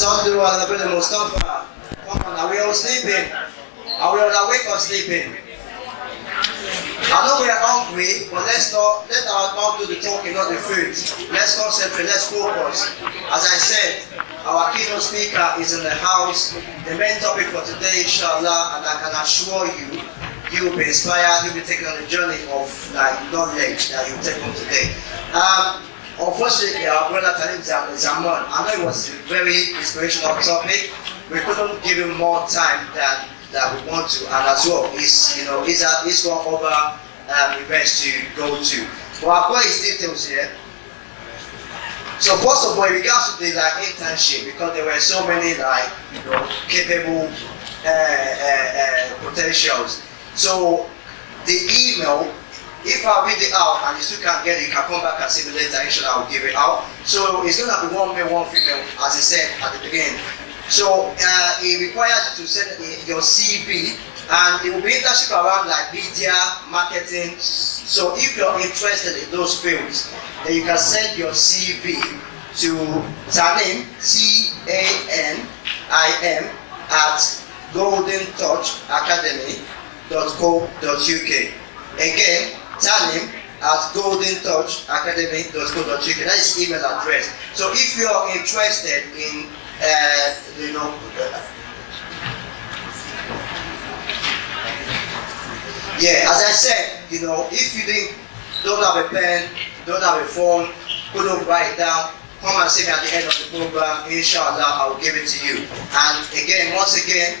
Something was a bit of Mustafa. Come on, are we all sleeping? Are we all awake or sleeping? I know we are hungry, but let our mouth do the talking, not the food. Let's concentrate, let's focus. As I said, our keynote speaker is in the house. The main topic for today, inshallah, and I can assure you, you will be inspired, you'll be taken on a journey of knowledge that you take home today. Unfortunately, our brother Talim Zaman, I know it was a very inspirational topic. We couldn't give him more time than we want to, and as well, he's got other events to go to. But I've got his details here. So first of all, in regards to the internship, because there were so many capable potentials. So the email, if I read it out and you still can't get it, you can come back and see me later. Inshallah, I will give it out. So it's gonna be one male, one female, as I said at the beginning. So it requires you to send your CV, and it will be internship around media, marketing. So if you're interested in those fields, then you can send your CV to Tanim, TANIM, at goldentouchacademy.co.uk. Again, Tanim at goldentouchacademy.co.uk. That is email address. So if you're interested in as I said, if you don't have a pen, don't have a phone, couldn't write it down, come and see me at the end of the program. Inshallah, I will give it to you. And again, once again,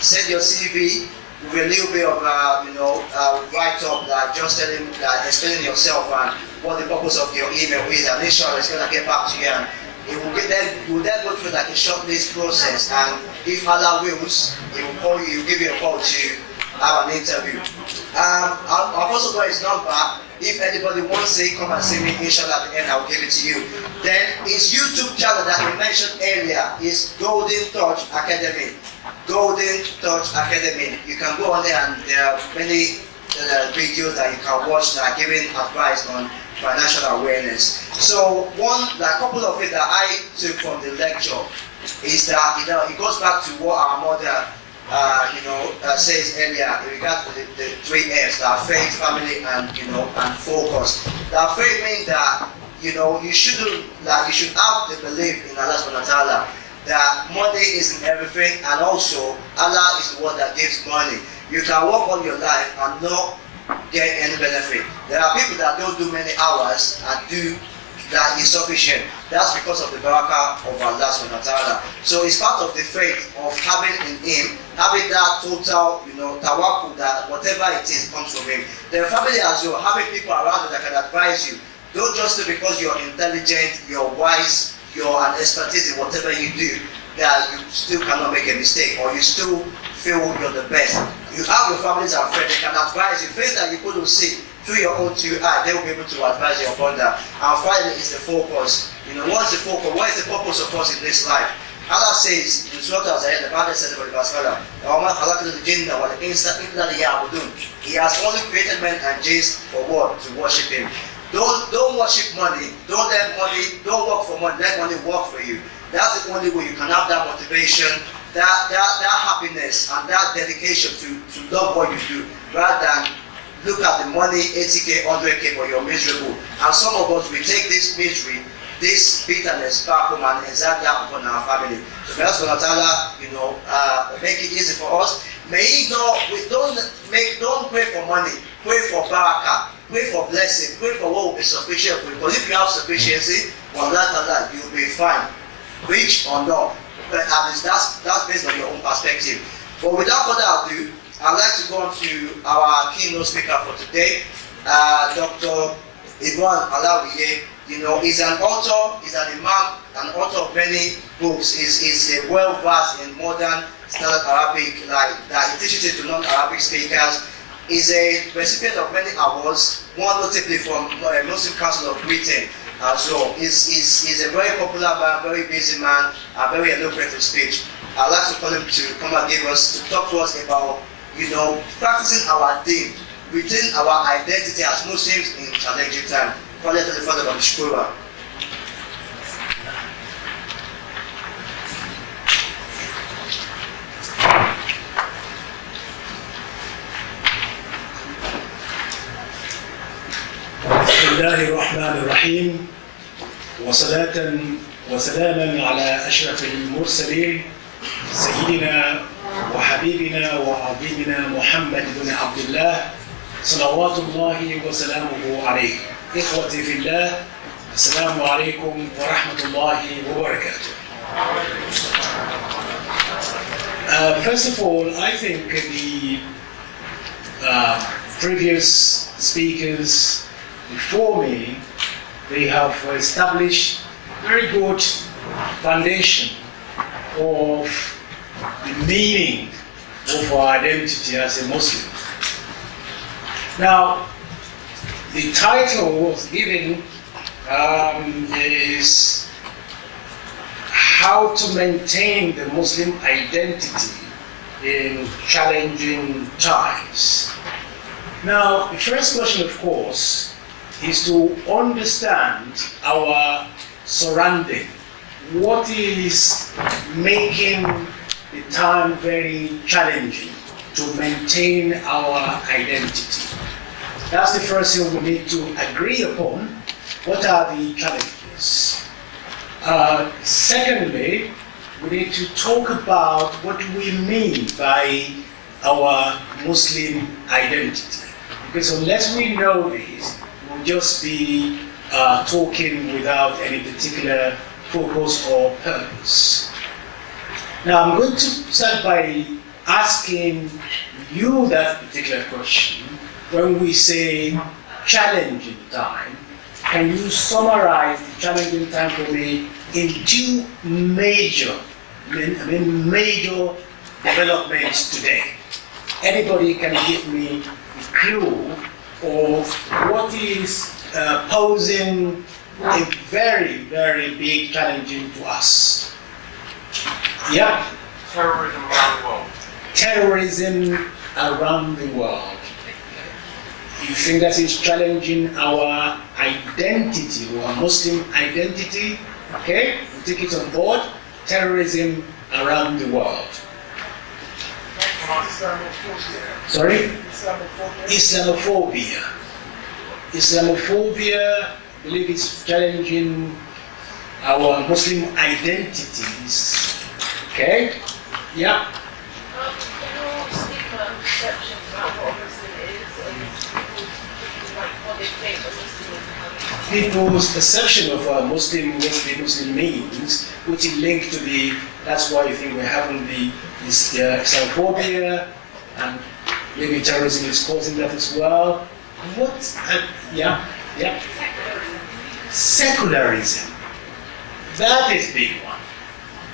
send your CV with a little bit of write up, just explaining yourself and what the purpose of your email is, and inshallah it's gonna get back to you. And you will then go through a shortlist process, and if Allah wills, he will call you, he will give you a call to have an interview. I've also got his number. If anybody wants to come and see me, inshallah at the end I will give it to you. Then his YouTube channel that we mentioned earlier is Golden Touch Academy. Golden Touch Academy. You can go on there and there are many videos that you can watch that are giving advice on financial awareness. So a couple of it that I took from the lecture is that it goes back to what our mother says earlier in regards to the 3 F's, that faith, family, and focus. That faith means that you should have the belief in Allah subhanahu wa ta'ala that money isn't everything, and also Allah is the one that gives money. You can work all your life and not get any benefit. There are people that don't do many hours and do that is sufficient. That's because of the barakah of Allah subhanahu wa ta'ala. So it's part of the faith of having in Him, having that total, tawakkul, that whatever it is comes from Him. The family as well, having people around you that can advise you. Don't just say because you're intelligent, you're wise, you're an expertise in whatever you do, that you still cannot make a mistake, or you still feel you're the best. You have your families and friends, they can advise you. Things that you couldn't see through your own 2 eyes, they will be able to advise you upon that. And finally is the focus. What's the focus? What is the purpose of us in this life? Allah says in Surah Al-Zayed, the Bible says about the verse, He has only created men and jinns for what? To worship Him. Don't worship money. Don't work for money. Let money work for you. That's the only way you can have that motivation, that happiness, and that dedication to love what you do, rather than look at the money, 80k, 100k, but you're miserable. And some of us, we take this misery, this bitterness back home and exact that upon our family. So may Allah subhanahu wa ta'ala, make it easy for us. May He don't pray for money, pray for barakah, pray for blessing, pray for what will be sufficient for you. Because if you have sufficiency, wallah, you'll be fine, rich or not. But at least that's based on your own perspective. But without further ado, I'd like to go on to our keynote speaker for today, Dr. Ibrahim Alawiye. He's an author, he's an imam, an author of many books. He's a well-versed in modern standard Arabic, that he teaches it to non-Arabic speakers. He's a recipient of many awards, one notably from Muslim Council of Britain as well. He's a very popular man, very busy man, a very eloquent in speech. I'd like to call him to come and talk to us about practicing our deen, retain our identity as Muslims in challenging time. بسم الله الرحمن الرحيم وصلاة وسلاما على أشرف المرسلين سيدنا وحبيبنا وعظيمنا محمد بن عبد الله صلوات الله وسلامه عليه. إخوتي في الله، السلام عليكم ورحمة الله وبركاته. First of all, I think the previous speakers before me, they have established very good foundation of the meaning of our identity as a Muslim. Now, the title was given is how to maintain the Muslim identity in challenging times. Now, the first question, of course, is to understand our surrounding. What is making the time very challenging to maintain our identity? That's the first thing we need to agree upon. What are the challenges? Secondly, we need to talk about what we mean by our Muslim identity. Because unless we know this, we'll just be talking without any particular focus or purpose. Now, I'm going to start by asking you that particular question. When we say challenging time, can you summarize the challenging time for me in two major developments today? Anybody can give me a clue of what is posing a very, very big challenging to us? Yeah? Terrorism around the world. Terrorism around the world. You think that is challenging our identity, our Muslim identity? Okay, we take it on board. Terrorism around the world. Sorry? Islamophobia. Islamophobia, I believe, is challenging our Muslim identities. Okay? Yeah. People's perception of a Muslim, what the Muslim means, which is linked to the, that's why you think we're having this Islamophobia, and maybe terrorism is causing that as well. What, yeah. Secularism. That is a big one.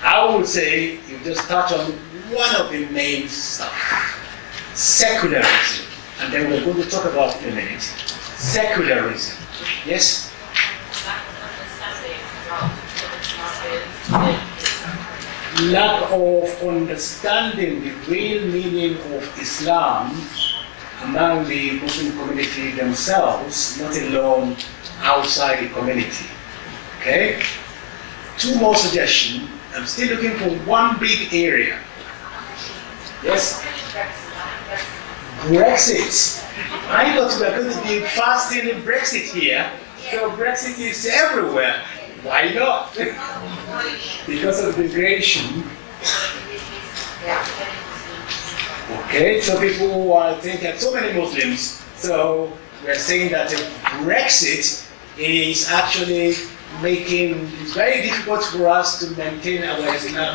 I would say you just touch on one of the main stuff. Secularism. And then we're going to talk about it in a minute. Secularism. Yes? Lack of understanding the real meaning of Islam among the Muslim community themselves, not alone outside the community. Okay? Two more suggestions. I'm still looking for one big area. Yes? Brexit. I thought we were going to be fasting in Brexit here. So Brexit is everywhere. Why not? Because of migration. Okay, so people are thinking, so many Muslims, so we're saying that Brexit is actually making it very difficult for us to maintain our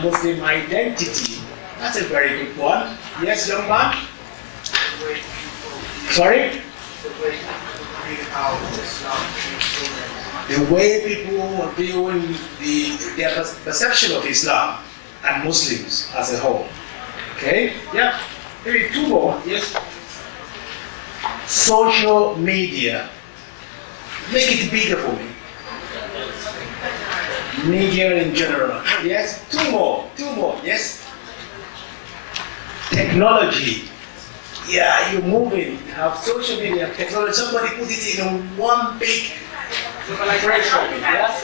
Muslim identity. That's a very good one. Yes, young man? Sorry? The way people are viewing their perception of Islam and Muslims as a whole. Okay? Yeah. Maybe two more. Yes. Social media. Make it bigger for me. Media in general. Yes. Two more. Yes. Technology. Yeah, you're moving. You have social media, technology. Somebody put it in one big pressure. Yes?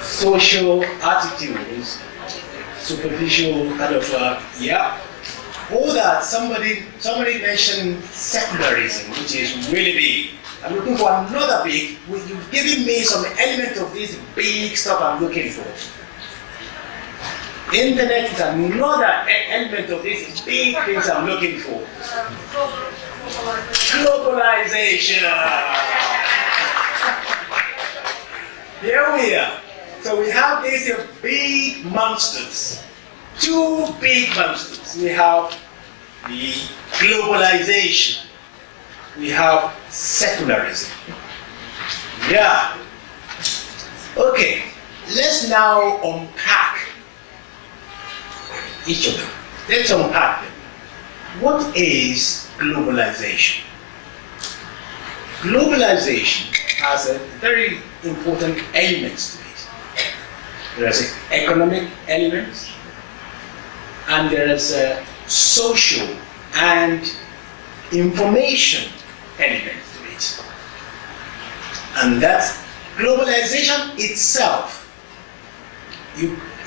Social attitudes, superficial kind of, All that, somebody mentioned secularism, which is really big. I'm looking for another big. You've given me some element of this big stuff I'm looking for. Internet is another element of these big things I'm looking for. Globalization. Here we are. So we have these big monsters. Two big monsters. We have the globalization. We have secularism. Yeah. Okay. Let's now unpack each of them. Let's unpack them. What is globalization? Globalization has a very important elements to it. There is an economic element, and there is a social and information element to it. And that globalization itself,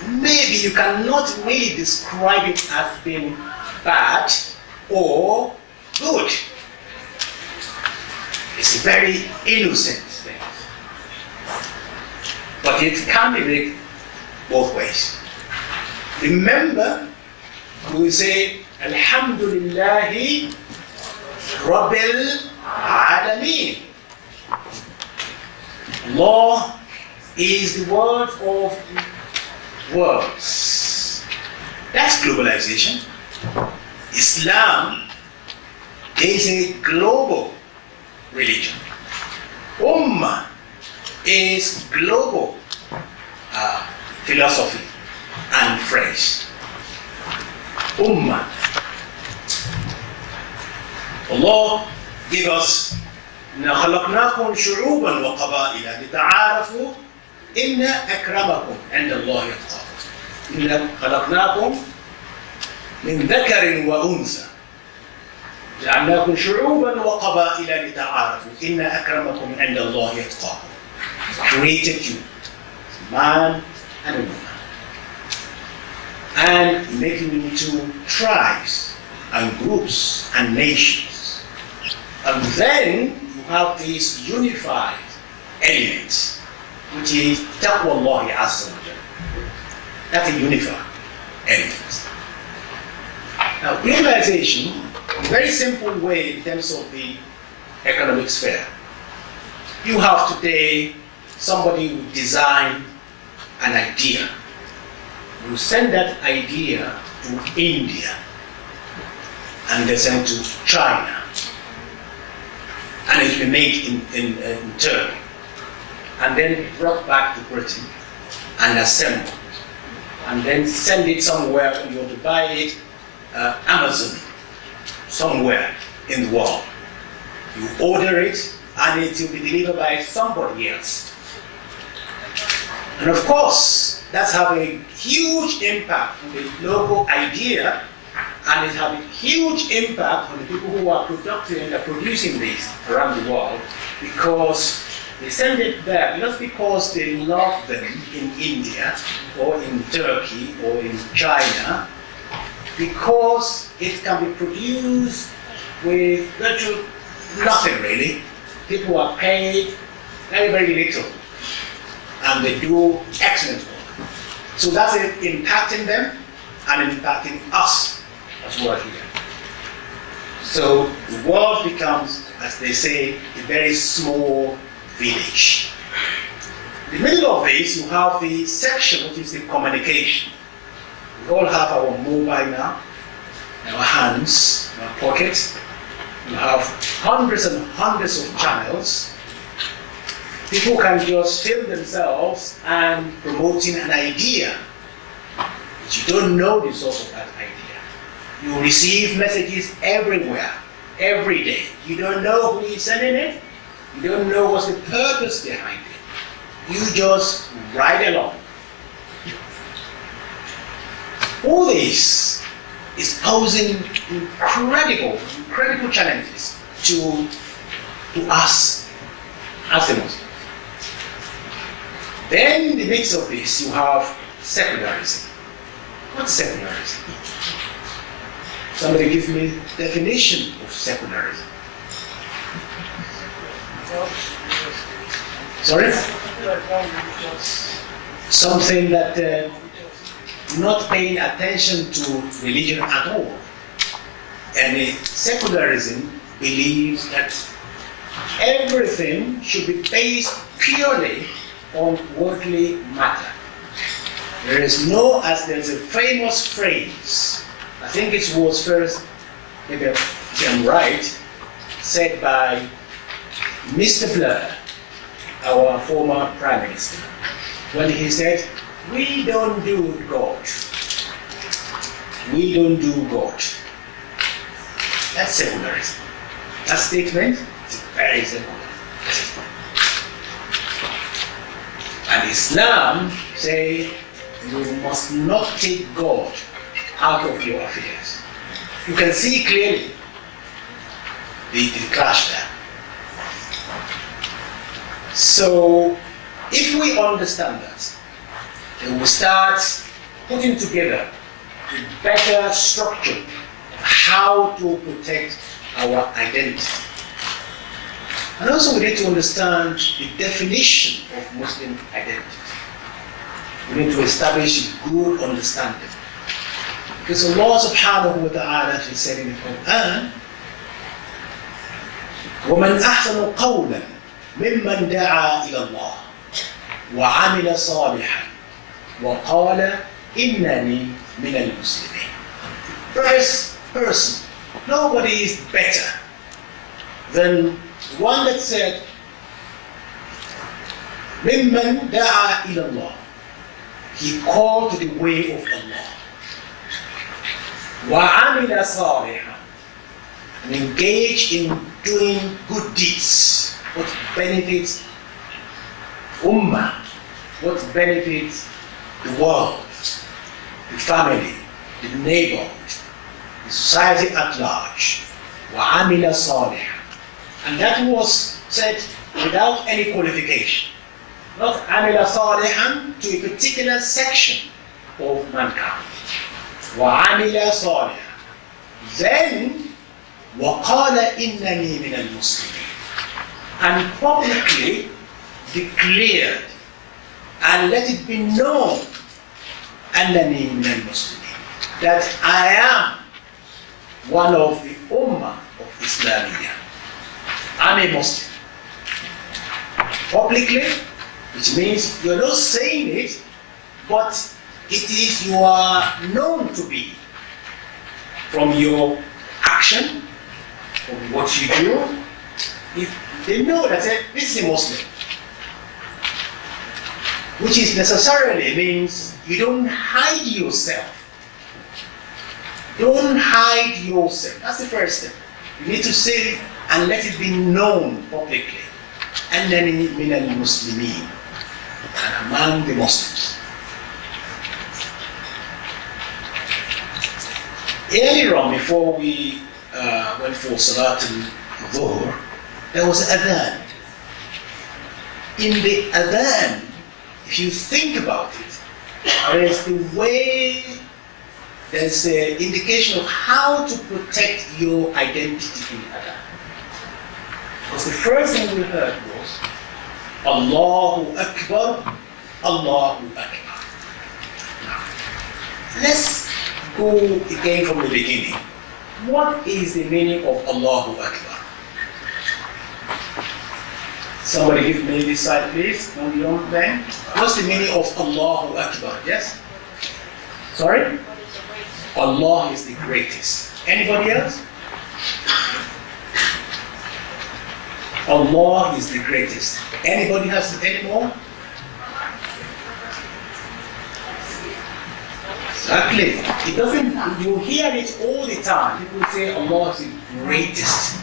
maybe you cannot really describe it as being bad or good. It's a very innocent thing. But it can be made both ways. Remember, we say, Alhamdulillahi Rabbil Alameen. Allah is the word of words. That's globalization. Islam is a global religion. Ummah is global philosophy and phrase. Ummah. Allah give us إِنَّا خَلَقْنَاكُمْ شُعُوبًا وَقَبَائِلَ لِتَعَارَفُوا إِنَّ أَكْرَمَكُمْ عِنْدَ اللَّهِ أَتْقَاكُمْ إِنَّا خَلَقْنَاكُمْ مِنْ ذَكَرٍ وَأُنْثَى جعلناكم شعوبا وقبائل لتعارفوا إن أكرمكم عند الله أتقاكم. Created you, man and a woman, and making you into tribes and groups and nations. And then you have these unified elements, which is taqwa Allah azza wa jalla. That's a unified element. Now, globalization, a very simple way in terms of the economic sphere. You have today somebody who design an idea. You send that idea to India, and they send to China, and it will be made in Turkey, and then brought back to Britain and assembled, and then send it somewhere when you want to buy it, Amazon, somewhere in the world. You order it, and it will be delivered by somebody else. And of course, that's having a huge impact on the local idea, and it's having a huge impact on the people who are producing this around the world, because they send it there not because they love them in India or in Turkey or in China, because it can be produced with virtually nothing really. People are paid very, very little, and they do excellent work. So that's it, impacting them and impacting us as well here. So the world becomes, as they say, a very small village. In the middle of this, you have the section which is the communication. We all have our mobile now, in our hands, in our pockets. You have hundreds and hundreds of channels. People can just film themselves and promoting an idea, but you don't know the source of that idea. You receive messages everywhere, every day. You don't know who is sending it. You don't know what's the purpose behind it. You just ride along. All this is posing incredible challenges to us as the Muslims. Then in the midst of this, you have secularism. What's secularism? Somebody give me definition of secularism. Sorry? Something that not paying attention to religion at all. And secularism believes that everything should be based purely on worldly matter. There's a famous phrase, I think it was first, maybe I'm right, said by Mr. Blair, our former Prime Minister, when he said, "We don't do God. We don't do God." That's secularism. That statement is very secular. And Islam say you must not take God out of your affairs. You can see clearly the clash there. So if we understand that, then we start putting together a better structure of how to protect our identity. And also we need to understand the definition of Muslim identity. We need to establish a good understanding. Because Allah subhanahu wa ta'ala has said in the Quran, وَمَنْ أَحْسَنُ قَوْلًا مِمَّنْ دَعَا إِلَى اللَّهِ وَعَمِلَ صَالِحًا وَقَالَ إِنَّنِي مِنَ الْمُسْلِمِينَ. First person, nobody is better than one that said, مِمَّنْ دَعَا إِلَى اللَّهِ. He called to the way of Allah. وَعَمِلَ صَالِحًا. And engage in doing good deeds. What benefits Ummah, what benefits the world, the family, the neighborhood, the society at large. وَعَمِلَ صَالِحًا. And that was said without any qualification. Not عَمِلَ صَالِحًا to a particular section of mankind. وَعَمِلَ صَالِحًا. Then وَقَالَ إِنَّنِي مِنَ الْمُسْلِمِينَ. And publicly declared and let it be known أَنَّنِي مِنَ الْمُسْلِمِينَ, that I am one of the Ummah of Islamiyah. I'm a Muslim. Publicly, which means you're not saying it, but it is you are known to be from your action, from what you do. If they know that this is a Muslim, which is necessarily means you don't hide yourself. Don't hide yourself. That's the first step. You need to say it and let it be known publicly. أَنَّنِي مِنَ الْمُسْلِمِينَ. And among the Muslims. Earlier on, before we went for Salat al-Dhuhr, there was adhan. In the adhan, if you think about it, there is the way, there's an indication of how to protect your identity in adhan. Because the first thing we heard was, Allahu Akbar, Allahu Akbar. Now, let's go again from the beginning. What is the meaning of Allahu Akbar? Somebody give me this side, please. On the young man. What's the meaning of Allahu Akbar? Yes? Sorry? Allah is the greatest. Anybody else? Allah is the greatest. Anybody has any more? Exactly. It doesn't, you hear it all the time. People say Allah is the greatest.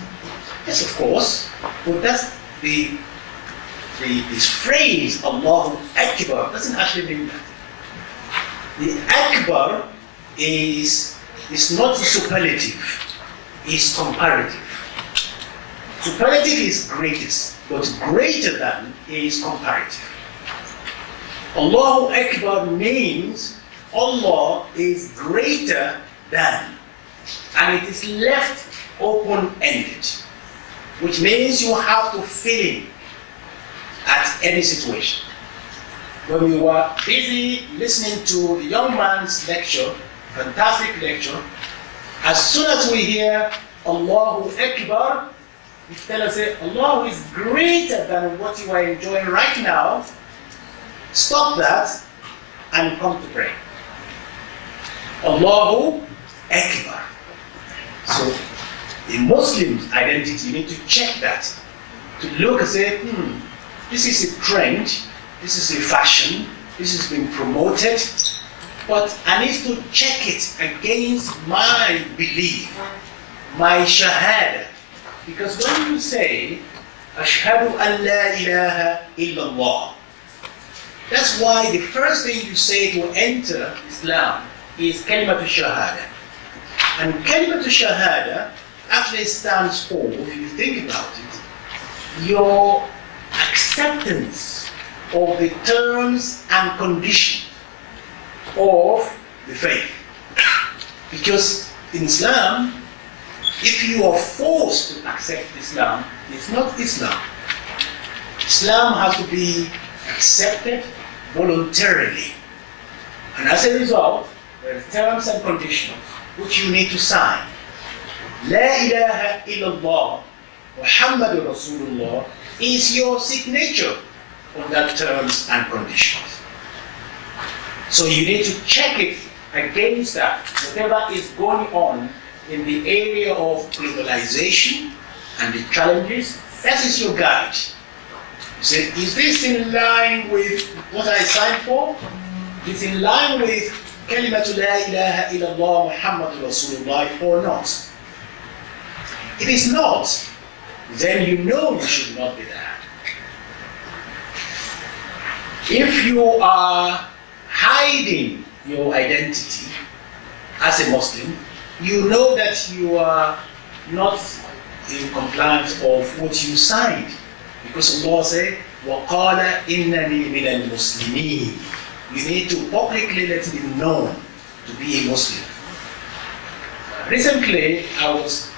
Yes, of course. But that's this phrase, Allahu Akbar, doesn't actually mean that. The Akbar is not superlative, it's comparative. Superlative is greatest, but greater than is comparative. Allahu Akbar means Allah is greater than. and it is left open-ended, which means you have to fill in at any situation. When we were busy listening to the young man's lecture, fantastic lecture, as soon as we hear Allahu Akbar, we tell us that Allah is greater than what you are enjoying right now. Stop that and come to pray. Allahu Akbar. So, in Muslim's identity, you need to check that. To look and say, this is a trend, this is a fashion, this is being promoted, but I need to check it against my belief, my shahada. Because when you say, Ashhadu an la ilaha illallah, that's why the first thing you say to enter Islam is kalimatu shahada. And kalimatu shahada actually stands for, if you think about it, your acceptance of the terms and conditions of the faith. Because in Islam, if you are forced to accept Islam, it's not Islam. Islam has to be accepted voluntarily. And as a result, there are terms and conditions which you need to sign. La ilaha illallah Muhammadur Rasulullah is your signature on that terms and conditions. So you need to check it against that. Whatever is going on in the area of globalization and the challenges, that is your guide. You say, is this in line with what I signed for? Is it in line with Kalimatu la ilaha illallah Muhammadur Rasulullah or not? If it's not, then you know you should not be there. If you are hiding your identity as a Muslim, you know that you are not in compliance of what you signed. Because Allah said, وَقَالَ إِنَّنِي مِنَ الْمُسْلِمِينَ. You need to publicly let it be known to be a Muslim. Recently, I was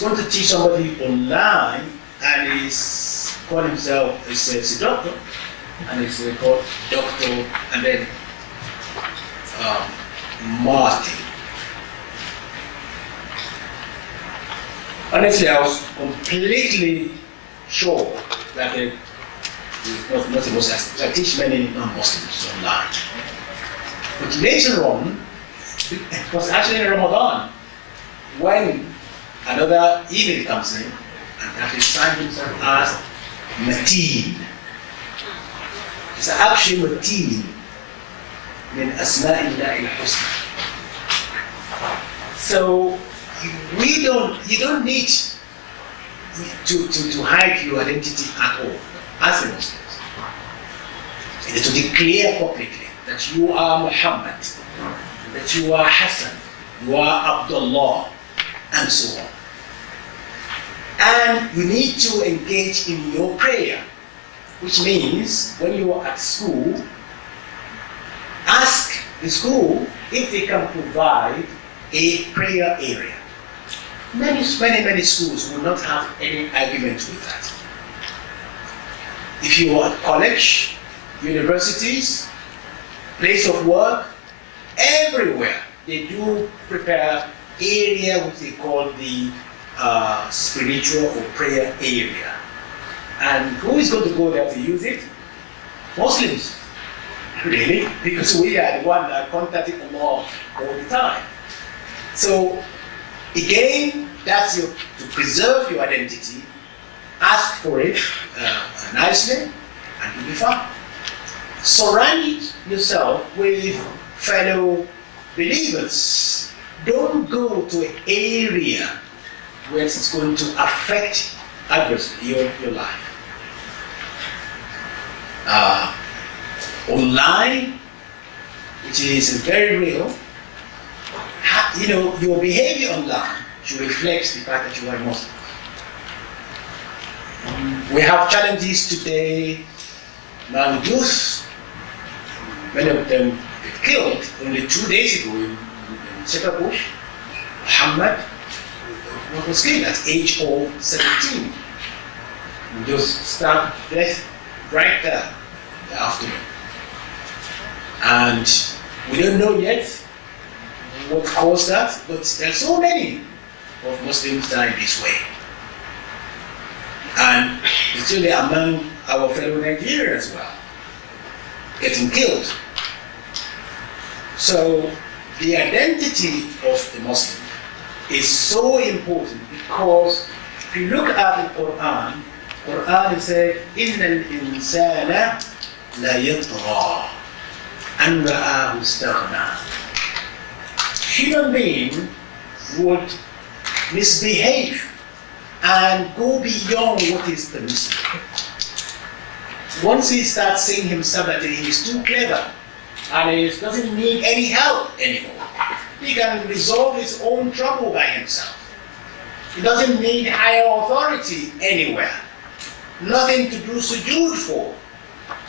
going to teach somebody online, and he's called himself, he's a doctor, and he's called Dr. and then Martin. Honestly, I was completely sure that it was not a Muslim. I teach many non-Muslims online. But later on, it was actually in Ramadan, when another email comes in, and that he signed himself as Mateen. It's actually Mateen min Asma'illahi al-Husna. So you don't need to hide your identity at all as a Muslim. You need to declare publicly that you are Muhammad, that you are Hassan, you are Abdullah, and so on. And you need to engage in your prayer, which means when you are at school, ask the school if they can provide a prayer area. Many schools will not have any argument with that. If you are at college, universities, place of work, everywhere they do prepare area which they call the spiritual or prayer area. And who is going to go there to use it? Muslims. Really? Because we are the one that contacting Allah all the time. So again, that's to preserve your identity. Ask for it nicely, and you'll be fine. Surround yourself with fellow believers. Don't go to an area where it's going to affect adversely your life. Online, which is very real, your behavior online should reflect the fact that you are a Muslim. We have challenges today among youth. Many of them were killed only 2 days ago in Shepherd Bush. Muhammad was killed at age of 17. We just start death right there in the afternoon. And we don't know yet what caused that, but there are so many of Muslims dying this way. And particularly among our fellow Nigerians as well, getting killed. So the identity of the Muslim is so important because if you look at the Quran, Quran says, إِنَّ الْإِنسَانَ لَيَطْغَى أَنْ رَآهُ اسْتَغْنَى. Human being would misbehave and go beyond what is permissible. Once he starts seeing himself that he is too clever and he doesn't need any help anymore, he can resolve his own trouble by himself. He doesn't need higher authority anywhere. Nothing to do sujood for.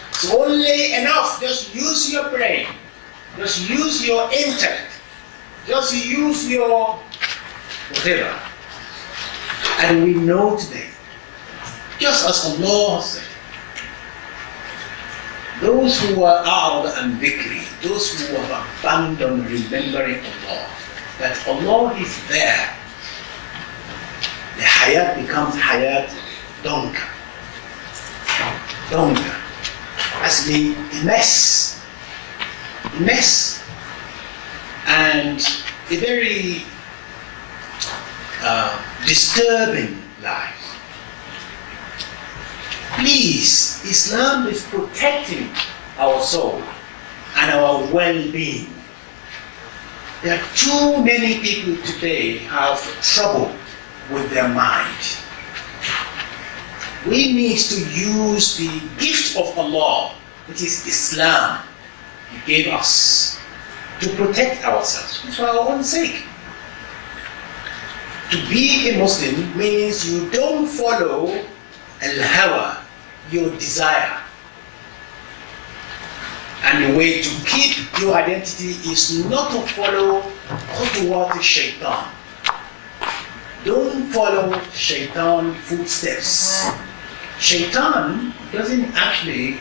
It's only enough, just use your brain, just use your intellect, just use your whatever. And we know today, just as Allah said, those who are out and victory, those who have abandoned remembering Allah, that Allah is there, the hayat becomes hayat donka. Donka. As means a mess. A mess. And a very disturbing life. Please, Islam is protecting our soul and our well-being. There are too many people today have trouble with their mind. We need to use the gift of Allah, which is Islam, He gave us, to protect ourselves for our own sake. To be a Muslim means you don't follow al-hawa, your desire. And the way to keep your identity is not to follow khutuwat shaitan. Don't follow shaitan footsteps. Shaitan doesn't actually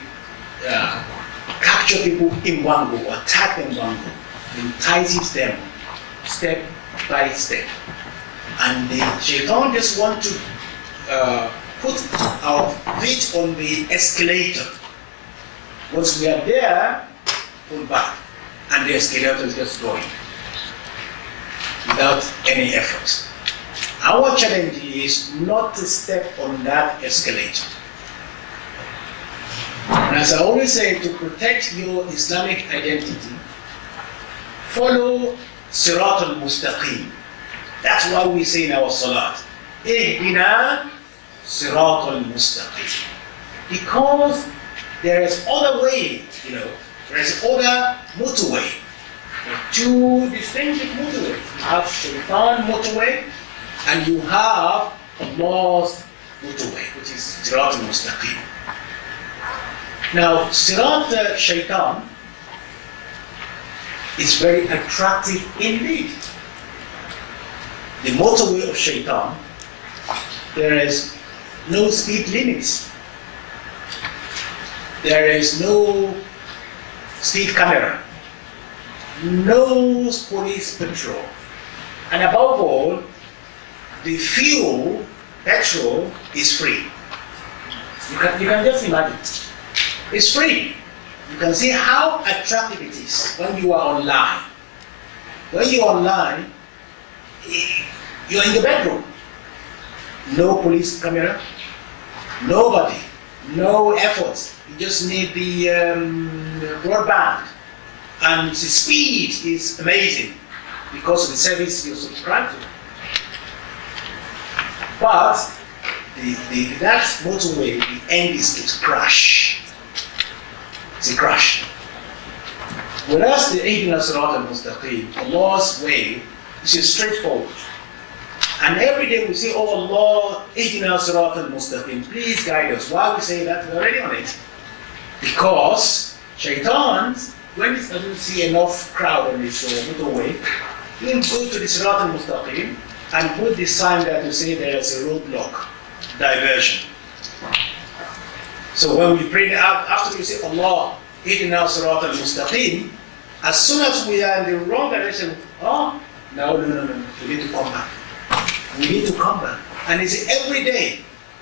capture people in one go, attack them in one go. He entices them step by step. And the shaitan just wants to put our feet on the escalator. Once we are there, pull back, and the escalator is just going without any effort. Our challenge is not to step on that escalator. And as I always say, to protect your Islamic identity, follow Sirat al-Mustaqim. That's why we say in our salat, Ihdina Sirat al-Mustaqim. Because there is other way, there is other motorway. There are two distinctive motorways. You have Shaitan motorway, and you have Allah's motorway, which is Sirat al-Mustaqim. Now, Sirat Shaitan is very attractive indeed. The motorway of Shaitan, there is no speed limits. There is no speed camera, no police patrol, and above all, the fuel, petrol, is free. You can just imagine. It's free. You can see how attractive it is when you are online. When you are online, you are in the bedroom. No police camera, nobody, no effort. You just need the broadband. And the speed is amazing because of the service you subscribe to. But that motorway, the end is crash. It's a crash. Whereas the Ihdina Sirat al-Mustaqim, Allah's way, is straightforward. And every day we say, oh Allah, Ihdina Sirat al-Mustaqim, please guide us. Why we say that? We're already on it. Because Shaitan, when it doesn't see enough crowd on this motorway, You will go to the Sirat al-Mustaqim and put the sign that you say there is a roadblock, diversion. So when we pray out, after we say Allah, Ihdina Sirat al-Mustaqim, as soon as we are in the wrong direction, oh, no, we need to come back. We need to come back. And it's every day,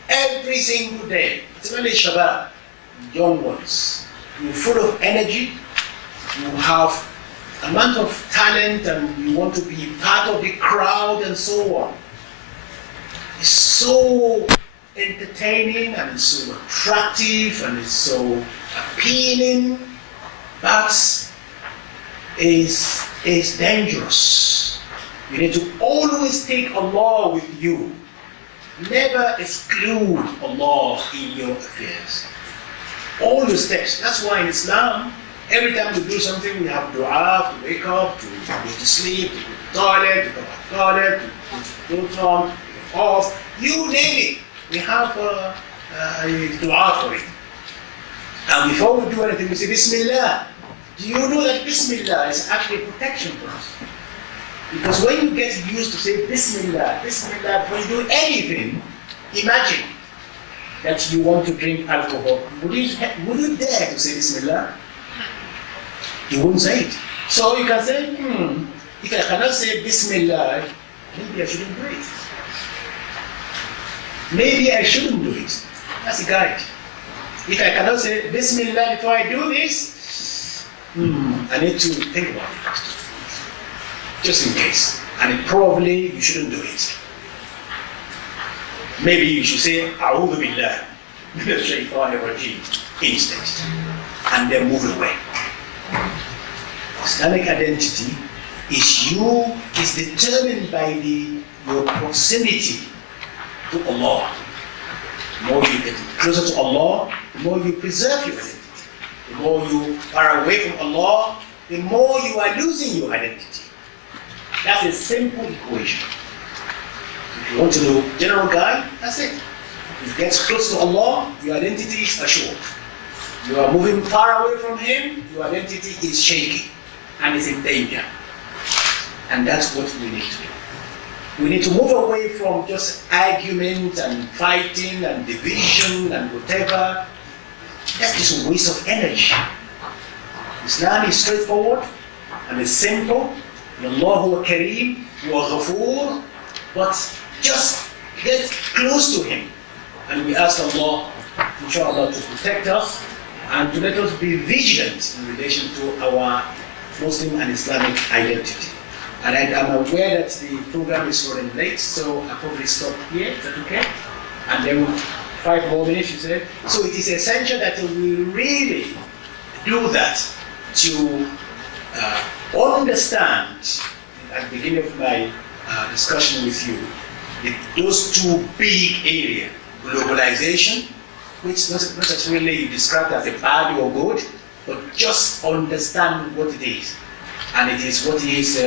every single day. It's really Shabbat, young ones. You're full of energy, you have amount of talent, and you want to be part of the crowd and so on. It's so entertaining and it's so attractive and it's so appealing, but it's dangerous. You need to always take Allah with you. Never exclude Allah in your affairs. All the steps. That's why in Islam, every time we do something, we have dua, to wake up, to go to sleep, to go to the toilet, to come out of the toilet, to go to the on, off, you name it. We have a dua for it. And before we do anything, we say Bismillah. Do you know that Bismillah is actually protection for us? Because when you get used to say Bismillah, Bismillah, when you do anything, imagine that you want to drink alcohol. Would you dare to say Bismillah? You wouldn't say it. So you can say, if I cannot say Bismillah, maybe I shouldn't do it. Maybe I shouldn't do it. That's a guide. If I cannot say Bismillah before I do this, I need to think about it. Just in case. And probably you shouldn't do it. Maybe you should say A'udhu Billah minash shaitanir rajim instead. And then move away. Islamic identity is determined by your proximity to Allah. The more you get closer to Allah, the more you preserve your identity. The more you are away from Allah, the more you are losing your identity. That's a simple equation. If you want to know general guide, that's it. If you get close to Allah, your identity is assured. You are moving far away from Him, your identity is shaky and is in danger. And that's what we need to do. We need to move away from just argument and fighting and division and whatever. That's just a waste of energy. Islam is straightforward and it's simple. Allahu Kareem wa Ghafoor, but just get close to Him. And we ask Allah, inshallah, to protect us and to let us be vigilant in relation to our Muslim and Islamic identity. And I'm aware that the program is running late, so I'll probably stop here. Is that okay? And then 5 more minutes, you said. So it is essential that we really do that to understand, at the beginning of my discussion with you, those two big areas, globalization, which not necessarily described as a bad or good, but just understand what it is. And it is what is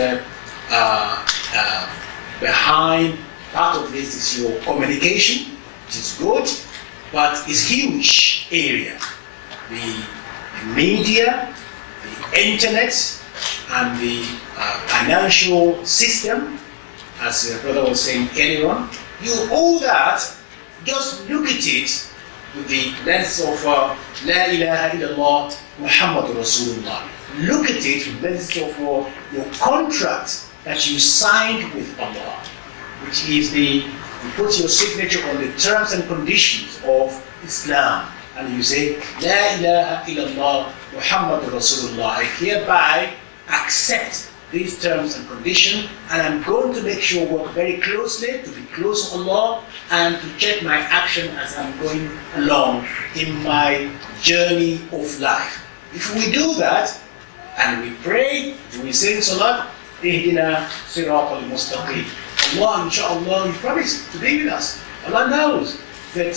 behind, part of this is your communication, which is good, but it's huge area. The media, the internet, and the financial system, as the brother was saying earlier on, all that, just look at it with the lens of La ilaha illallah Muhammadur Rasulullah. Look at it with the lens of your contract that you signed with Allah, which is you put your signature on the terms and conditions of Islam, and you say La ilaha illallah Muhammadur Rasulullah. I hereby accept these terms and conditions, and I'm going to make sure work very closely to be close to Allah and to check my action as I'm going along in my journey of life. If we do that and we pray, we say Salat, Ihdina Sirat al-Mustaqim. Allah, inshallah, He promised to be with us. Allah knows that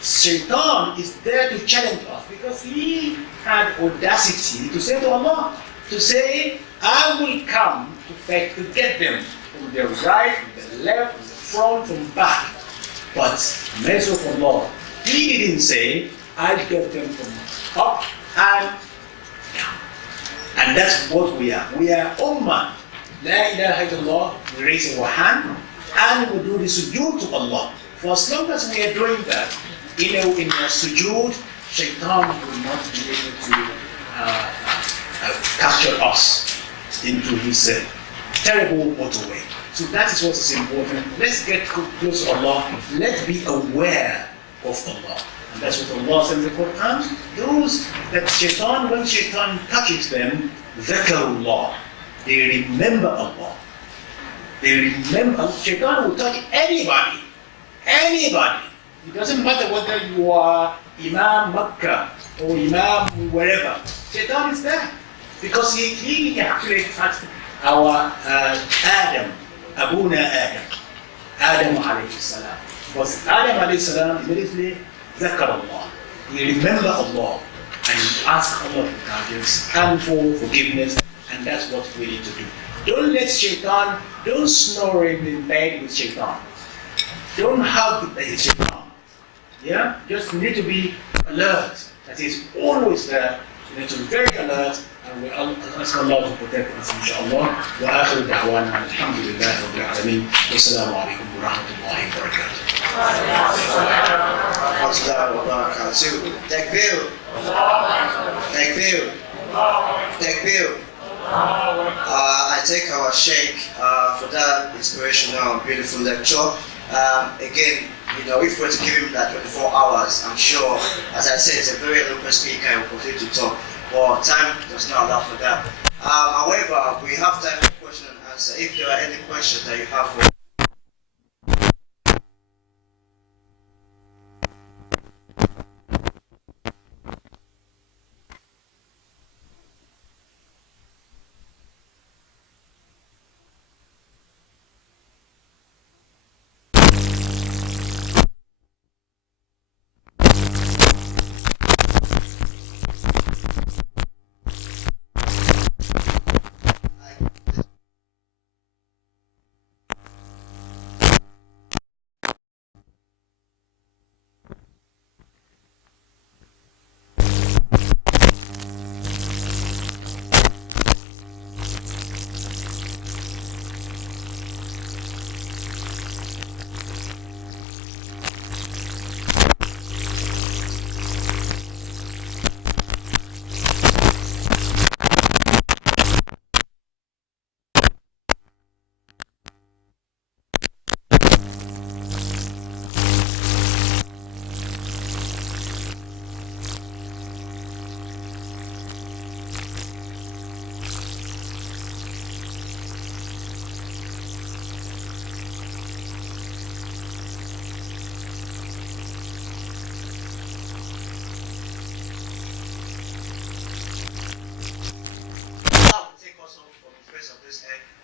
Shaitan is there to challenge us because he had audacity to say to Allah, to say, I will come to get them from the right, from the left, from the front, from back. But mercy of Allah, He didn't say, I'll get them from up and down. And that's what we are. We are Ummah, La ilaha illallah, we raise our hand and we do the sujood to Allah. For as long as we are doing that, in our sujood, shaitan will not be able to capture us into his terrible motorway. So that is what is important. Let's get close to Allah. Let's be aware of Allah. And that's what Allah says in the Quran. Those that shaitan, when shaitan touches them, dhakarullah. They remember Allah. They remember. Shaitan will touch anybody. Anybody. It doesn't matter whether you are Imam Makkah or Imam wherever. Shaitan is there. Because he actually touched our Adam, Abuna Adam. Adam alayhi salam. Because Adam alayhi salam immediately ذكر Allah. He remember Allah and he ask Allah for guidance and for forgiveness, and that's what we need to do. Don't let shaitan, don't snore in bed with shaitan. Don't hug the shaitan. Yeah? Just need to be alert. That is always there. You need to be very alert, and we ask Allah to protect us, inshallah. Wa akhiru da'wana alhamdulillahi rabbil alameen. Wassalamu alaikum wa rahmatullahi wa barakatuh. Takbir. Takbir. Takbir. I thank our Sheikh for that inspirational, beautiful lecture. Again, if we're to give him that 24 hours, I'm sure, as I said, he's a very eloquent speaker and will continue to talk. But time does not allow for that. However, we have time for question and answer. If there are any questions that you have for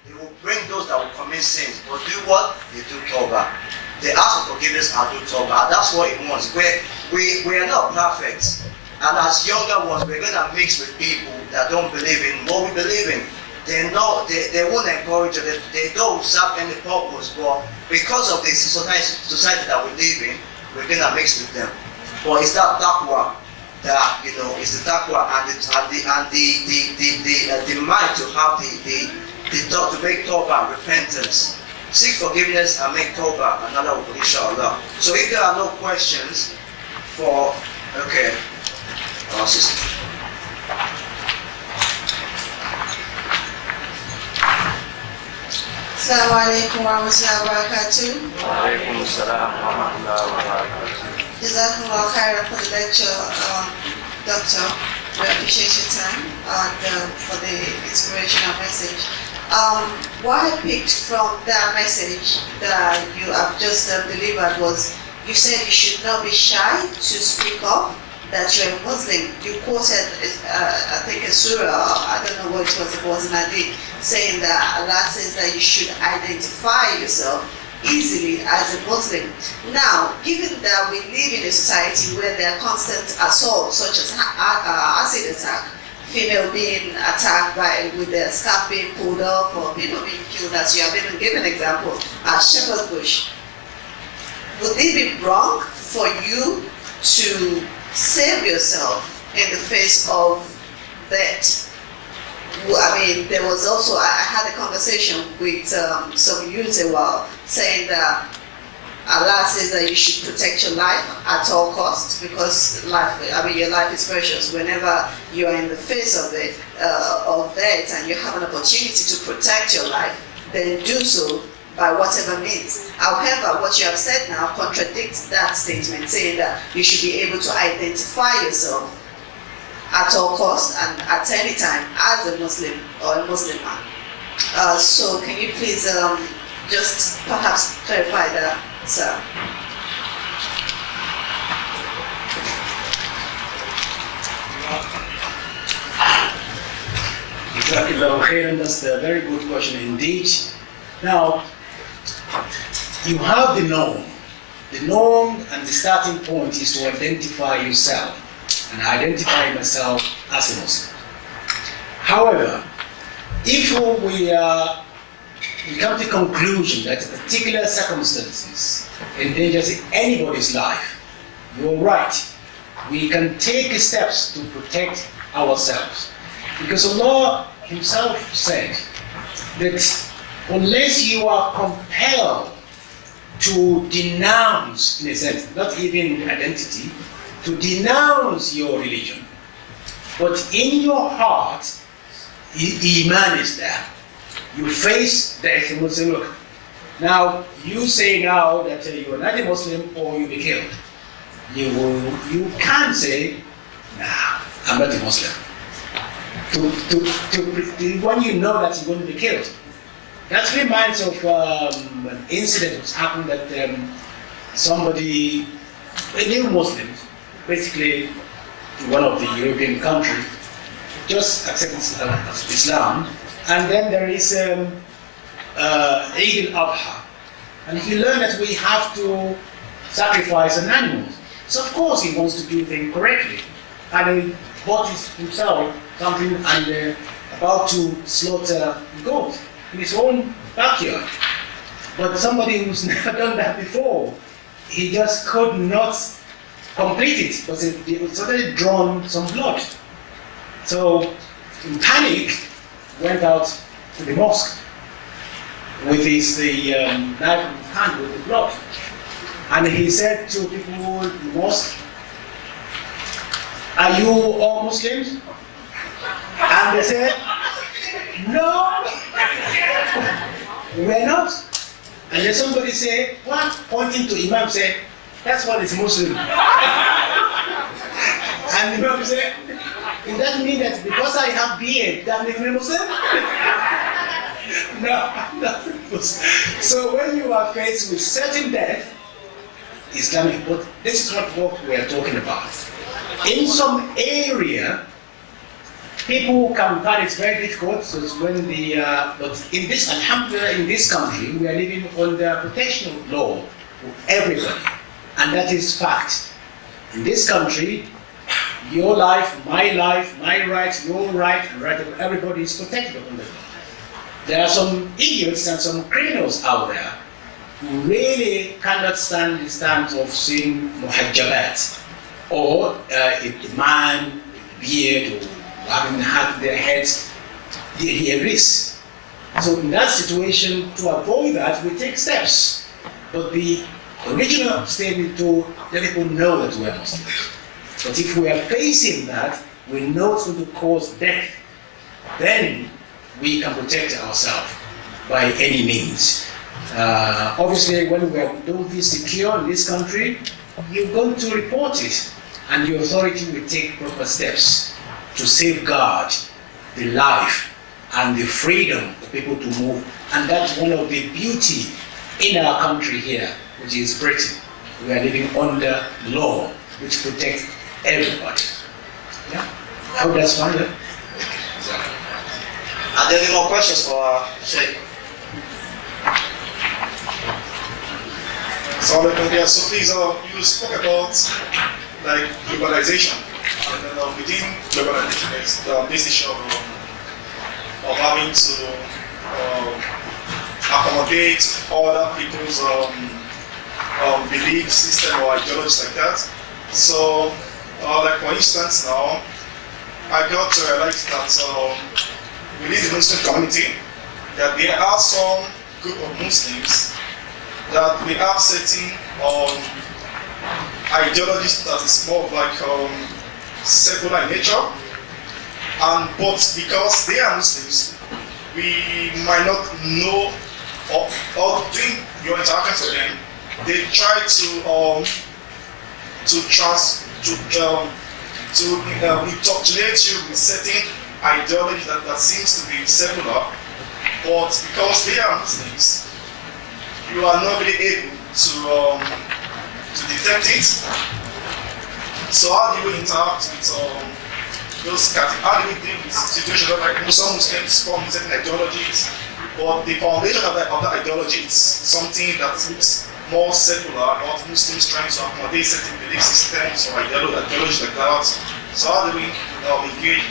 they will bring those that will commit sins, but do what? They do tawbah. They ask for forgiveness and do tawbah. That's what it wants. We are not perfect. And as younger ones, we're going to mix with people that don't believe in what we believe in. They won't encourage you. They don't serve any purpose. But because of this society that we live in, we're going to mix with them. But it's that taqwa that, it's the taqwa and the mind to have to make tawbah, repentance. Seek forgiveness and make tawbah, and Allah will, inshallah. So if there are no questions for, okay, our sister. Assalamu alaikum wa rahmatullahi wa barakatuh. Wa alaikum assalam wa rahmatullahi wa barakatuh. Jazakumullah khairan for the lecture, Doctor. We appreciate your time and for the inspirational message. What I picked from that message that you have just delivered was, you said you should not be shy to speak up that you're a Muslim. You quoted, I think, a surah, I don't know what it was in Hadith, saying that Allah says that you should identify yourself easily as a Muslim. Now, given that we live in a society where there are constant assaults, such as acid attack, female being attacked with their scalp being pulled off, or people being killed, as you have even given example at Shepherd's Bush, would it be wrong for you to save yourself in the face of that? I mean, there was also, I had a conversation with some youth a while saying that Allah says that you should protect your life at all costs, because life, I mean, your life is precious. Whenever you are in the face of it, of death, and you have an opportunity to protect your life, then do so by whatever means. However, what you have said now contradicts that statement, saying that you should be able to identify yourself at all costs and at any time as a Muslim or a Muslim man. So can you please just perhaps clarify that, sir? That's a very good question indeed. Now, you have the norm. The norm and the starting point is to identify yourself, and identify myself as a Muslim. However, if we come to the conclusion that particular circumstances endangers anybody's life, you're right. We can take steps to protect ourselves. Because Allah Himself said that unless you are compelled to denounce, in a sense, not even identity, to denounce your religion, but in your heart, Iman is there. You face death and will say, look, now you say now that you are not a Muslim or you'll be killed. You can't say, nah, I'm not a Muslim. When you know that you're going to be killed. That reminds of an incident that happened that somebody, a new Muslim, basically in one of the European countries, just accepted Islam, and then there is Eid al-Adha, and he learned that we have to sacrifice an animal. So of course he wants to do things correctly, and he bought himself something and about to slaughter a goat in his own backyard. But somebody who's never done that before, he just could not complete it because it suddenly drawn some blood. So, in panic, went out to the mosque with his knife in his hand with the blood. And he said to people in the mosque, "Are you all Muslims?" And they said, "No, we're not." And then somebody said, one pointing to Imam said, "That's what is Muslim." And the Imam said, "Does that mean that because I have beard, that makes me Muslim?" No. So when you are faced with certain death, Islamic, but this is what we are talking about. In some area, people can find it very difficult. So it's when but in this, alhamdulillah, in this country, we are living under protection law for everybody, and that is fact. In this country, your life, my right, your right, and right of everybody is protected under law. There are some idiots and some criminals out there who really cannot stand the stance of seeing muhajjabat, or a man with beard, or having had their heads near risk. So in that situation, to avoid that, we take steps. But the original statement to let people know that we are Muslims. But if we are facing that, we know it's going to cause death, then we can protect ourselves by any means. Obviously, when we don't feel secure in this country, you're going to report it, and the authority will take proper steps to safeguard the life and the freedom of people to move. And that's one of the beauty in our country here, which is Britain. We are living under law, which protects everybody. Yeah? I hope that's fine. Yeah? Are there any more questions for Sheikh? So please, you spoke about like globalization, and then within globalization is this issue of having to accommodate other people's belief system or ideologies like that. So, like for instance, now I got to realize that within the Muslim community that there are some group of Muslims that we have certain ideologies that is more like secular in nature, and but because they are Muslims, we might not know or during your interactions with them, they try to indoctrinate you with certain ideology that seems to be secular, but because they are Muslims, you are not really able to detect it. So how do you interact with those categories? How do you deal with situations where like some Muslims form certain ideologies, but the foundation of the ideology is something that looks more secular, or Muslims trying to accommodate certain belief systems or ideologies like that. So how do we engage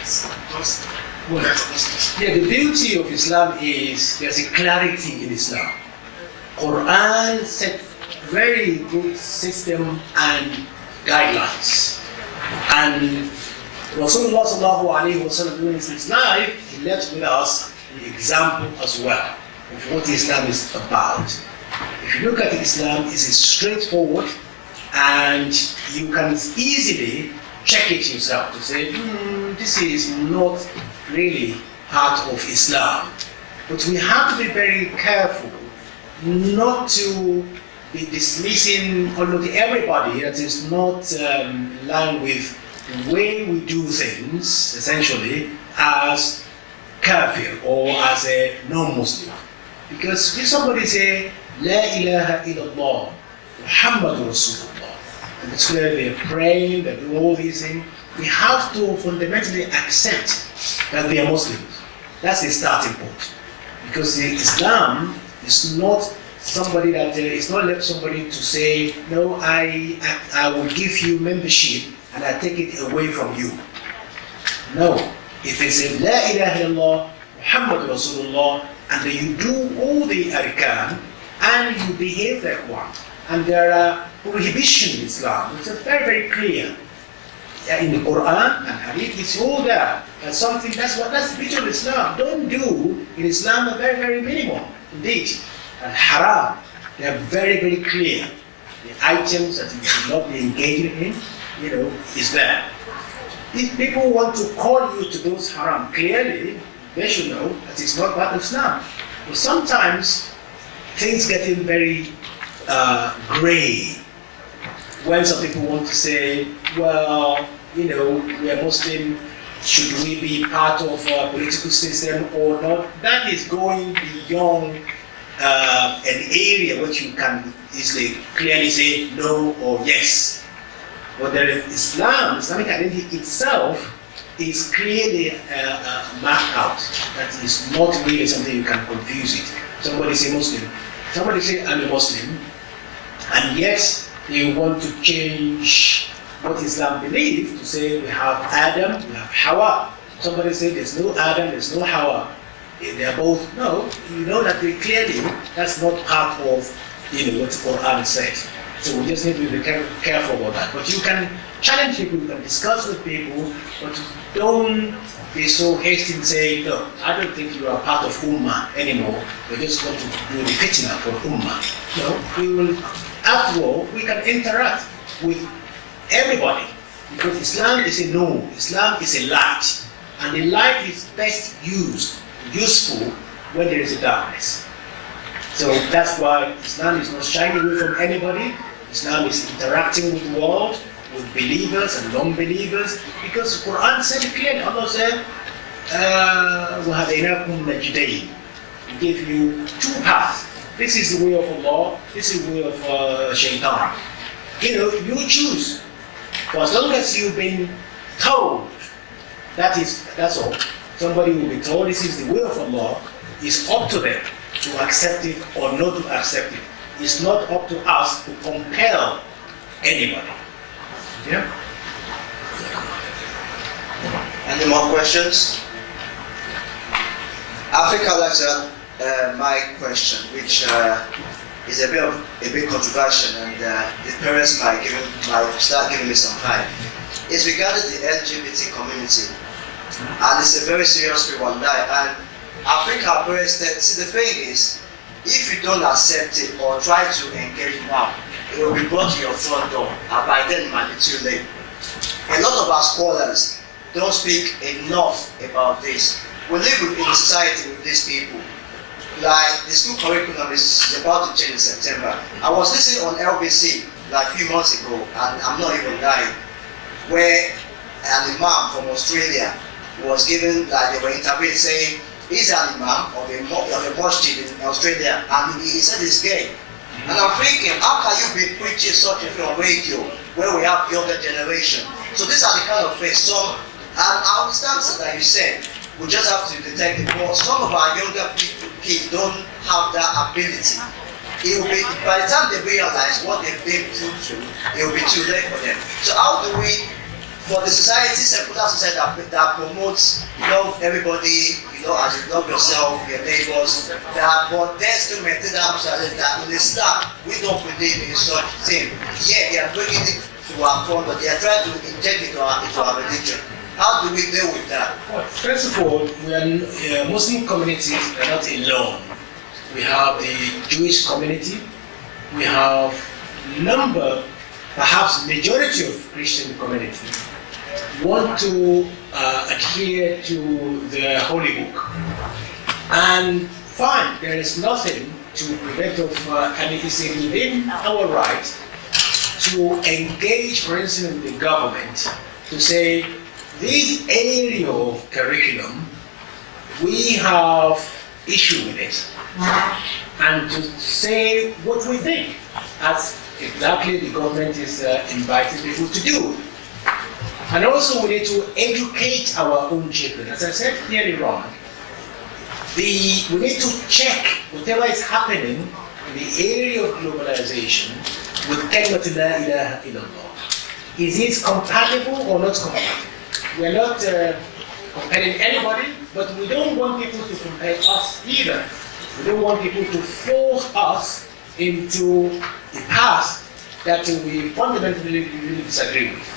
those kinds of Muslims? Yeah, the beauty of Islam is there's a clarity in Islam. Quran set very good system and guidelines. And Rasulullah sallallahu alayhi wa sallam during his life, he left with us the example as well of what Islam is about. If you look at Islam, it's straightforward, and you can easily check it yourself to say, this is not really part of Islam. But we have to be very careful not to be dismissing almost everybody that is not in line with the way we do things, essentially, as kafir or as a non-Muslim. Because if somebody say, La ilaha illallah, Muhammadur Rasulullah, and it's clear they're praying, they're doing all these things, we have to fundamentally accept that they are Muslims. That's the starting point. Because Islam is not somebody that it's not left somebody to say, no, I will give you membership and I take it away from you. No. If they say La ilaha illallah, Muhammad Rasulullah, and then you do all the arkan and you behave like one, and there are prohibitions in Islam, which are very, very clear. In the Quran and Hadith, it's all there. That's something, that's the beauty of Islam. Don't do in Islam a very, very minimum. Indeed. And haram, they are very, very clear. The items that you should not be engaging in, is there. If people want to call you to those haram, clearly, they should know that it's not part of Islam. But sometimes, things getting very gray. When some people want to say, well, we are Muslim, should we be part of a political system or not? That is going beyond an area which you can easily clearly say no or yes. But there is Islamic identity itself is clearly marked out. That is not really something you can confuse it. Somebody say Muslim, somebody say I'm a Muslim, and yet they want to change what Islam believes to say we have Adam, we have Hawa. Somebody say there's no Adam, there's no Hawa. They are both, no, you know that they clearly, that's not part of what the Quran says. So we just need to be careful about that. But you can challenge people, you can discuss with people, but don't be so hasty in saying, no, I don't think you are part of Ummah anymore. We're just going to do the fitna for Ummah. No, we will, after all, we can interact with everybody. Because Islam is a no, Islam is a light. And the light is best useful when there is a darkness. So that's why Islam is not shying away from anybody. Islam is interacting with the world, with believers and non-believers, because the Quran said it clearly. Allah said, وَهَدَيْنَاكُمْ نَجْدَيْنِ. We gave you two paths. This is the way of Allah, this is the way of Shaitan. You choose. For as long as you've been told, that's all. Somebody will be told this is the way of Allah, it's up to them to accept it or not to accept it. It's not up to us to compel anybody. Yeah? Any more questions? Africa likes my question, which is a bit controversial, and the parents might start giving me some time. It's regarding the LGBT community. And it's a very serious one. And I think our parents, see the thing is, if you don't accept it or try to engage now, it will be brought to your front door, and by then it might be too late. A lot of our scholars don't speak enough about this. We live in a society with these people. Like the school curriculum is about to change in September. I was listening on LBC like a few months ago, and I'm not even lying, where an imam from Australia was given, like they were interviewed saying, he's an imam of a mosque in Australia, and he said he's gay. And I'm thinking, how can you be preaching such a thing on radio where we have younger generation? So these are the kind of things. And I understand that you said, we just have to detect it, but some of our younger kids don't have that ability. It will be, by the time they realize what they've been through, it will be too late for them. So how do we, for the society, secular society that promotes love everybody, as you love yourself, your neighbors, but then still maintain that society that in the start, we don't believe in such thing. Yeah, they are bringing it to our front, but they are trying to inject it into our religion. How do we deal with that? Well, first of all, Muslim communities are not alone. We have the Jewish community, we have number, perhaps majority of Christian community want to adhere to the Holy Book. And fine, there is nothing to prevent and it is within our right to engage, for instance, with the government to say, this area of curriculum, we have issue with it. And to say what we think, as exactly the government is inviting people to do. And also we need to educate our own children. As I said earlier on, we need to check whatever is happening in the area of globalization with Kalimat La ilaha illallah. Is it compatible or not compatible? We are not comparing anybody, but we don't want people to compare us either. We don't want people to force us into a path that we fundamentally really disagree with.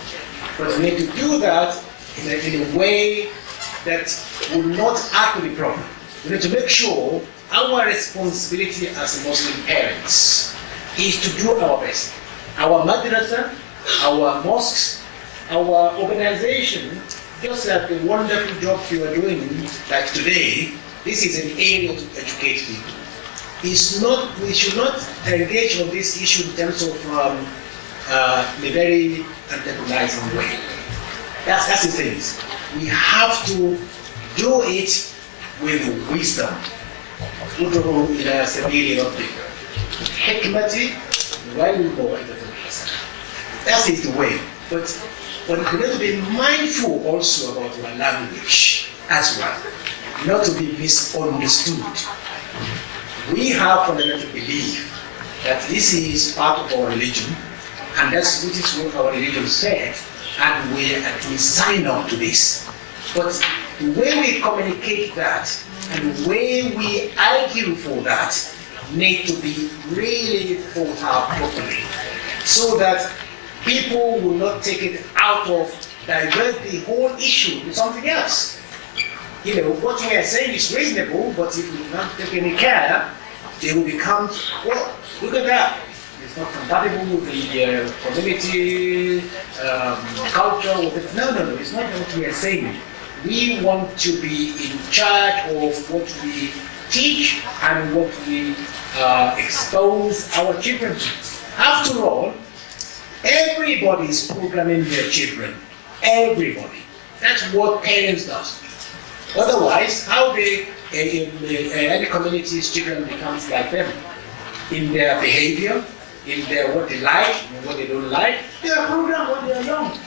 But we need to do that in a way that will not add to the problem. We need to make sure our responsibility as Muslim parents is to do our best. Our madrasa, our mosques, our organization, just like the wonderful job you are doing, like today, this is an area to educate people. We should not engage on this issue in terms of a very antagonizing way. That's the thing. We have to do it with wisdom. ادعوا إلى سبيل ربك بالحكمة والموعظة الحسنة. That is the way. But we need to be mindful also about our language as well, not to be misunderstood. We have fundamental belief that this is part of our religion, and that's what our religion said, and we sign up to this. But the way we communicate that and the way we argue for that need to be really thought out properly, so that people will not take it out of, divert the whole issue to something else. You know, what we are saying is reasonable, but if we do not take any care, they will become, well, look at that. It's not compatible with the community, culture. No, it's not what we are saying. We want to be in charge of what we teach and what we expose our children to. After all, everybody is programming their children. Everybody. That's what parents do. Otherwise, how any community's children becomes like them in their behavior, in their what they like and what they don't like. They are programmed when they are young.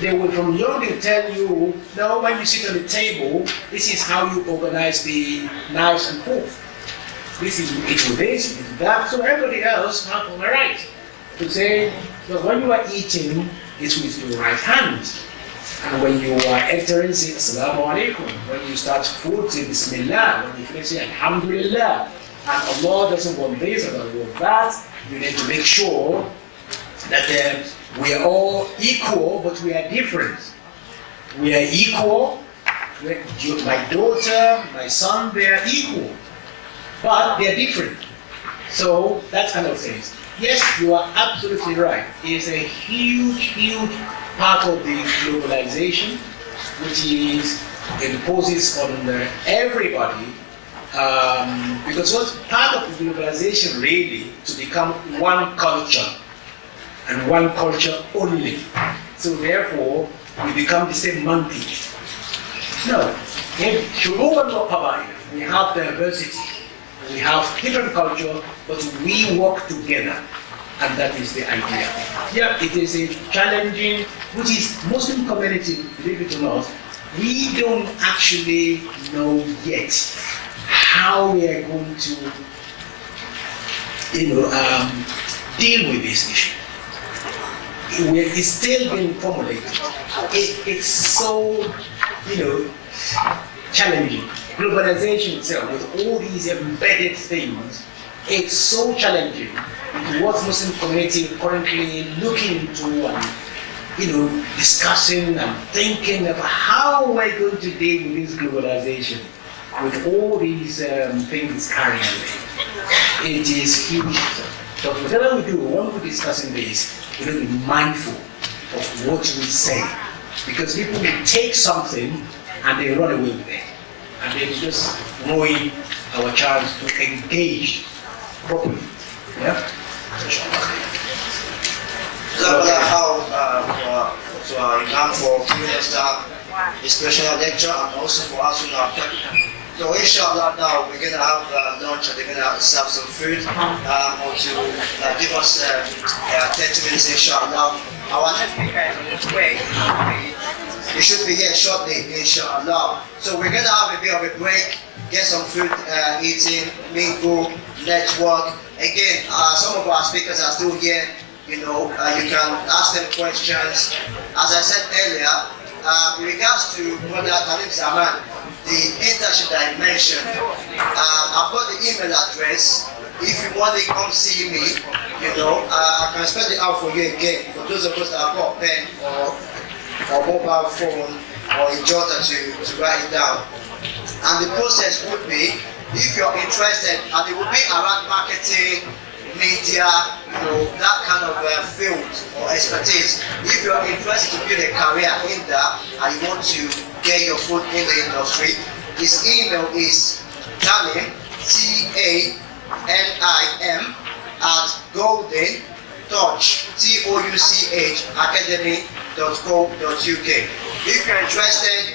They will, from young, they tell you, no, when you sit on the table, this is how you organize the knives and forks. This is it with this, it with that. So everybody else has a right to say, well, when you are eating, it's with your right hand. And when you are entering, say, Assalamu alaikum. When you start food, say, Bismillah. When you finish, say, Alhamdulillah. And Allah doesn't want this or doesn't want that. You need to make sure that we are all equal, but we are different. We are equal. My daughter, my son, they are equal, but they are different. So that kind of things. Yes, you are absolutely right. It's a huge part of the globalization, which imposes on everybody. Because what's part of the globalization really to become one culture and one culture only. So therefore, we become the same monkey. No, we have diversity, we have different culture, but we work together, and that is the idea. Yeah, it is a challenging, which is Muslim community, believe it or not, we don't actually know yet how we are going to, deal with this issue. It's still being formulated. It's so, challenging. Globalization itself, with all these embedded things, it's so challenging. What Muslim community currently looking into and, discussing and thinking about how we're going to deal with this globalization, with all these things carrying away. It is huge. But whatever we do, when we're discussing this, we have to be mindful of what we say. Because people will take something and they run away with it. And they're just ruin our chance to engage properly. Yeah? To our Imam for giving us that inspirational lecture and also for answering our questions. So inshallah now we're going to have lunch and they're going to serve some food or to give us 30 minutes inshallah. Our next speaker is on his way. He should be here shortly inshallah. So we're going to have a bit of a break, get some food, eating, mingle, network. Again, some of our speakers are still here. You can ask them questions. As I said earlier, in regards to Brother Talib Zaman, the internship that I mentioned, I've got the email address. If you want to come see me, I can spell it out for you again. For those of us that have got a pen or mobile phone or a jotter to write it down. And the process would be, if you're interested, and it would be around marketing, media, that kind of field or expertise. If you're interested to build a career in that and you want to get your foot in the industry, his email is Tanim, TANIM, at Golden Touch, TOUCH, academy.co.uk. If you're interested,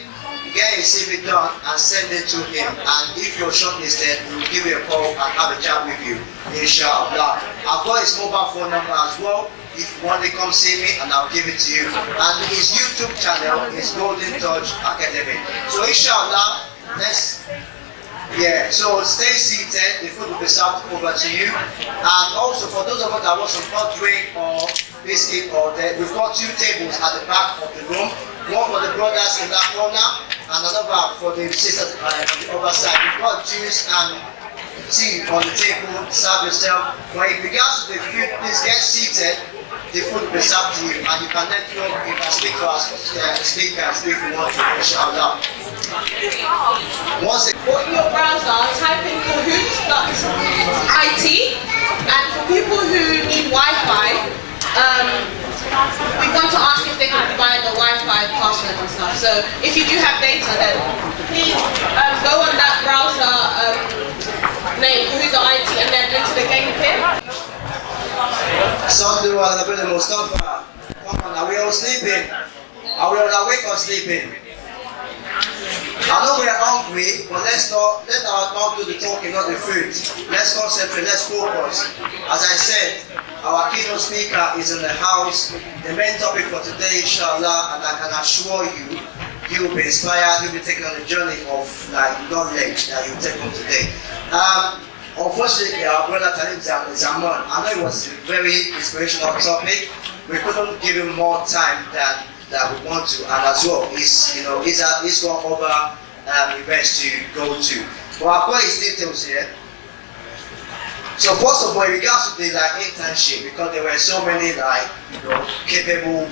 get a CV done and send it to him. And if you're shortlisted, we'll give you a call and have a chat with you, inshallah. I've got his mobile phone number as well. If you want to come see me, and I'll give it to you. And his YouTube channel is Golden Touch Academy. So inshallah, so stay seated, the food will be served over to you. And also for those of us that want some hot drink or biscuit we've got 2 tables at the back of the room. One for the brothers in that corner and another for the sisters on the other side. We've got juice and tea on the table, serve yourself. But in regards to the food, please get seated. The food will be served to you, and you can network, you can speak to us, speakers if you want to, inshallah. Or in your browser, type in Kahoot.it, and for people who need Wi-Fi, we're going to ask if they can provide the Wi-Fi password and stuff. So if you do have data, then please go on that browser name, Kahoot.it, and then enter the game pin. Sunday was a bit of Mustafa. Come on, are we all sleeping? Are we all awake or sleeping? I know we are hungry, but let our mouth do the talking, not the food. Let's concentrate, let's focus. As I said, our keynote speaker is in the house. The main topic for today, inshallah, and I can assure you, you will be inspired, you'll be taken on a journey of knowledge that you'll take on today. Unfortunately, our brother Talib Zaman, I know it was a very inspirational topic. We couldn't give him more time that we want to, and as well, he's gone over events to go to. But I've got his details here. So first of all, in regards to the internship, because there were so many capable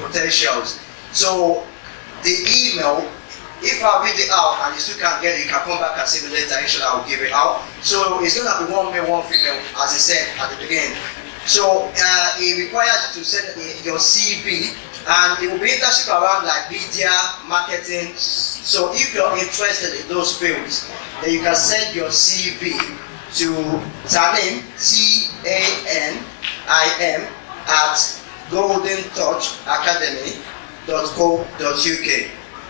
potentials. So the email, if I read it out and you still can't get it, you can come back and see me later. Inshallah, I will give it out. So it's going to be one male, one female, as I said at the beginning. So it requires you to send your CV, and it will be internship around like media, marketing. So if you're interested in those fields, then you can send your CV to Tanim, TANIM, at goldentouchacademy.co.uk.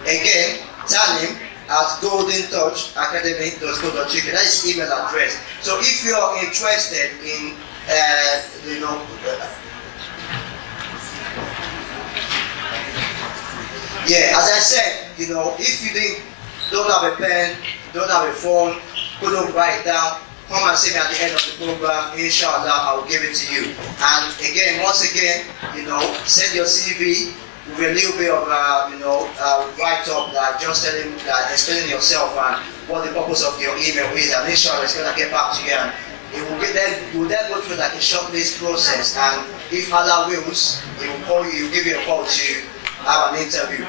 Again, Tanim at goldentouchacademy.co.uk. That is email address. So if you're interested in as I said, if you don't have a pen, don't have a phone, couldn't write it down, come and see me at the end of the program. Inshallah, I will give it to you. And again, once again, send your CV with a little bit of write up, just explaining yourself and what the purpose of your email is, and inshallah it's gonna get back to you. And you will then go through like a shortlist process, and if Allah wills, he will call you, he will give you a call to have an interview.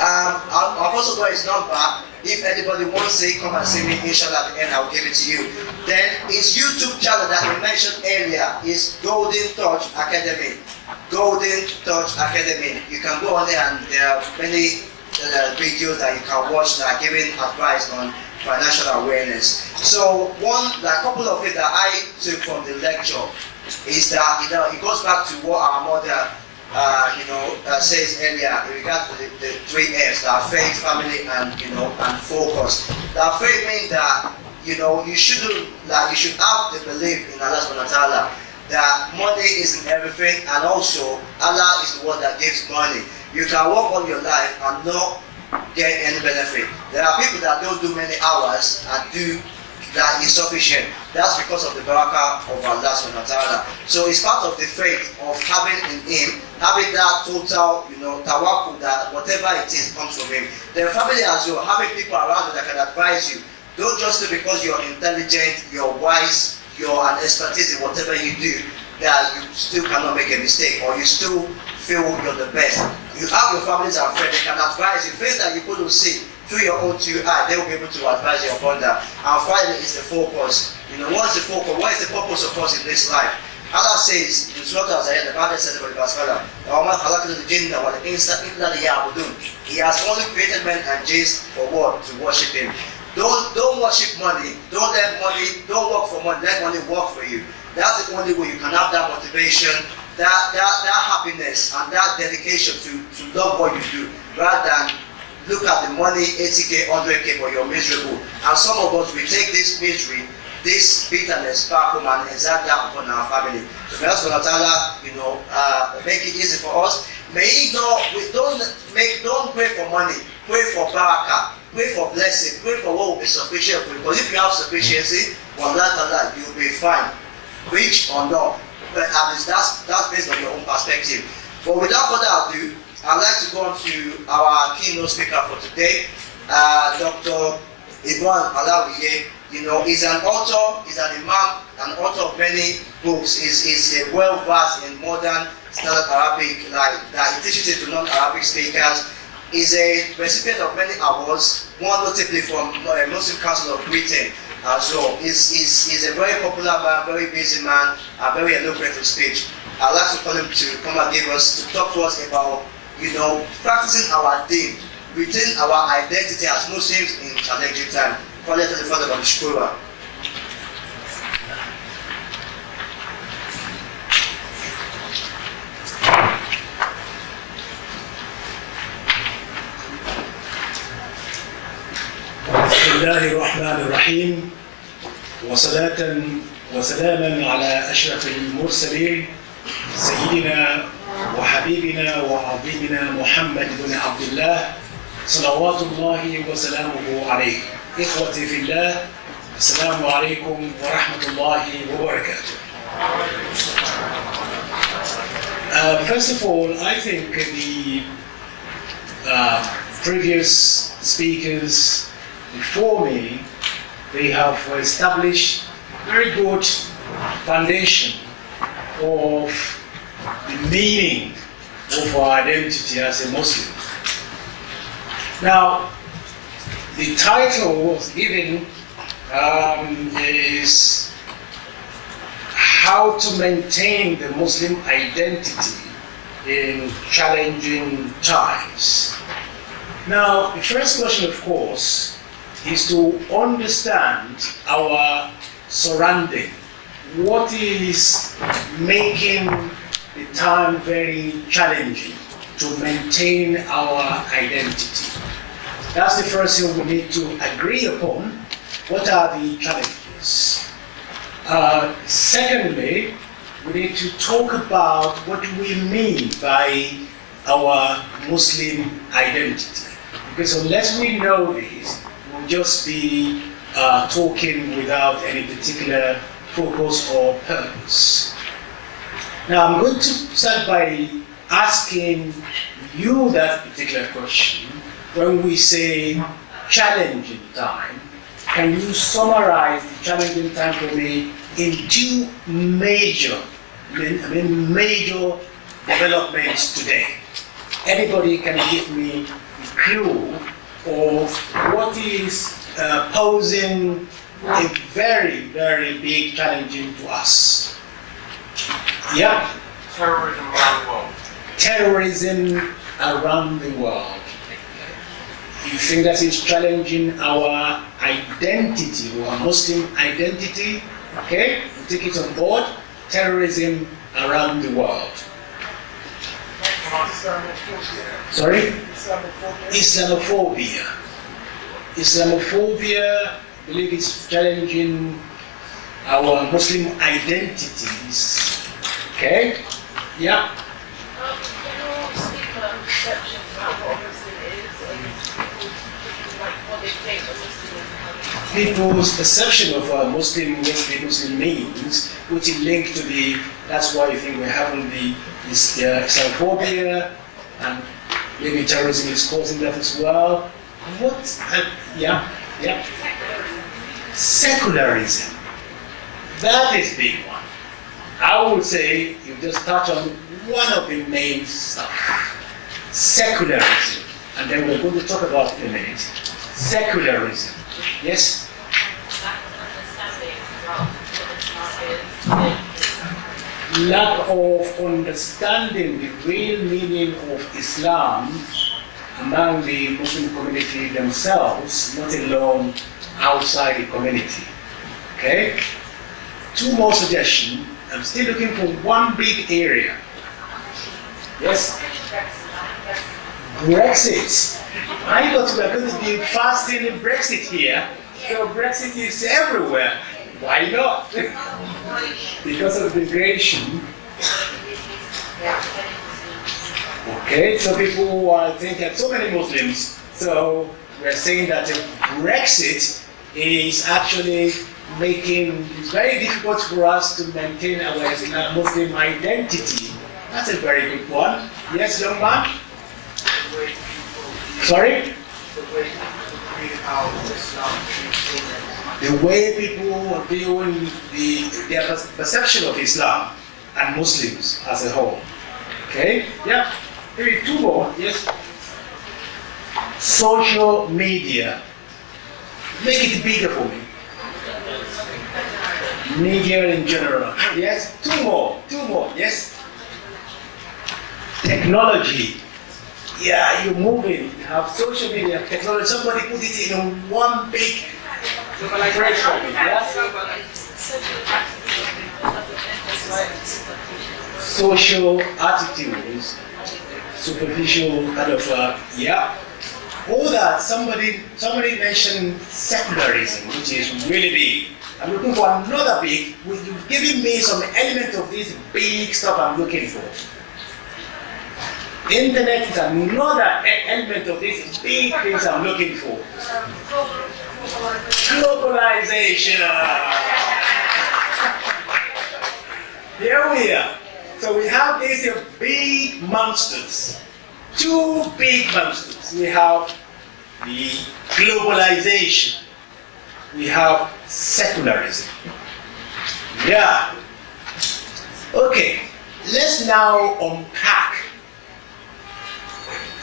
I've also got his number. If anybody wants to come and see me, inshallah at the end I'll give it to you. Then his YouTube channel that we mentioned earlier is Golden Touch Academy. Golden Touch Academy. You can go on there and there are many videos that you can watch that are giving advice on financial awareness. So a couple of it that I took from the lecture is that it goes back to what our mother says earlier in regard to the 3 F's, that faith, family, and and focus. That faith means that you should have the belief in Allah subhanahu wa ta'ala that money isn't everything, and also Allah is the one that gives money. You can work on your life and not get any benefit. There are people that don't do many hours and do that insufficient. That's because of the barakah of Allah subhanahu wa ta'ala. So it's part of the faith of having in Him, having that total, tawakkul, that whatever it is comes from Him. The family as well, having people around you that can advise you. Don't just say because you're intelligent, you're wise, you're an expertise in whatever you do, that you still cannot make a mistake, or you still feel you're the best. You have your families and friends, they can advise you. Things that you couldn't see through your own 2 eyes, they will be able to advise you upon that. And finally is the focus. What's the focus? What is the purpose of us in this life? Allah says in Surah Al-Zayat, the Prophet says about the Basmala, He has only created men and jinns for what? To worship Him. Don't worship money. Don't work for money. Let money work for you. That's the only way you can have that motivation, that happiness, and that dedication to love what you do, rather than look at the money, 80k, 100k, but you're miserable. And some of us, we take this misery, this bitterness back home and exert that upon our family. So may Allah subhanahu wa ta'ala, make it easy for us. May He don't pray for money, pray for barakah, pray for blessing, pray for what will be sufficient for you. Because if you have sufficiency, wallah, you'll be fine, rich or not. But at least that's based on your own perspective. But without further ado, I'd like to go on to our keynote speaker for today, Dr. Ibrahim Alawiye. He's an author, he's an imam, an author of many books. He's well-versed in modern standard Arabic, that he teaches it to non-Arabic speakers. He's a recipient of many awards, one notably from Muslim Council of Britain as well. He's a very popular man, very busy man, and very eloquent in speech. I'd like to call him to come and talk to us about practicing our deen, retain our identity as Muslims in challenging time. Call it to the Father of the Shukura. بسم الله الرحمن الرحيم وصلاة وسلاما على أشرف المرسلين سيدنا وحبيبنا وعظيمنا محمد بن عبد الله صلوات الله وسلامه عليه. إخوتي في الله، السلام عليكم ورحمة الله وبركاته. First of all, I think the previous speakers before me, they have established very good foundation of the meaning of our identity as a Muslim. Now, the title was given is How to Maintain the Muslim Identity in Challenging Times. Now, the first question, of course, is to understand our surrounding. What is making the time very challenging to maintain our identity? That's the first thing we need to agree upon. What are the challenges? Secondly, we need to talk about what we mean by our Muslim identity. Because unless we know this, we'll just be talking without any particular focus or purpose. Now, I'm going to start by asking you that particular question. When we say challenging time, can you summarize the challenging time for me in two major developments today? Anybody can give me a clue of what is posing a very, very big challenge to us? Yeah? Terrorism around the world. Terrorism around the world. You think that is challenging our identity, our Muslim identity? Okay, we take it on board. Terrorism around the world. Sorry? Islamophobia. Islamophobia, I believe it's challenging our Muslim identities. Okay? Yeah. People's perception of Muslim means, which is linked to the, that's why you think we're having this Islamophobia, and maybe terrorism is causing that as well. What, yeah. Secularism. That is a big one. I would say you just touch on one of the main stuff. Secularism. And then we're going to talk about it in a minute. Secularism. Yes? Lack of understanding the real meaning of Islam among the Muslim community themselves, not alone outside the community. Okay? Two more suggestions. I'm still looking for one big area. Yes? Brexit. I thought we were going to be fasting in Brexit here. So Brexit is everywhere. Why not? Because of migration. Okay, so people are thinking, so many Muslims. So we're saying that Brexit is actually making it very difficult for us to maintain our Muslim identity. That's a very good one. Yes, young man? Sorry? The way people are viewing their perception of Islam and Muslims as a whole. Okay? Yeah. Maybe two more. Yes? Social media. Make it bigger for me. Media in general. Yes? Two more. Yes? Technology. Yeah, you're moving. You have social media, technology. Somebody put it in one big phrase for me. Yes? Social attitudes, superficial kind of, yeah. All that, somebody mentioned secularism, which is really big. I'm looking for another big, you've given me some element of this big stuff I'm looking for. Internet is another element of these big things I'm looking for. Globalization. Here we are. So we have these big monsters. Two big monsters. We have the globalization. We have secularism. Yeah. Okay. Let's now unpack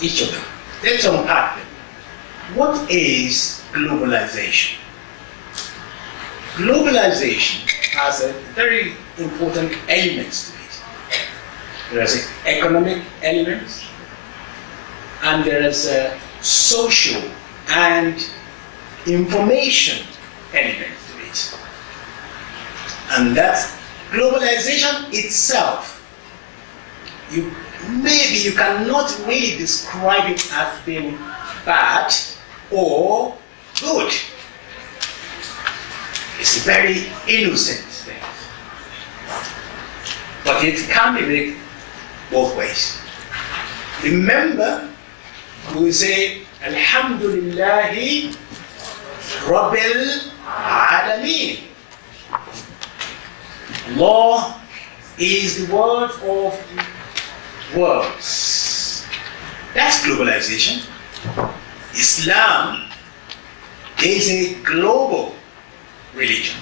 each of them. Let's unpack them. what is globalization? Globalization has a very important elements to it. There is an economic element, and there is a social and information element to it. And that globalization itself, maybe you cannot really describe it as being bad or good. It's a very innocent thing. But it can be made both ways. Remember, we say, Alhamdulillahi Rabbil Alameen. Allah is the word of words. That's globalization. Islam is a global religion.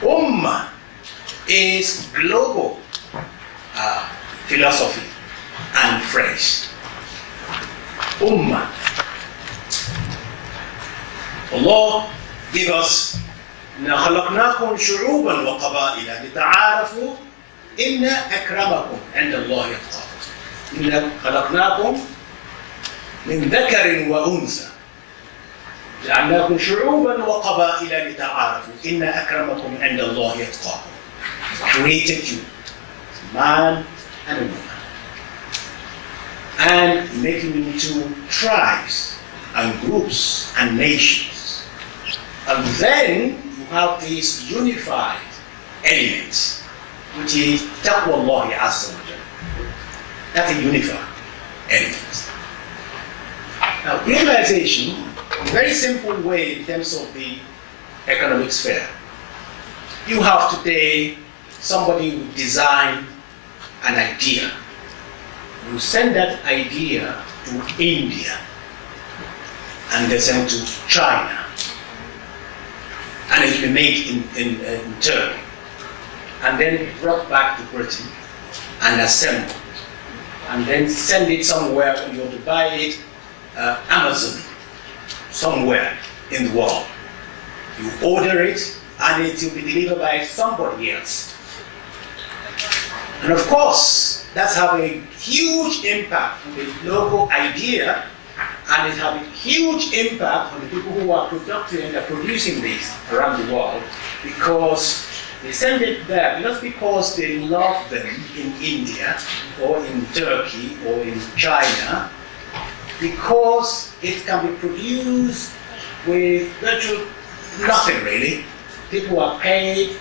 Ummah is global philosophy and phrase. Ummah. Allah gave us إِنَّا خَلَقْنَاكُمْ شُعُوبًا وَقَبَائِلَ لِتَعَارَفُوا إِنَّ أَكْرَمَكُمْ عِنْدَ اللَّهِ أَتْقَاكُمْ إِنَّا خَلَقْنَاكُمْ مِنْ ذَكَرٍ وَأُنْثَى جعلناكم شعوبا وقبائل لتعارفوا إن أكرمكم عند الله يتقاكم. Created you, man and a woman, and making you into tribes and groups and nations. And then you have these unified elements, which is taqwa Allah azza wa jalla. That's a unified element. Now, globalization, a very simple way in terms of the economic sphere. You have today somebody who design an idea. You send that idea to India, and they send to China, and it will be made in Turkey, and then brought back to Britain and assembled, and then send it somewhere. When you want to buy it, Amazon, somewhere in the world. You order it, and it will be delivered by somebody else. And of course, that's having a huge impact on the local idea, and it having a huge impact on the people who are producing and are producing this around the world, because they send it there not because they love them in India or in Turkey or in China, because it can be produced with virtually nothing really. People are paid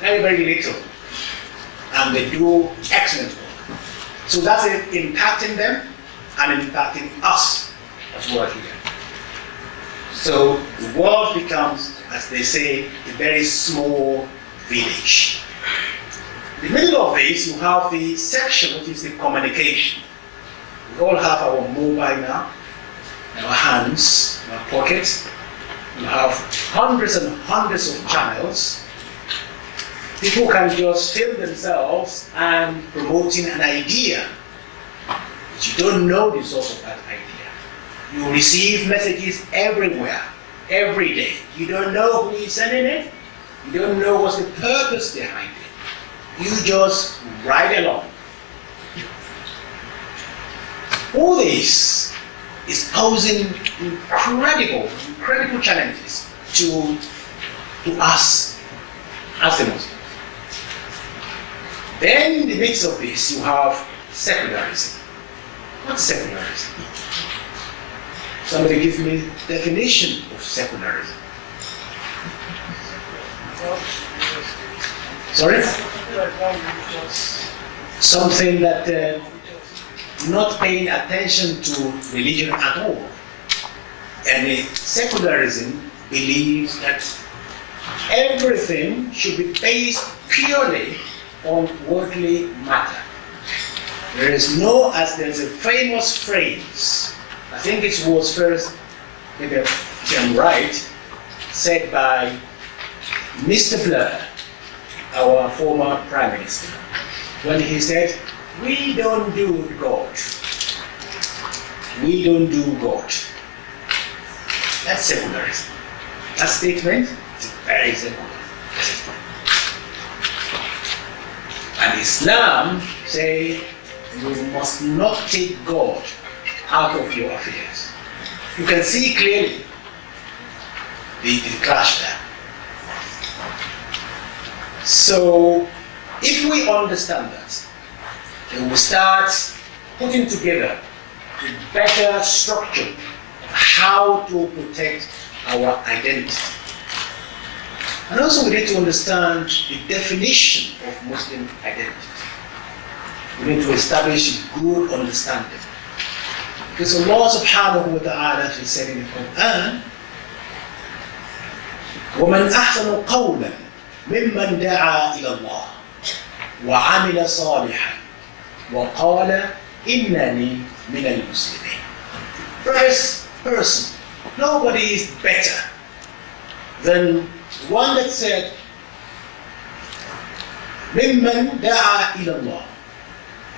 very, very little, and they do excellent work. So that's impacting them and impacting us as well here. So the world becomes, as they say, a very small village. In the middle of this, you have the section which is the communication. We all have our mobile now, in our hands, in our pockets. We have hundreds and hundreds of channels. People can just film themselves and promoting an idea, but you don't know the source of that idea. You receive messages everywhere, every day. You don't know who is sending it. You don't know what's the purpose behind it. You just ride along. All this is posing incredible challenges to us as the Muslims. Then in the midst of this, you have secularism. What's secularism? Somebody give me a definition of secularism. Sorry? Something that not paying attention to religion at all. And secularism believes that everything should be based purely on worldly matter. There's a famous phrase, I think it was first, maybe I'm right, said by Mr. Blair, our former Prime Minister, when he said, "We don't do God. We don't do God. That's secularism. That statement is very secular. And Islam say you must not take God out of your affairs. You can see clearly the clash there. So if we understand that, then we start putting together a better structure of how to protect our identity. And also we need to understand the definition of Muslim identity. We need to establish a good understanding. Because Allah subhanahu wa ta'ala has said in the Quran, وَمَنْ أَحْسَنُ قَوْلًا مِمَّنْ دَعَا إِلَى اللَّهِ وَعَمِلَ صَالِحًا وَقَالَ إِنَّنِي مِنَ الْمُسْلِمِينَ. First person, nobody is better than one that said, مِمَّنْ دَعَا إِلَى اللَّهِ.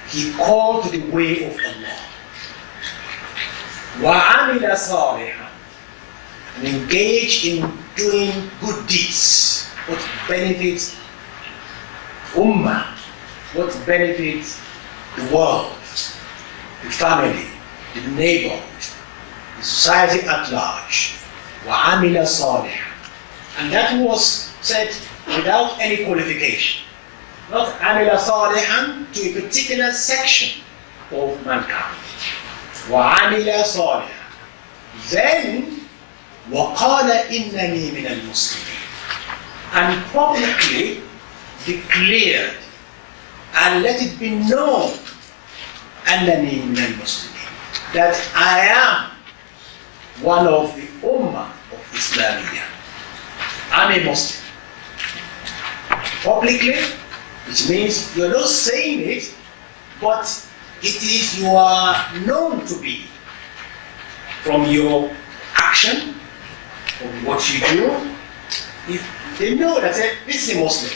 He called to the way of Allah. وَعَمِلَ صَالِحًا. And engage in doing good deeds. What benefits Ummah, what benefits the world, the family, the neighborhood, the society at large. وَعَمِلَ صَالِحًا. And that was said without any qualification. Not عَمِلَ صَالِحًا to a particular section of mankind. وَعَمِلَ صَالِحًا. Then وَقَالَ إِنَّنِي مِنَ الْمُسْلِمِينَ. And publicly declared and let it be known أَنَّنِي مِنَ الْمُسْلِمِينَ, that I am one of the Ummah of Islamiyah. I'm a Muslim. Publicly, which means you're not saying it, but it is you are known to be from your action, from what you do. If they know that this is a Muslim,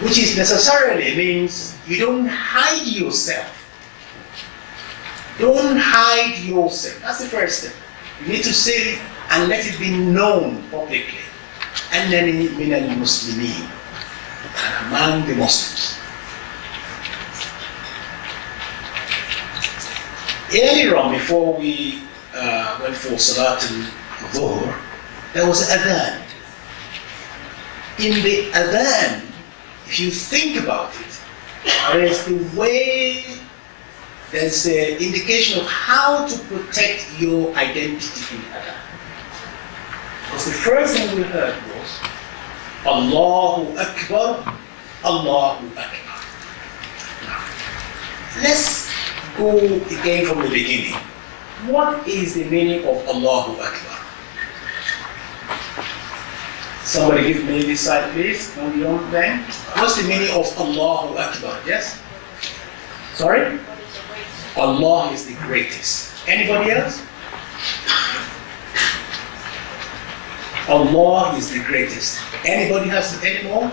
which is necessarily means you don't hide yourself. Don't hide yourself. That's the first step. You need to say it and let it be known publicly. أَنَّنِي مِنَ الْمُسْلِمِينَ. And among the Muslims. Earlier on, before we went for Salat al-Dhuhr, there was adhan. In the adhan, if you think about it, there is the way, there's an indication of how to protect your identity in adhan. Because the first thing we heard was, Allahu Akbar, Allahu Akbar. Now, let's go again from the beginning. What is the meaning of Allahu Akbar? Somebody give me this side, please. No, you don't then. What's the meaning of Allahu Akbar? Yes? Sorry? Allah is the greatest. Anybody else? Allah is the greatest. Anybody has any more?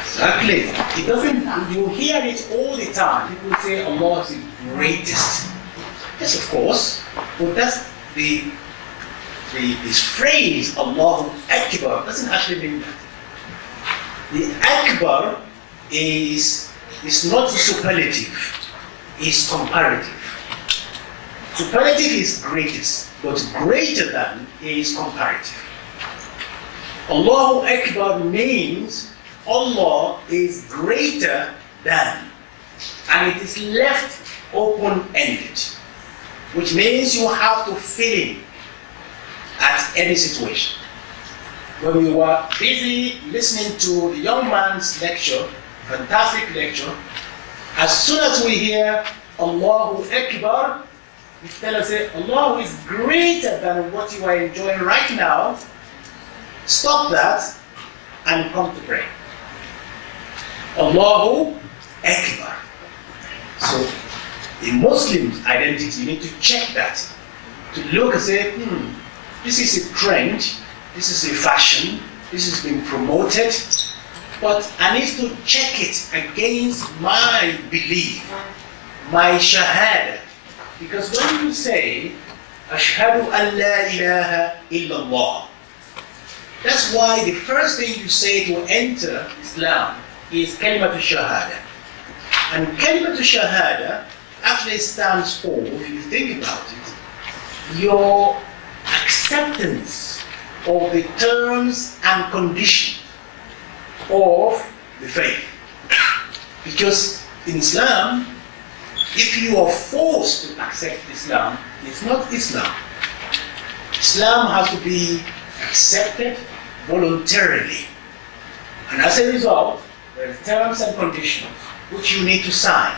Exactly. It doesn't, you hear it all the time. People say Allah is the greatest. Yes, of course. But that's this phrase, Allahu Akbar, doesn't actually mean that. The Akbar is not superlative, it's comparative. Superlative is greatest, but greater than is comparative. Allahu Akbar means Allah is greater than, and it is left open-ended, which means you have to fill in at any situation. When we were busy listening to the young man's lecture, fantastic lecture, as soon as we hear Allahu Akbar, we tell us that Allah is greater than what you are enjoying right now. Stop that and come to pray. Allahu Akbar. So, in Muslim's identity, you need to check that. To look and say, this is a trend, this is a fashion, this is being promoted, but I need to check it against my belief. my shahada. Because when you say, Ashhadu an la ilaha illallah, that's why the first thing you say to enter Islam is kalimatu shahada. And kalimatu shahada actually stands for, if you think about it, your acceptance of the terms and conditions of the faith. Because in Islam, if you are forced to accept Islam, it's not Islam. Islam has to be accepted voluntarily. And as a result, there are terms and conditions which you need to sign.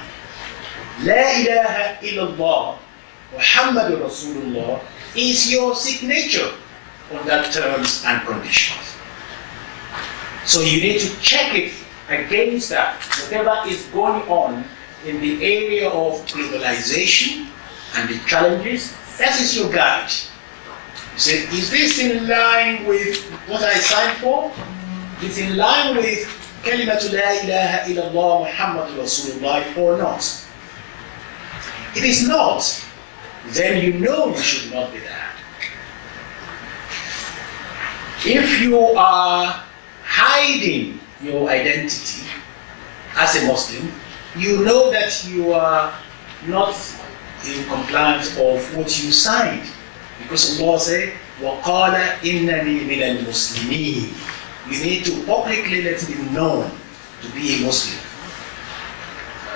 La ilaha illallah Muhammadur Rasulullah is your signature on that terms and conditions. So you need to check it against that. Whatever is going on in the area of globalization and the challenges, that is your guide. You say, is this in line with what I signed for? Is it in line with kalimatu la ilaha illallah Muhammadur Rasulullah or not? If it's not, then you know you should not be there. If you are hiding your identity as a Muslim, you know that you are not in compliance of what you signed. Because Allah said, وَقَالَ إِنَّنِي مِنَ الْمُسْلِمِينَ. You need to publicly let it be known to be a Muslim.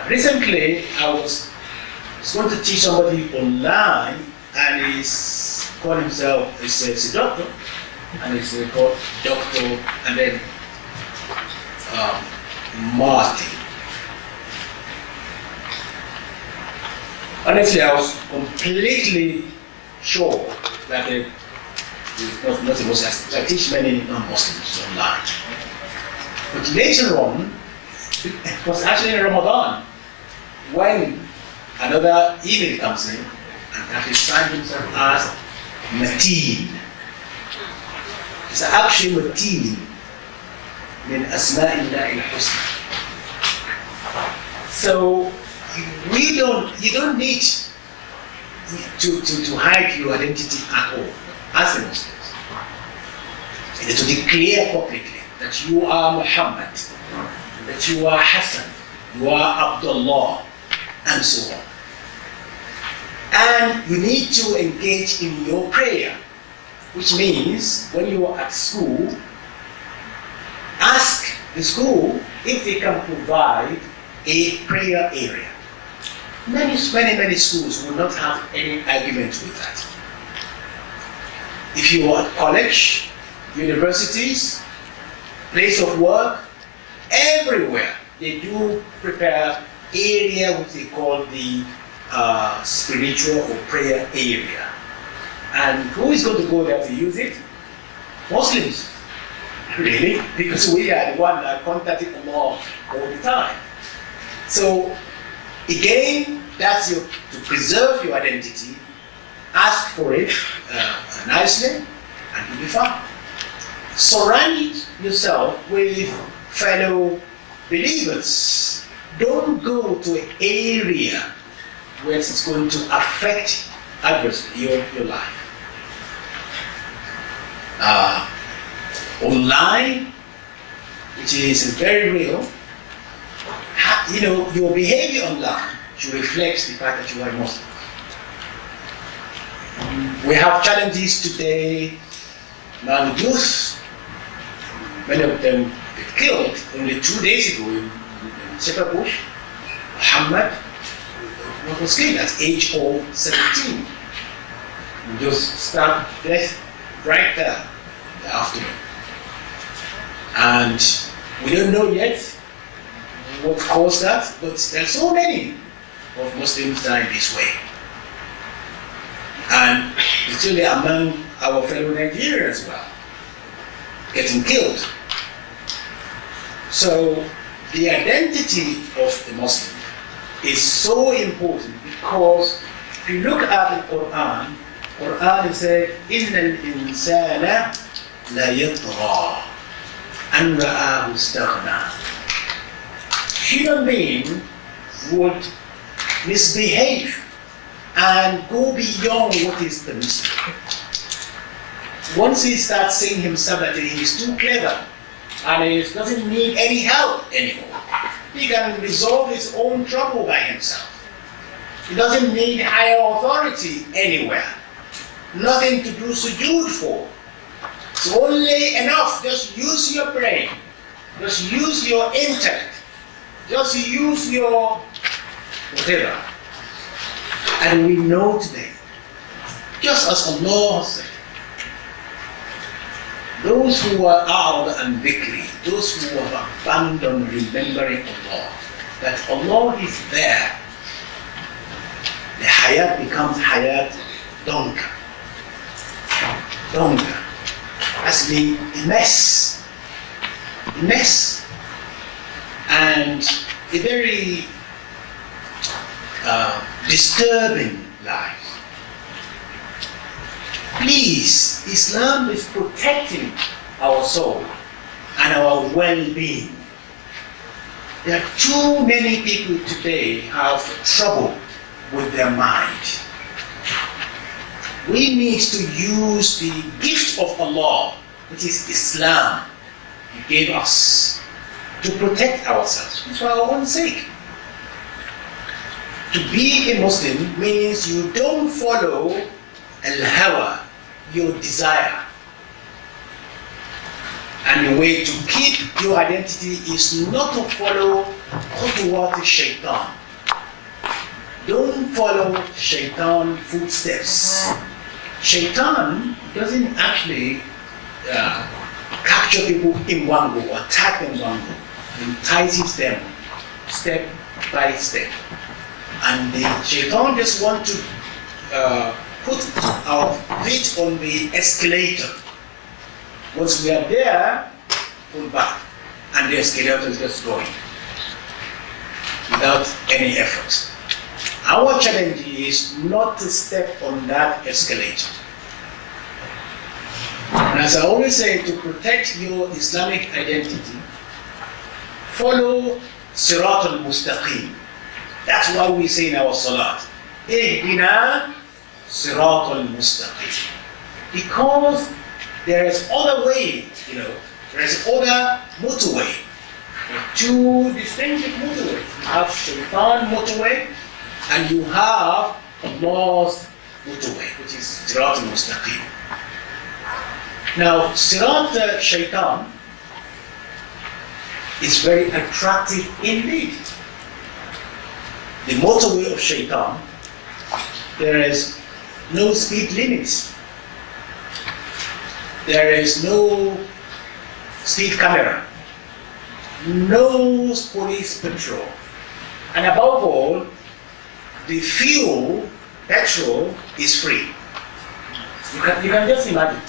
Recently, I was going to teach somebody online, and he's called himself, he's a doctor, and he's called Doctor, and then Martin. Honestly, I was completely sure that he's not a Muslim. I teach many non-Muslims online. But later on, it was actually in Ramadan, when another email comes in, and that he signed himself as Mateen. It's actually Mateen min Asma'illahi al-Husna. So you don't need to hide your identity at all as a Muslim. You need to declare publicly that you are Muhammad, that you are Hassan, you are Abdullah, and so on. And you need to engage in your prayer, which means when you are at school, ask the school if they can provide a prayer area. Many schools will not have any argument with that. If you are at college, universities, place of work, everywhere they do prepare area which they call the spiritual or prayer area. And who is going to go there to use it? Muslims. Really? Because we are the one that contacting Allah all the time. So again, that's to preserve your identity. Ask for it nicely, and you'll be fine. Surround yourself with fellow believers. Don't go to an area where it's going to affect adversely your life. Online, which is very real, your behavior online should reflect the fact that you are a Muslim. We have challenges today among youth. Many of them get killed. Only 2 days ago in Shepherd Bush, Muhammad was killed at age of 17. We just start death right there in the afternoon. And we don't know yet what caused that, but there's so many of Muslims dying this way. And particularly among our fellow Nigerians as well, getting killed. So the identity of the Muslim is so important, because if you look at the Quran says, إِنَّ الْإِنسَانَ لَيَطْغَى أَنْ رَآهُ اسْتَغْنَى. Human being would misbehave and go beyond what is permissible. Once he starts seeing himself that he is too clever and he doesn't need any help anymore, he can resolve his own trouble by himself. He doesn't need higher authority anywhere. Nothing to do sujood for. It's only enough, just use your brain. Just use your intellect. Just use your whatever. And we know today, just as Allah said, those who are out and victory, those who have abandoned remembering Allah, that Allah is there, the hayat becomes hayat donka. Donka. That's mean a mess. A mess. And a very disturbing life. Please, Islam is protecting our soul and our well-being. There are too many people today have trouble with their mind. We need to use the gift of Allah, which is Islam, He gave us, to protect ourselves. It's for our own sake. To be a Muslim means you don't follow al-hawa, your desire. And the way to keep your identity is not to follow khutuwat shaitan. Don't follow shaitan footsteps. Shaitan doesn't actually capture people in one go, attack them in one go. He entices them step by step. And the shaitan just wants to put our feet on the escalator. Once we are there, pull back, and the escalator is just going without any effort. Our challenge is not to step on that escalator. And as I always say, to protect your Islamic identity, follow Sirat al-Mustaqim. That's why we say in our salat, Ihdina Sirat al-Mustaqim. Because there is other way, there is other motorway. There are two distinctive motorways. You have Shaitan motorway, and you have Allah's motorway, which is Sirat al-Mustaqim. Now, Sirat Shaitan is very attractive indeed. The motorway of Shaitan, there is no speed limits. There is no speed camera, no police patrol, and above all, the fuel, petrol, is free. You can just imagine.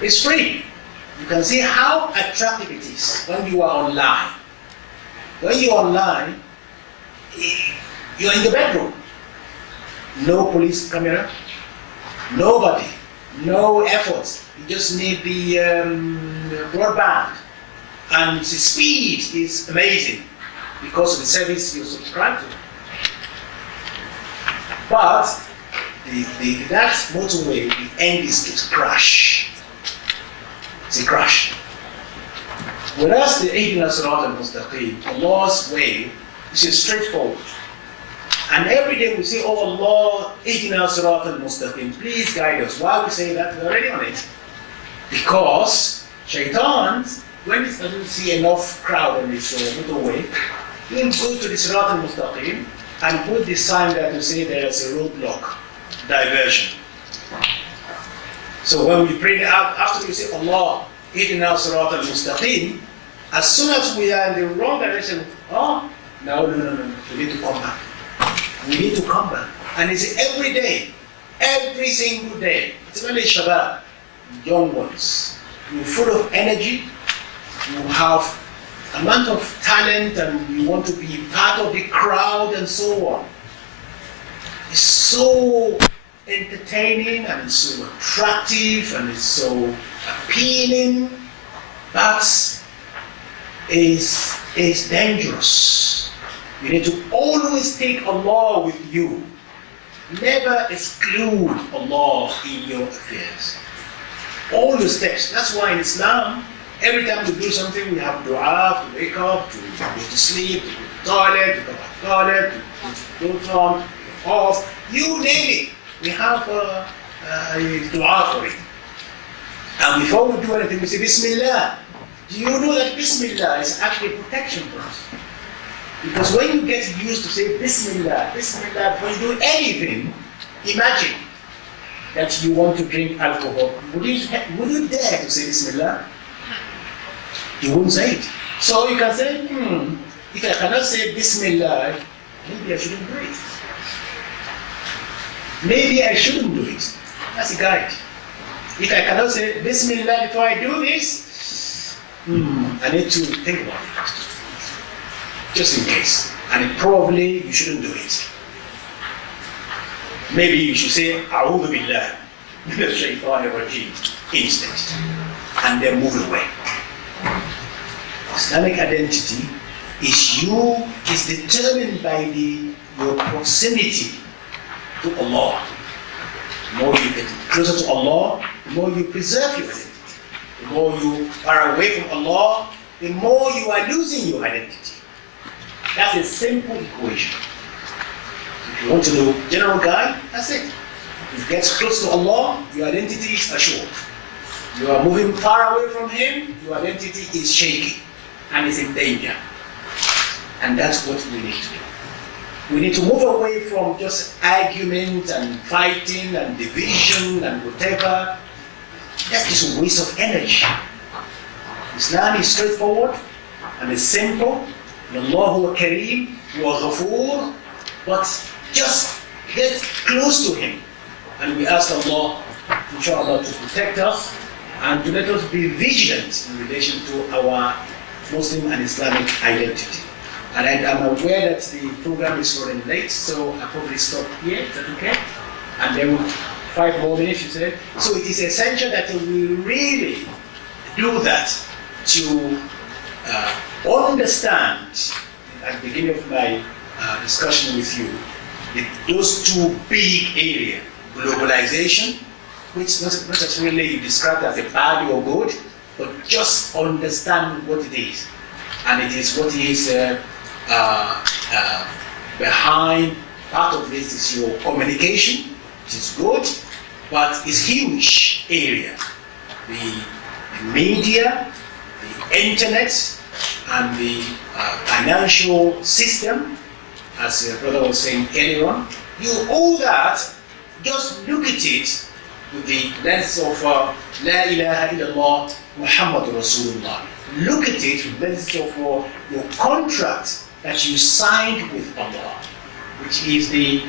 It's free. You can see how attractive it is when you are online. When you are online, you're in the bedroom. No police camera, nobody, no effort. You just need the broadband. And the speed is amazing because of the service you subscribe to. But that motorway, the end is crash. It's a crash. Whereas the Ihdina Sirat al-Mustaqim, Allah's way, is straightforward. And every day we say, oh Allah, Ihdina Sirat al-Mustaqim, please guide us. Why we say that? We're already on it. Because Shaitan, when it doesn't see enough crowd on this motorway, he'll go to the Sirat al-Mustaqim and put the sign there to say there is a roadblock, diversion. So when we pray out, after we say Allah, Ihdina Sirat al-Mustaqim, as soon as we are in the wrong direction, no, we need to come back. We need to come back. And it's every day, every single day. It's really Shabbat, young ones. You're full of energy, you have amount of talent, and you want to be part of the crowd and so on. It's so entertaining and it's so attractive and it's so appealing, but is dangerous. You need to always take Allah with you. Never exclude Allah in your affairs. All the steps. That's why in Islam, every time we do something, we have dua, to wake up, to go to sleep, to go to the toilet, to come out of the toilet, to go from, off, you name it. We have a dua for it. And before we do anything, we say Bismillah. Do you know that Bismillah is actually protection for us? Because when you get used to say Bismillah, Bismillah, when you do anything, imagine that you want to drink alcohol. Would you dare to say Bismillah? You wouldn't say it. So you can say, if I cannot say Bismillah, maybe I shouldn't do it. Maybe I shouldn't do it. That's a guide. If I cannot say Bismillah before I do this, I need to think about it. Just in case. And probably you shouldn't do it. Maybe you should say A'udhu Billah minash shaitanir rajim instead. And then move away. Islamic identity is determined by your proximity to Allah. The more you get closer to Allah, the more you preserve your identity. The more you are away from Allah, the more you are losing your identity. That's a simple equation. If you want to know general guide, that's it. If you get close to Allah, your identity is assured. You are moving far away from Him, your identity is shaky and is in danger. And that's what we need to do. We need to move away from just argument and fighting and division and whatever. That's just a waste of energy. Islam is straightforward and it's simple. Allahu Kareem, wa Ghafoor, but just get close to Him. And we ask Allah, inshallah, to protect us and to let us be vigilant in relation to our Muslim and Islamic identity. And I'm aware that the program is running late, so I'll probably stop here. Is that okay? And then 5 more minutes, you said. So it is essential that we really do that to understand, at the beginning of my discussion with you, those two big areas, globalization, which not necessarily you described as a bad or good, but just understand what it is. And it is what is behind, part of this is your communication, which is good, but it's huge area. The media, the internet, and the financial system, as your brother was saying earlier on, all that, just look at it with the lens of La ilaha illallah Muhammadur Rasulullah. Look at it with the lens of your contract that you signed with Allah, which is you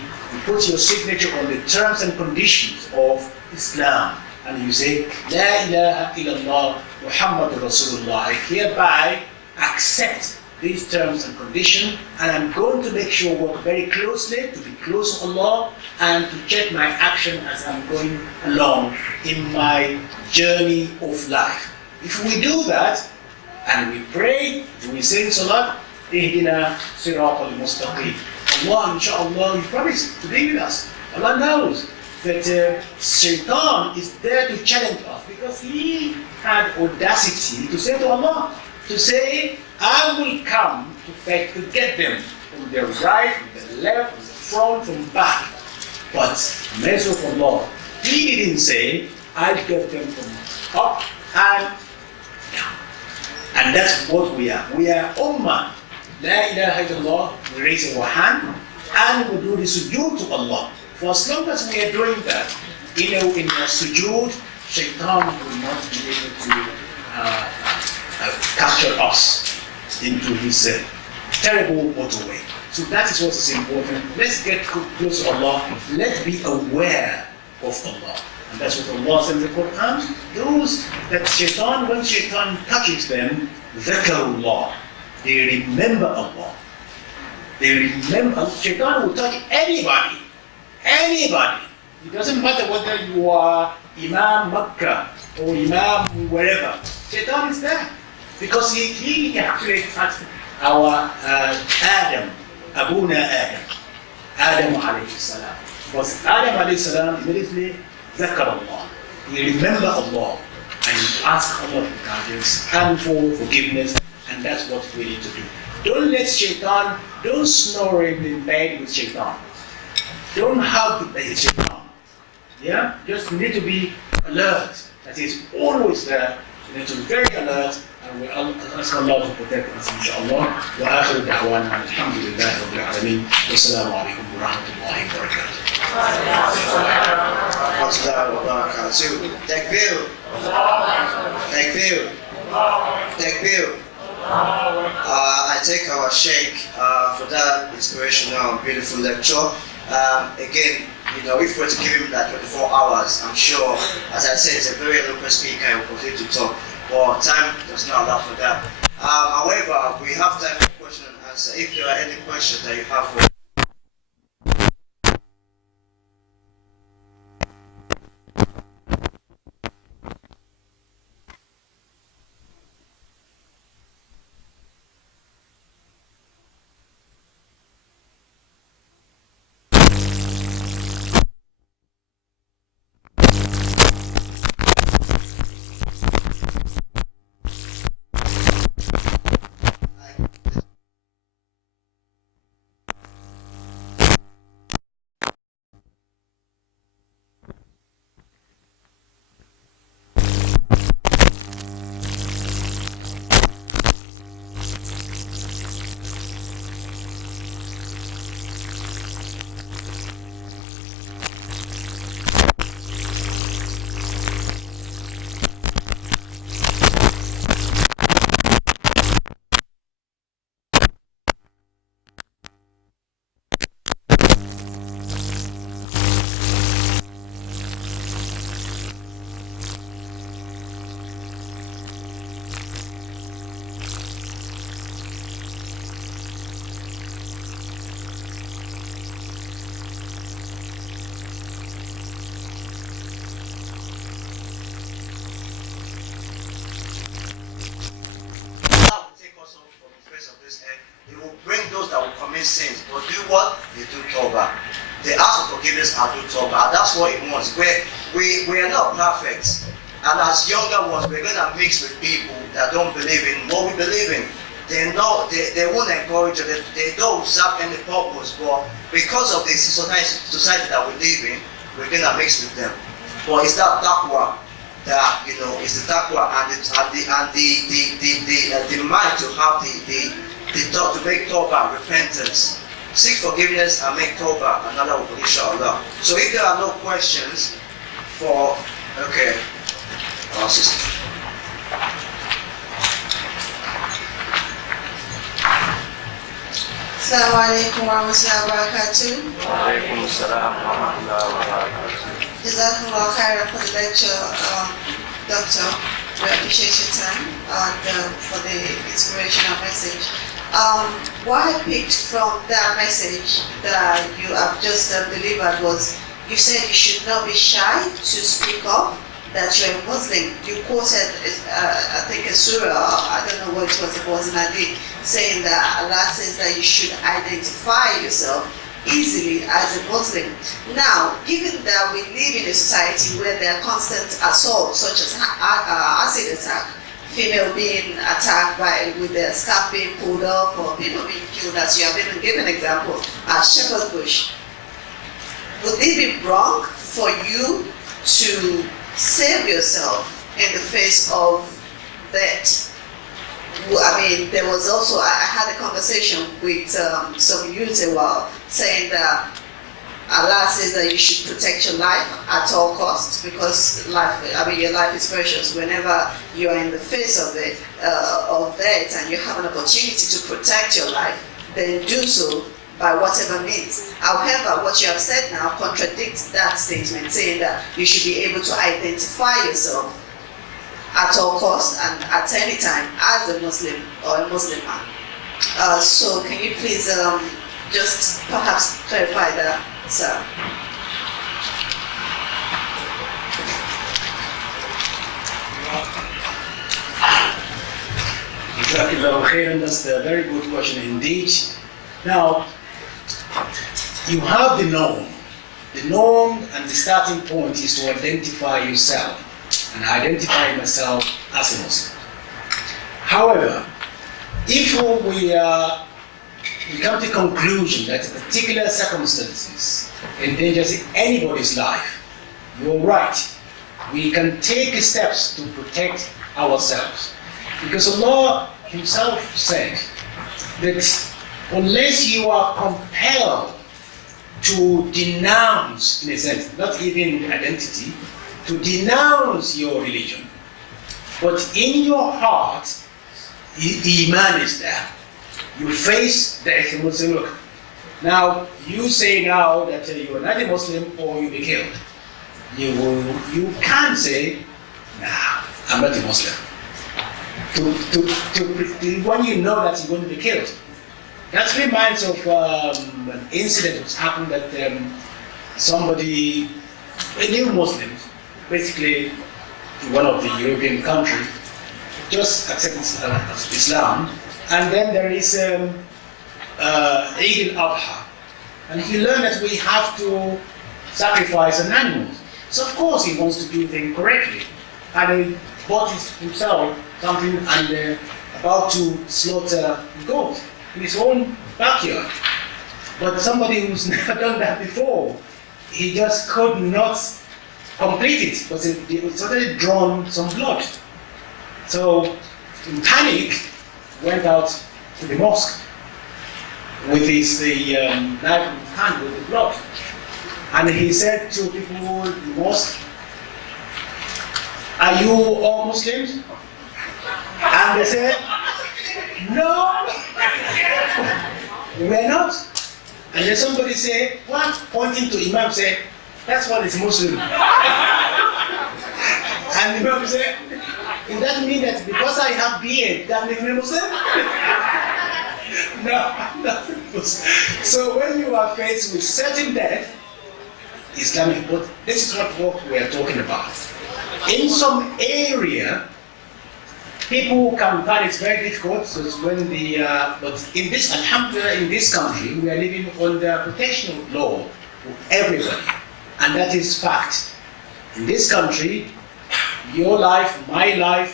put your signature on the terms and conditions of Islam, and you say La ilaha illallah Muhammadur Rasulullah. I hereby accept these terms and conditions, and I'm going to make sure work very closely to be close to Allah and to check my action as I'm going along in my journey of life. If we do that and we pray, we say Salat, Ihdina Sirat al-Mustaqim. Allah, inshallah, He promised to be with us. Allah knows that Shaitan is there to challenge us because he had audacity to say to Allah, to say, I will come to get them from the right, from the left, from the front, from back. But mercy of Allah, He didn't say, I'll get them from up and down. And that's what we are. We are Ummah. La ilaha illallah, we raise our hand and we do the sujood to Allah. For as long as we are doing that, in our sujood, Shaitan will not be able to capture us into his terrible motorway. So that is what is important. Let's get close to Allah. Let's be aware of Allah. And that's what Allah says in the Quran. Those that Shaitan, when Shaitan touches them, dhakarullah. They remember Allah. They remember. Shaitan will touch anybody. Anybody. It doesn't matter whether you are Imam Makkah or Imam wherever. Shaitan is there. Because he actually touched our Adam Abuna Adam alayhi salam. Because Adam alayhi salam immediately ذكر Allah. He remember Allah and he ask Allah for guidance and for forgiveness, and that's what we need to do. Don't let shaitan, don't snore in bed with shaitan. Don't hug the shaitan. Yeah? Just need to be alert. That is always there. You need to be very alert, and we ask Allah to protect us, inshallah. Wa akhiru da'wana alhamdulillahi rabbil alameen. Wassalamu alaikum wa rahmatullahi wa barakatuh. Takbir. Takbir. Takbir. I thank our Sheikh for that inspirational, beautiful lecture. Again, you know, if we were to give him that 24 hours, I'm sure, as I said, he's a very eloquent speaker and will continue to talk. But time does not allow for that. However, we have time for question and answer. If there are any questions that you have for He will bring those that will commit sins, but do what? They do tawbah. They ask for forgiveness and do tawbah. That's what he wants. We are not perfect. And as younger ones, we're going to mix with people that don't believe in what we believe in. They won't encourage you. They don't serve any purpose. But because of the society that we live in, we're going to mix with them. But it's that taqwa that, you know, it's the taqwa and the mind to have to make tawbah, repentance, seek forgiveness and make tawbah, and Allah will, inshallah. So if there are no questions for, okay, our sister. Assalamu alaikum wa rahmatullahi wa barakatuh. Wa alaikum assalam wa rahmatullahi wa barakatuh. Jazakumullah khairan for the lecture, Doctor. We appreciate your time and for the inspirational message. What I picked from that message that you have just delivered was, you said you should not be shy to speak up that you're a Muslim. You quoted, I think, a surah, I don't know what it was in Hadith, saying that Allah says that you should identify yourself easily as a Muslim. Now, given that we live in a society where there are constant assaults, such as acid attack, female being attacked with their scalp being pulled off, or people being killed, as you have even given example at Shepherd's Bush, would it be wrong for you to save yourself in the face of that? I mean, there was also, I had a conversation with some youth a while, saying that Allah says that you should protect your life at all costs, because life, I mean, your life is precious. Whenever you are in the face of it, of that, and you have an opportunity to protect your life, then do so by whatever means. However, what you have said now contradicts that statement, saying that you should be able to identify yourself at all costs and at any time as a Muslim or a Muslim man. So can you please just perhaps clarify that, sir? That's a very good question indeed. Now, you have the norm. The norm and the starting point is to identify yourself, and identify myself as a Muslim. However, if we come to the conclusion that particular circumstances endangers anybody's life, you're right. We can take steps to protect ourselves. Because Allah Himself said that unless you are compelled to denounce, in a sense, not even identity, to denounce your religion, but in your heart, Iman is there. You face the Muslim. Look, now you say now that you are not a Muslim or you'll be killed. You can't say, nah, I'm not a Muslim. When you know that you're going to be killed. That reminds of an incident which happened that somebody, a new Muslim, basically one of the European countries, just accepted Islam, and then there is Eid al-Adha, and he learned that we have to sacrifice an animal. So of course he wants to do things correctly, and he bought himself something and about to slaughter a goat in his own backyard. But somebody who's never done that before, he just could not complete it because it suddenly drawn some blood. So in panic, went out to the mosque with his knife in his hand with the blood. And he said to people in the mosque, "Are you all Muslims?" And they said, "No, we're not." And then somebody said, one pointing to Imam said, "That's what is Muslim." And the Imam said, "Does that mean that because I have beard, that makes me Muslim?" No. So when you are faced with certain death, Islamic, but this is what we are talking about. In some area, people can find it very difficult. So it's when but in this, alhamdulillah, in this country, we are living under protection of law for everybody, and that is fact. In this country, your life, my right,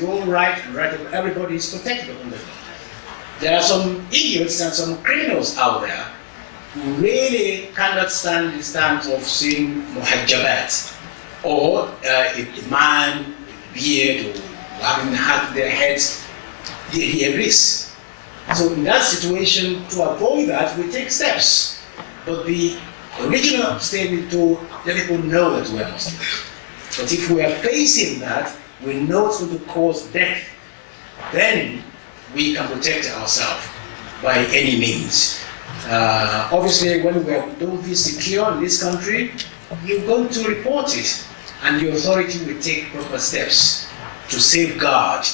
your right, and right of everybody is protected under law. There are some idiots and some criminals out there who really cannot stand the stance of seeing muhajjabat, or a man with beard, or having had their heads, they risk. So in that situation, to avoid that, we take steps. But the original statement to let people know that we are Muslims. But if we are facing that, we know it's going to cause death, then we can protect ourselves by any means. Obviously, when we don't feel secure in this country, you're going to report it, and the authority will take proper steps to safeguard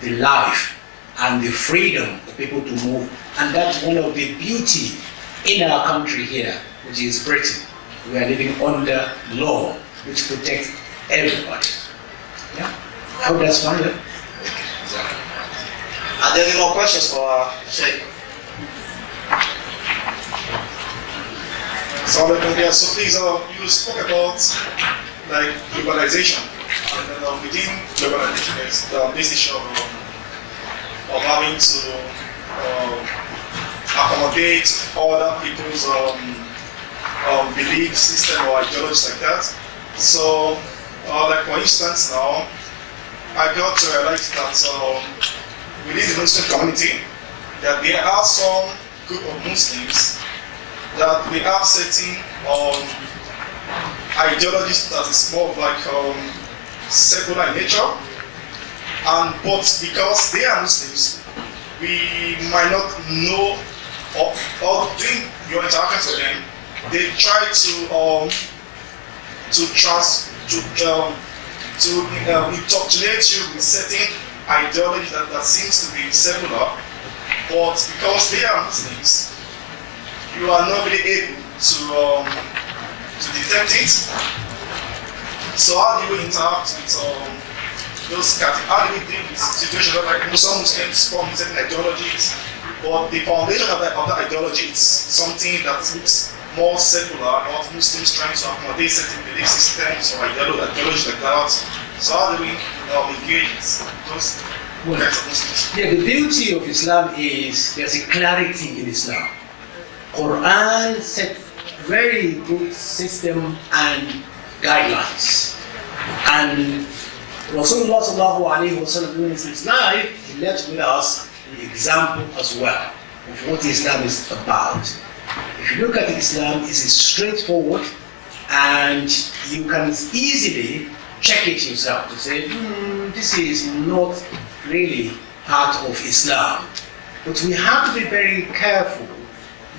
the life and the freedom of people to move. And that's one of the beauty in our country here, which is Britain. We are living under law, which protects everybody. Yeah? I hope that's fine. Yeah? Are there any more questions for Sheikh? So please, you spoke about like globalization, and then within globalization there's this issue of having to accommodate other people's belief system or ideologies like that. So, like for instance now, I got to realize that within the Muslim community, that there are some group of Muslims that we have certain ideologies that is more of like secular in nature, and but because they are Muslims, we might not know or during your interactions with them, they try to encapsulate you with certain ideology that seems to be secular, but because they are Muslims, you are not really able to detect it. So how do you interact those categories? How do we deal with situations like some Muslims form certain ideologies, but the foundation of that ideology is something that looks more secular, not Muslims trying to accommodate certain belief systems or ideologies like that. So how do we engage those kinds of Muslims? Yeah, the beauty of Islam is there's a clarity in Islam. Quran set very good system and guidelines. And Rasulullah sallallahu alayhi wa sallam during his life, he left with us the example as well of what Islam is about. If you look at Islam, it's straightforward and you can easily check it yourself to say, this is not really part of Islam. But we have to be very careful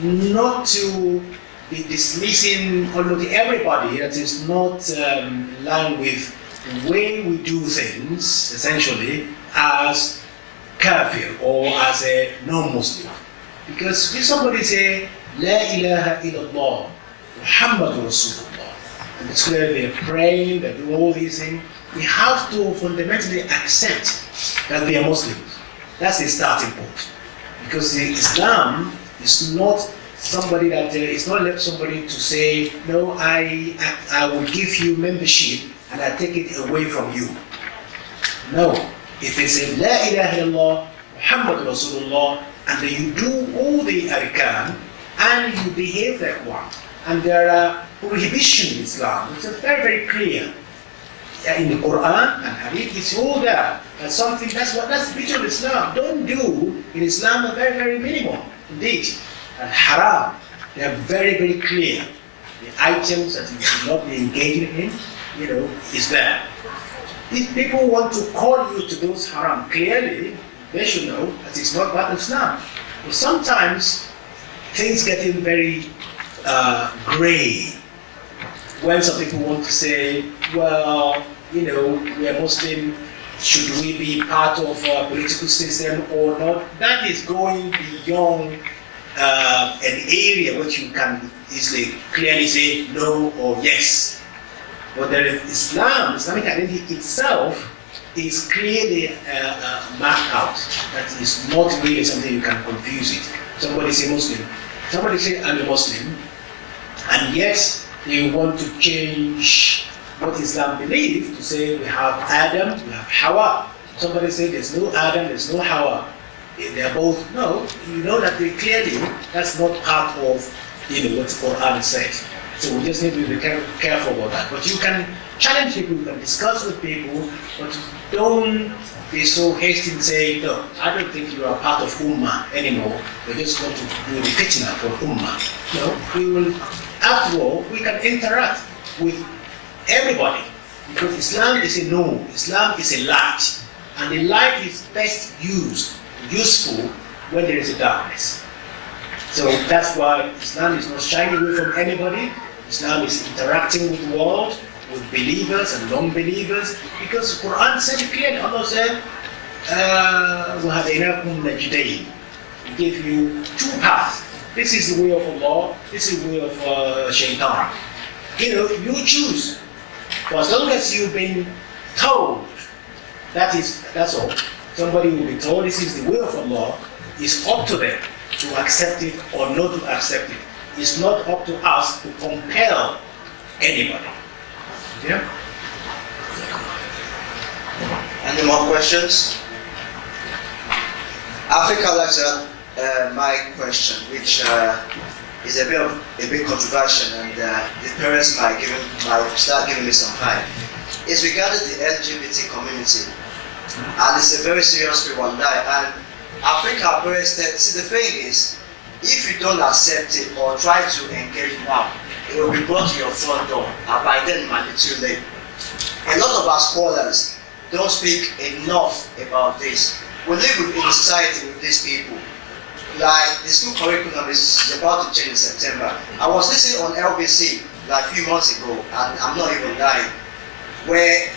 not to be dismissing almost everybody that is not in line with the way we do things, essentially, as kafir or as a non-Muslim. Because if somebody say, La ilaha illallah, Muhammadur Rasulullah, and it's clear they're praying, they're doing all these things, we have to fundamentally accept that they are Muslims. That's the starting point. Because Islam is not somebody that it's not left somebody to say, no, I will give you membership and I take it away from you. No. If they say La ilaha illallah, Muhammad Rasulullah, and then you do all the arkan and you behave like one, and there are prohibitions in Islam, which are very, very clear. In the Quran and Hadith, it's all there. That's something, that's the beauty of Islam. Don't do in Islam a very, very minimum. Indeed. And haram, they are very, very clear. The items that you should not be engaging in, is there. If people want to call you to those haram, clearly, they should know that it's not part of Islam. But sometimes, things get very gray. When some people want to say, well, we are Muslim, should we be part of a political system or not? That is going beyond an area which you can easily clearly say no or yes. But there is Islamic identity itself is clearly marked out. That is not really something you can confuse it. Somebody say Muslim, somebody say I'm a Muslim, and yet they want to change what Islam believes to say we have Adam, we have Hawa. Somebody say there's no Adam, there's no Hawa. They're both, no, you know that they clearly, that's not part of what the Quran says. So we just need to be careful about that. But you can challenge people, you can discuss with people, but don't be so hasty and say, no, I don't think you are part of Ummah anymore. We're just going to do the fitna for Ummah. No, we will, after all, we can interact with everybody. Because Islam is a no, Islam is a light. And the light is best useful when there is a darkness. So that's why Islam is not shying away from anybody. Islam is interacting with the world, with believers and non-believers, because the Quran said it clearly. Allah said, وَهَدَيْنَاكُمْ نَجْدَيْنِ. We give you two paths. This is the way of Allah, this is the way of Shaitan. You choose. For as long as you've been told, that's all. Somebody will be told this is the way of Allah, it's up to them to accept it or not to accept it. It's not up to us to compel anybody. Yeah? Any more questions? Africa likes my question, which is a bit controversial, and the parents might start giving me some time. It's regarding the LGBT community, and it's a very serious one. And Africa parents, see, the thing is, if you don't accept it or try to engage now, it will be brought to your front door, and by then it might be too late. A lot of our scholars don't speak enough about this. We live in a society with these people. Like the school curriculum is about to change in September. I was listening on LBC like a few months ago, and I'm not even lying, where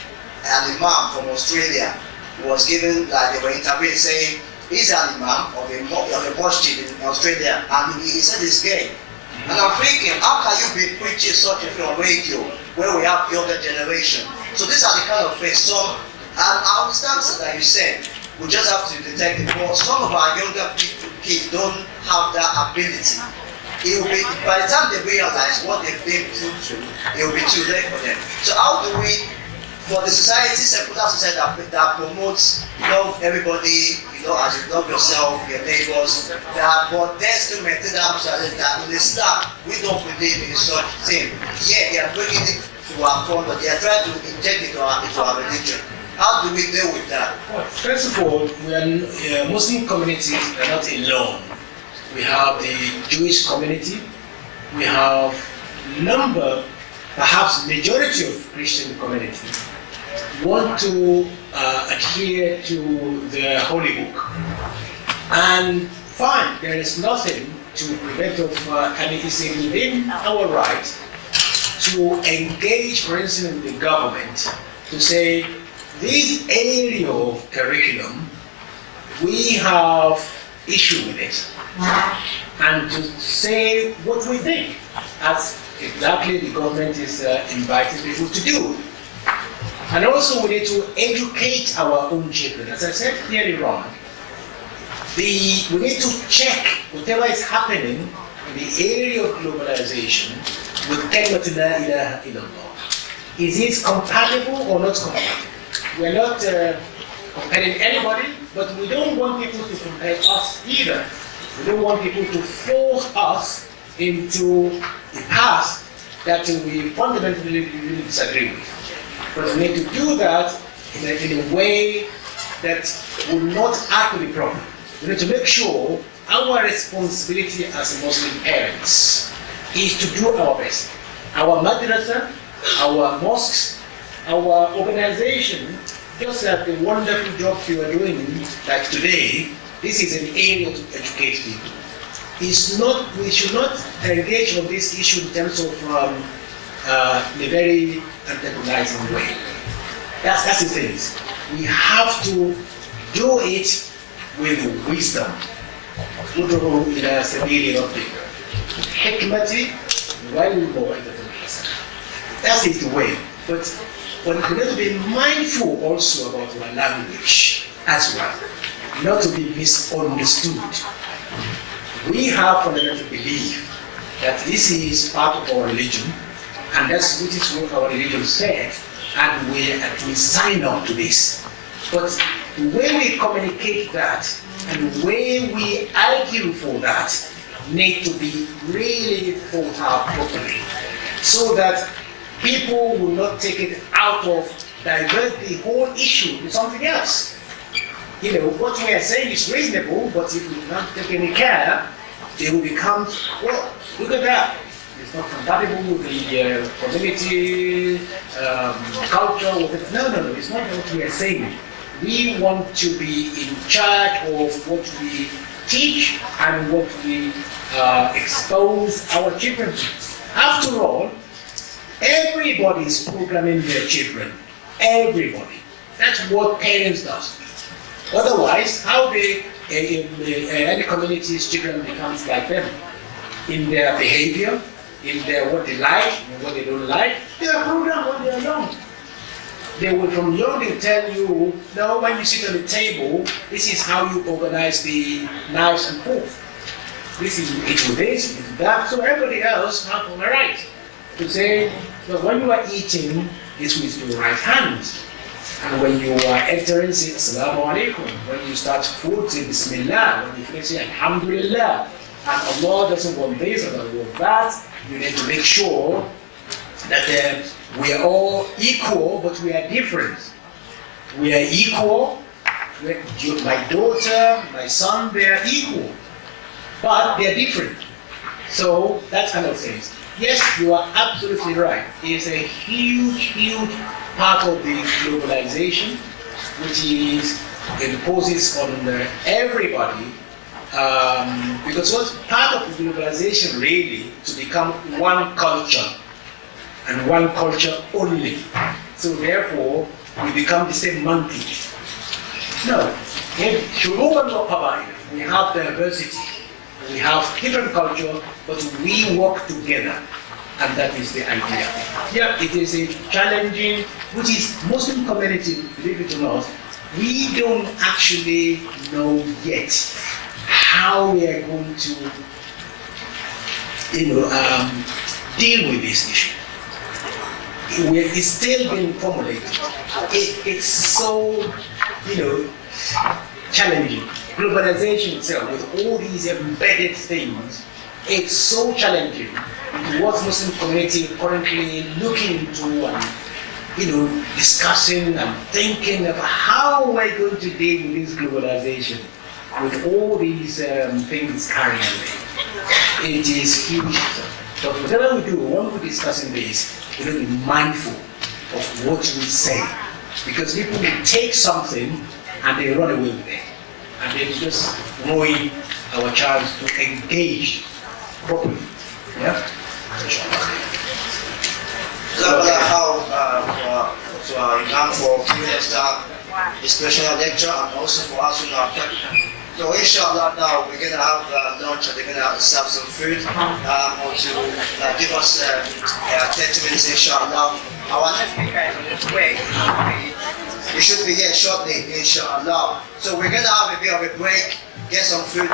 an imam from Australia was given, like they were interviewing, saying he's an imam of a mosque in Australia, and he said he's gay. And I'm thinking, how can you be preaching such a thing on radio where we have younger generation? So these are the kind of things some I understand so that you said we just have to detect it, but some of our younger kids don't have that ability. It will be, by the time they realize what they've been through, it will be too late for them. So how do we, for the society, secular society that promotes love everybody, as you love yourself, your neighbors, but then still maintain that society that in the start, we don't believe in such thing. Yeah, they are bringing it to our front, but they are trying to inject it into our religion. How do we deal with that? Well, first of all, Muslim communities are not alone. We have the Jewish community, we have number, perhaps majority of Christian community want to adhere to the Holy Book. And fine, there is nothing to prevent and it is within our right to engage, for instance, with the government to say, this area of curriculum, we have issue with it. And to say what we think, as exactly the government is inviting people to do. And also we need to educate our own children. As I said clearly on, we need to check whatever is happening in the area of globalization with Kalimat La ilaha illallah. Is it compatible or not compatible? We are not comparing anybody, but we don't want people to compare us either. We don't want people to force us into a path that we fundamentally really disagree with. But we need to do that in a way that will not add to the problem. We need to make sure our responsibility as Muslim parents is to do our best. Our madrasa, our mosques, our organization, just like the wonderful job you are doing, like today, this is an area to educate people. We should not engage on this issue in terms of a very antagonizing way. That's the thing. We have to do it with wisdom. ادعوا إلى سبيل ربك حكمة والموعظة الحسنة. That is the way. But we need to be mindful also about our language as well, not to be misunderstood. We have fundamental belief that this is part of our religion, and that's what our religion said, and we sign up to this. But the way we communicate that and the way we argue for that need to be really thought out properly, so that people will not take it out of, divert the whole issue to something else. What we are saying is reasonable, but if we do not take any care, they will become, well, look at that. It's not compatible with the community, culture, whatever. No, it's not what we are saying. We want to be in charge of what we teach and what we expose our children to. After all, everybody is programming their children. Everybody. That's what parents do. Otherwise, how any community's children becomes like them in their behavior, in their what they like and what they don't like. They are programmed when they are young. They will, from young, they tell you, no, when you sit on the table, this is how you organize the knives and forks. This is it with this, it with that. So everybody else has a right to say, well, when you are eating, it's with your right hand. And when you are entering, say, Assalamu alaikum. When you start food, say, Bismillah. When you finish, say, Alhamdulillah. And Allah doesn't want this or doesn't want that. You need to make sure that we are all equal, but we are different. We are equal. My daughter, my son, they are equal, but they are different. So that kind of things. Yes, you are absolutely right. It's a huge part of the globalization, which imposes on everybody. Because what's part of the globalization really to become one culture and one culture only. So therefore, we become the same monkey. No. We have diversity. We have different culture, but we work together. and that is the idea. Yeah, it is a challenging, which is Muslim community, believe it or not, we don't actually know yet how we are going to, deal with this issue. It's still being formulated. It's so, challenging. Globalization itself, with all these embedded things, it's so challenging. What Muslim community currently looking into and discussing and thinking about how we're going to deal with this globalization, with all these things carrying away. It is huge. But whatever we do, when we're discussing this, we have to be mindful of what we say. Because people will take something and they run away with it. And they're just knowing our child to engage properly. Yeah? To our Imam for giving us that inspirational lecture, and also for answering our question. So inshallah now we're going to have lunch, and they're going to serve some food or to give us 30 minutes inshallah. Our next speaker is on his way. He should be here shortly inshallah. So we're going to have a bit of a break, get some food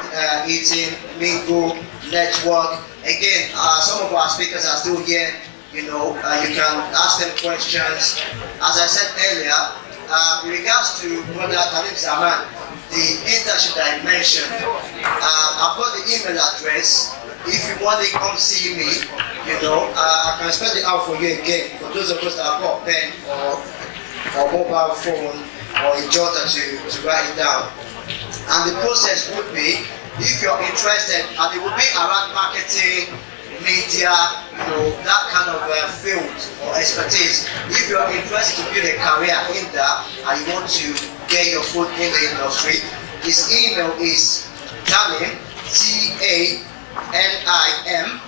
eating, mingle, network. Again, some of our speakers are still here. You can ask them questions. As I said earlier, in regards to Brother Talib Zaman, the internship that I mentioned, I've got the email address. If you want to come see me, I can spell it out for you again. For those of us that have got a pen or mobile phone or a jotter to write it down. And the process would be, if you're interested, and it would be around marketing, media, that kind of field or expertise. If you're interested to build a career in that and you want to get your foot in the industry, his email is Talim, TANIM,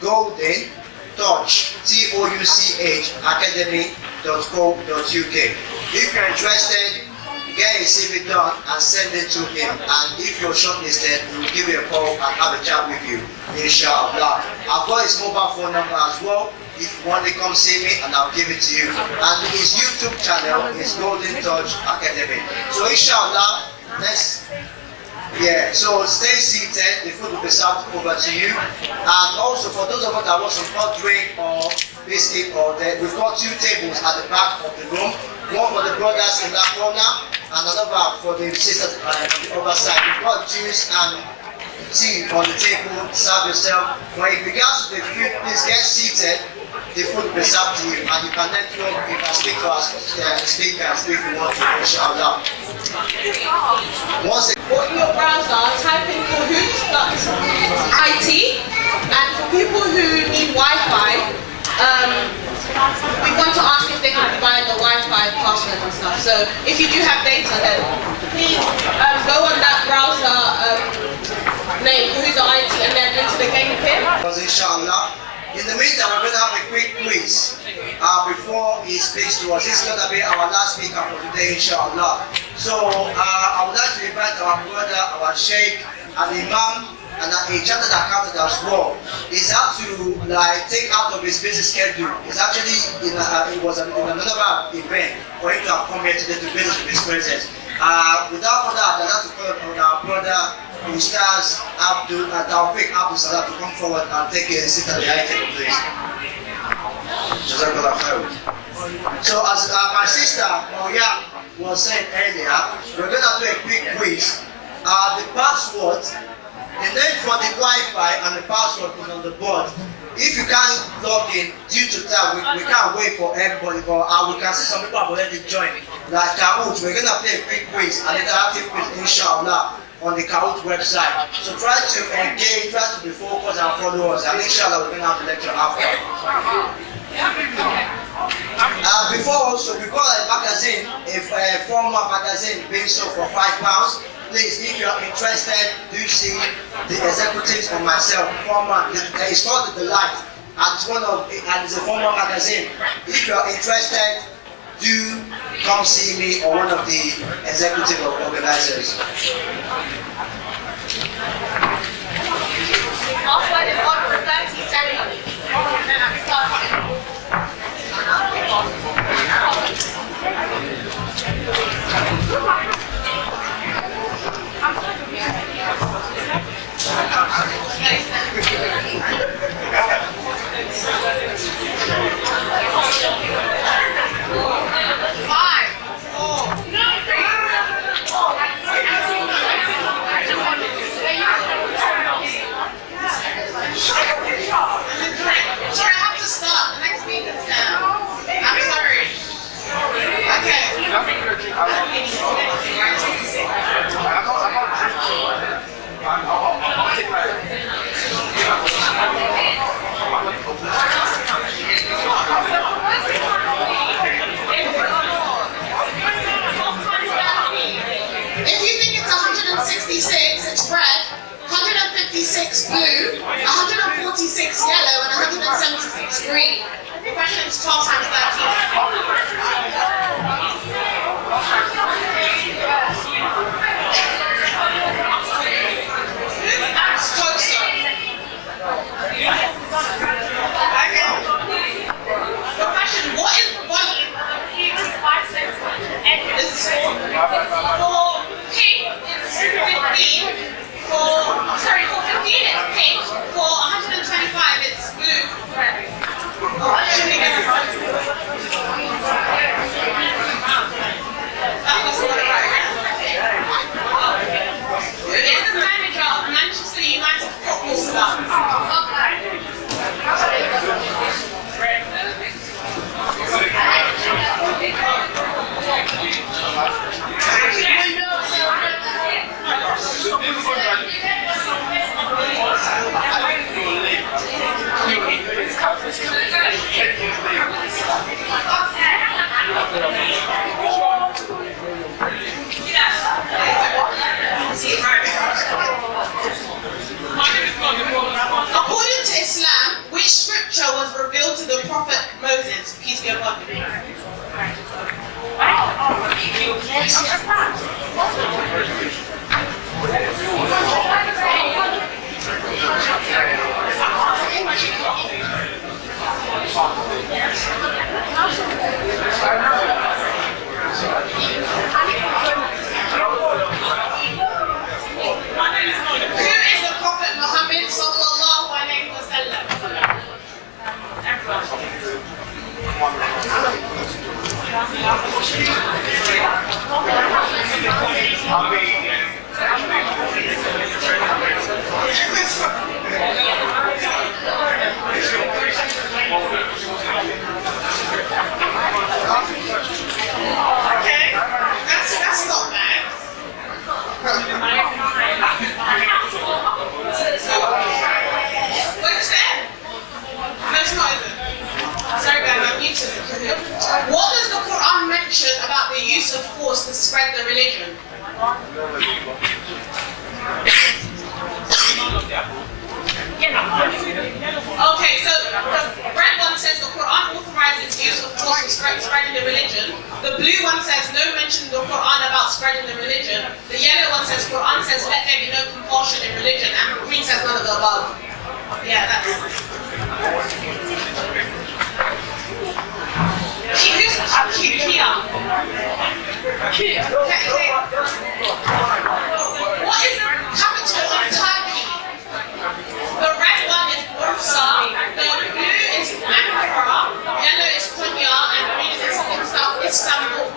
@goldentouch, TOUCH, academy.co.uk. If you're interested, get a CV done and send it to him, and if you're shortlisted, he will give you a call and have a chat with you, inshallah. I've got his mobile phone number as well. If you want to come see me, and I'll give it to you. And his YouTube channel is Golden Touch Academy. So inshallah, so stay seated, the food will be served over to you. And also for those of us that want some hot drink or biscuit we've got 2 tables at the back of the room. One for the brothers in that corner, and another for the sisters on the other side. We've got juice and tea on the table. Serve yourself. When it begins to the food, please get seated. The food will be served to you, and you can network. You can speak to our speakers if you want to, inshallah. Or in your browser, type in Kahoot.it, and for people who need Wi-Fi, we want to ask if they can provide the Wi-Fi password and stuff. So if you do have data, then please go on that browser name, Kahoot.it, and then into the game pin. Inshallah. In the meantime, we're going to have a quick quiz before he speaks to us. This is going to be our last speaker for today, inshallah. So I would like to invite our brother, our sheikh, an imam, and a chartered accountant as well. He's had to take out of his busy schedule. It's actually in another event for him to have come here today to visit with his presence. Without further ado, I'd like to call on our brother Ustaz Tawfiq Abdul Salam to come forward and take a seat at the high table, please. So as my sister Moya was saying earlier, we're going to do a quick quiz. The password, the name for the Wi-Fi and the password is on the board. If you can't log in due to time, we can't wait for everybody, but we can see some people have already joined. Like Kahoot, we're going to play a quick quiz, an interactive quiz, inshallah, on the Kahoot website. So try to engage, try to be focused and follow us, and inshallah we're going to have the lecture after. Before also, we've got a magazine, a formal magazine being sold for £5. Please, if you're interested, do see the executives and myself. It's called The Light, and it's a formal magazine. If you're interested, do come see me or one of the executive organizers. Password is on for 30 seconds. 146 blue, 146 yellow, and 176 green. The question is 12 times 13. That's closer. The question, what is the volume of a cube 5 centimeters? This is for pink, it's 15. For 15 it's pink. For 125 it's blue. Should we get that was not right. Who is the manager of Manchester United Football Club? According to Islam, which scripture was revealed to the Prophet Moses? Peace be upon him. Who is the Prophet Muhammad sallallahu alaihi wasallam? Okay, that's not bad. What's that? No, it's not, is it? Sorry, guys, I'm new to it. What does the Quran mention about the use of force to spread the religion? Okay, so the red one says the Quran authorizes use of force to spreading the religion. The blue one says no mention in the Quran about spreading the religion. The yellow one says Quran says let there be no compulsion in religion, and the green says none of the above. Yeah, that's. Kia. What is the capital of Turkey? The red one is Bursa, the blue is Ankara, yellow is Konya, and green is Istanbul.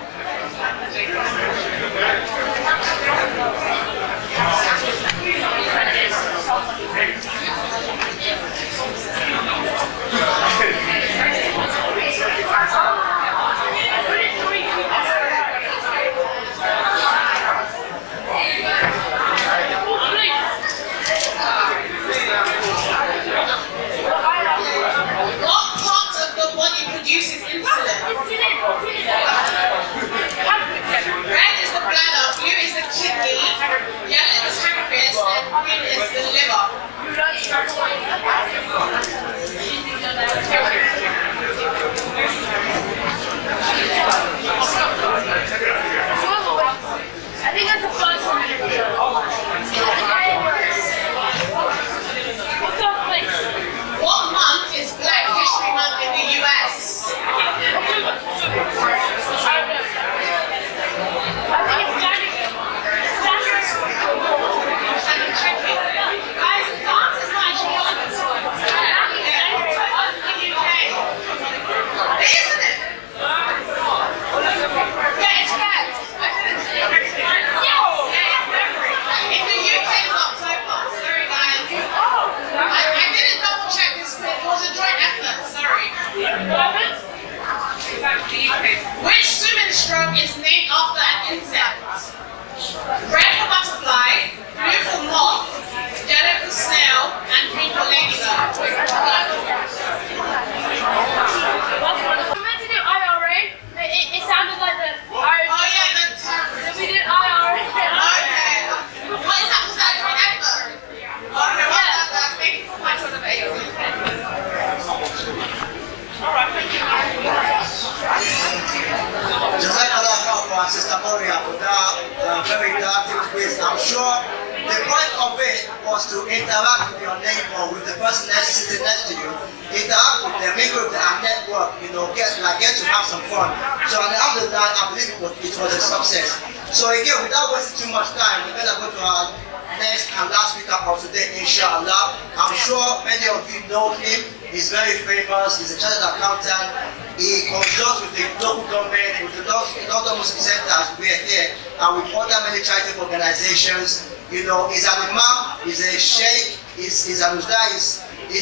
was to interact with your neighbor, with the person sitting next to you, interact with them, mingle with them, and network, get to have some fun. So alhamdulillah, I believe it was a success. So again, without wasting too much time, we're gonna go to our next and last speaker of today, inshallah. I'm sure many of you know him. He's very famous. He's a chartered accountant. He consults with the local government, with the other Muslim centers we are here, and with other many charitable organizations. He's an imam, he's a sheikh, he's an ustaz, he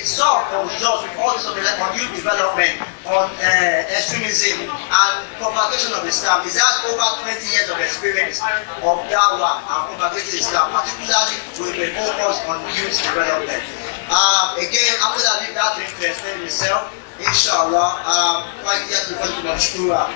solved consults with all this on youth development, on extremism and propagation of Islam. He's had over 20 years of experience of dawah and propagating Islam, particularly with a focus on youth development. Again, I'm going to leave that to him to explain himself, inshallah. 5 years before the Mashkura.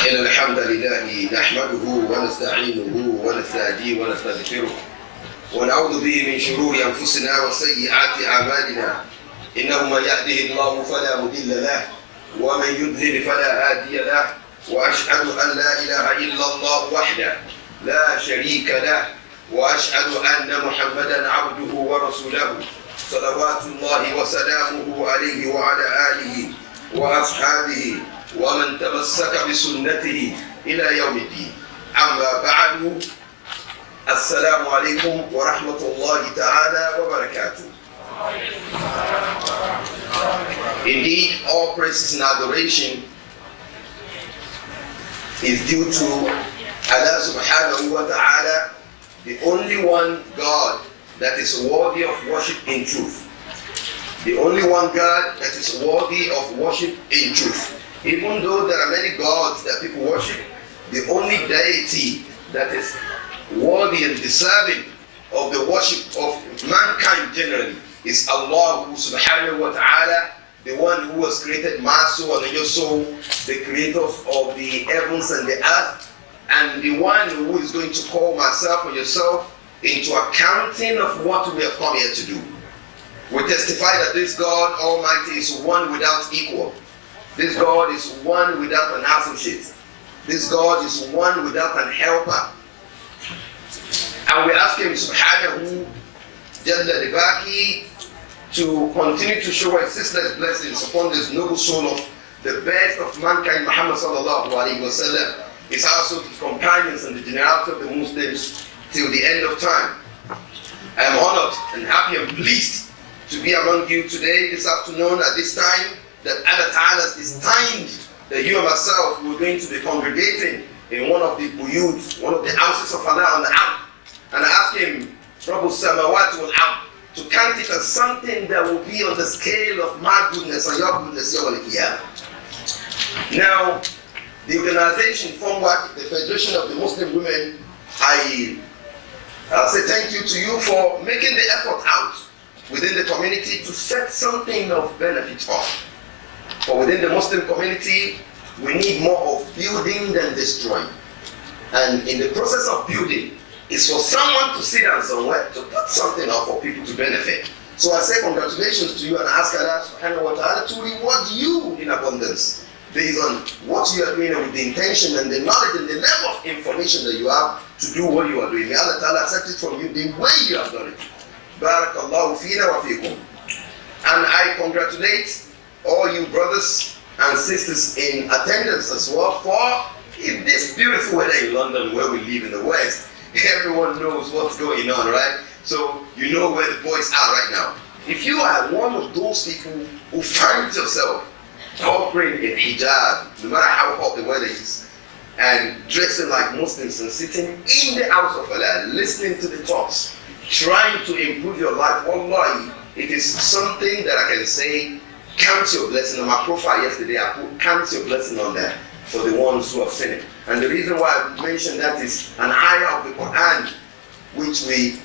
إن الحمد لله نحمده ونستعينه ونستهديه ونستغفره ونعوذ به من شرور أنفسنا وسيئات أعمالنا إنه من يهده الله فلا مضل له ومن يضلل فلا هادي له وأشهد أن لا إله إلا الله وحده لا شريك له وأشهد أن محمدا عبده ورسوله صلوات الله وسلامه عليه وعلى آله وأصحابه ومن تمسك بسنته إلى يوم الدين. أما بعد، السلام عليكم ورحمة الله تعالى وبركاته. Indeed, all praises and adoration is due to Allah subhanahu wa ta'ala, the only one God that is worthy of worship in truth. The only one God that is worthy of worship in truth. Even though there are many gods that people worship, the only deity that is worthy and deserving of the worship of mankind generally is Allah subhanahu wa ta'ala, the one who has created my soul and your soul, the creators of the heavens and the earth, and the one who is going to call myself and yourself into accounting of what we have come here to do. We testify that this God Almighty is one without equal. This God is one without an associate. This God is one without an helper. And we ask Him subhanahu Jalla Libaki to continue to show His ceaseless blessings upon this noble soul of the best of mankind, Muhammad sallallahu alaihi wasallam, his household, his companions, and the generality of the Muslims till the end of time. I am honored and happy and pleased to be among you today, this afternoon, at this time that Allah Ta'ala has destined that you and myself were going to be congregating in one of the buyut, one of the houses of Allah on the earth. And I ask Him, Rabbu Samawati wal Ard, to count it as something that will be on the scale of my goodness and your goodness, Yawm al-Qiyamah. Now, the organization FOMWAUK, the Federation of the Muslim Women, I say thank you to you for making the effort out within the community to set something of benefit for. For within the Muslim community, we need more of building than destroying. And in the process of building, it's for someone to sit down somewhere to put something up for people to benefit. So I say congratulations to you and ask Allah subhanahu wa ta'ala to reward you in abundance based on what you are doing and with the intention and the knowledge and the level of information that you have to do what you are doing. May Allah ta'ala accept it from you the way you have done it. Barakallahu feena wa feekum. And I congratulate all you brothers and sisters in attendance as well for in this beautiful weather in London where we live in the West. Everyone knows what's going on, right? So you know where the boys are right now. If you are one of those people who find yourself covering in hijab, no matter how hot the weather is, and dressing like Muslims and sitting in the house of Allah, listening to the talks, trying to improve your life, wallahi, it is something that I can say, count your blessing. On my profile yesterday, I put count your blessing on there for the ones who have seen it. And the reason why I mentioned that is an ayah of the Quran, which we,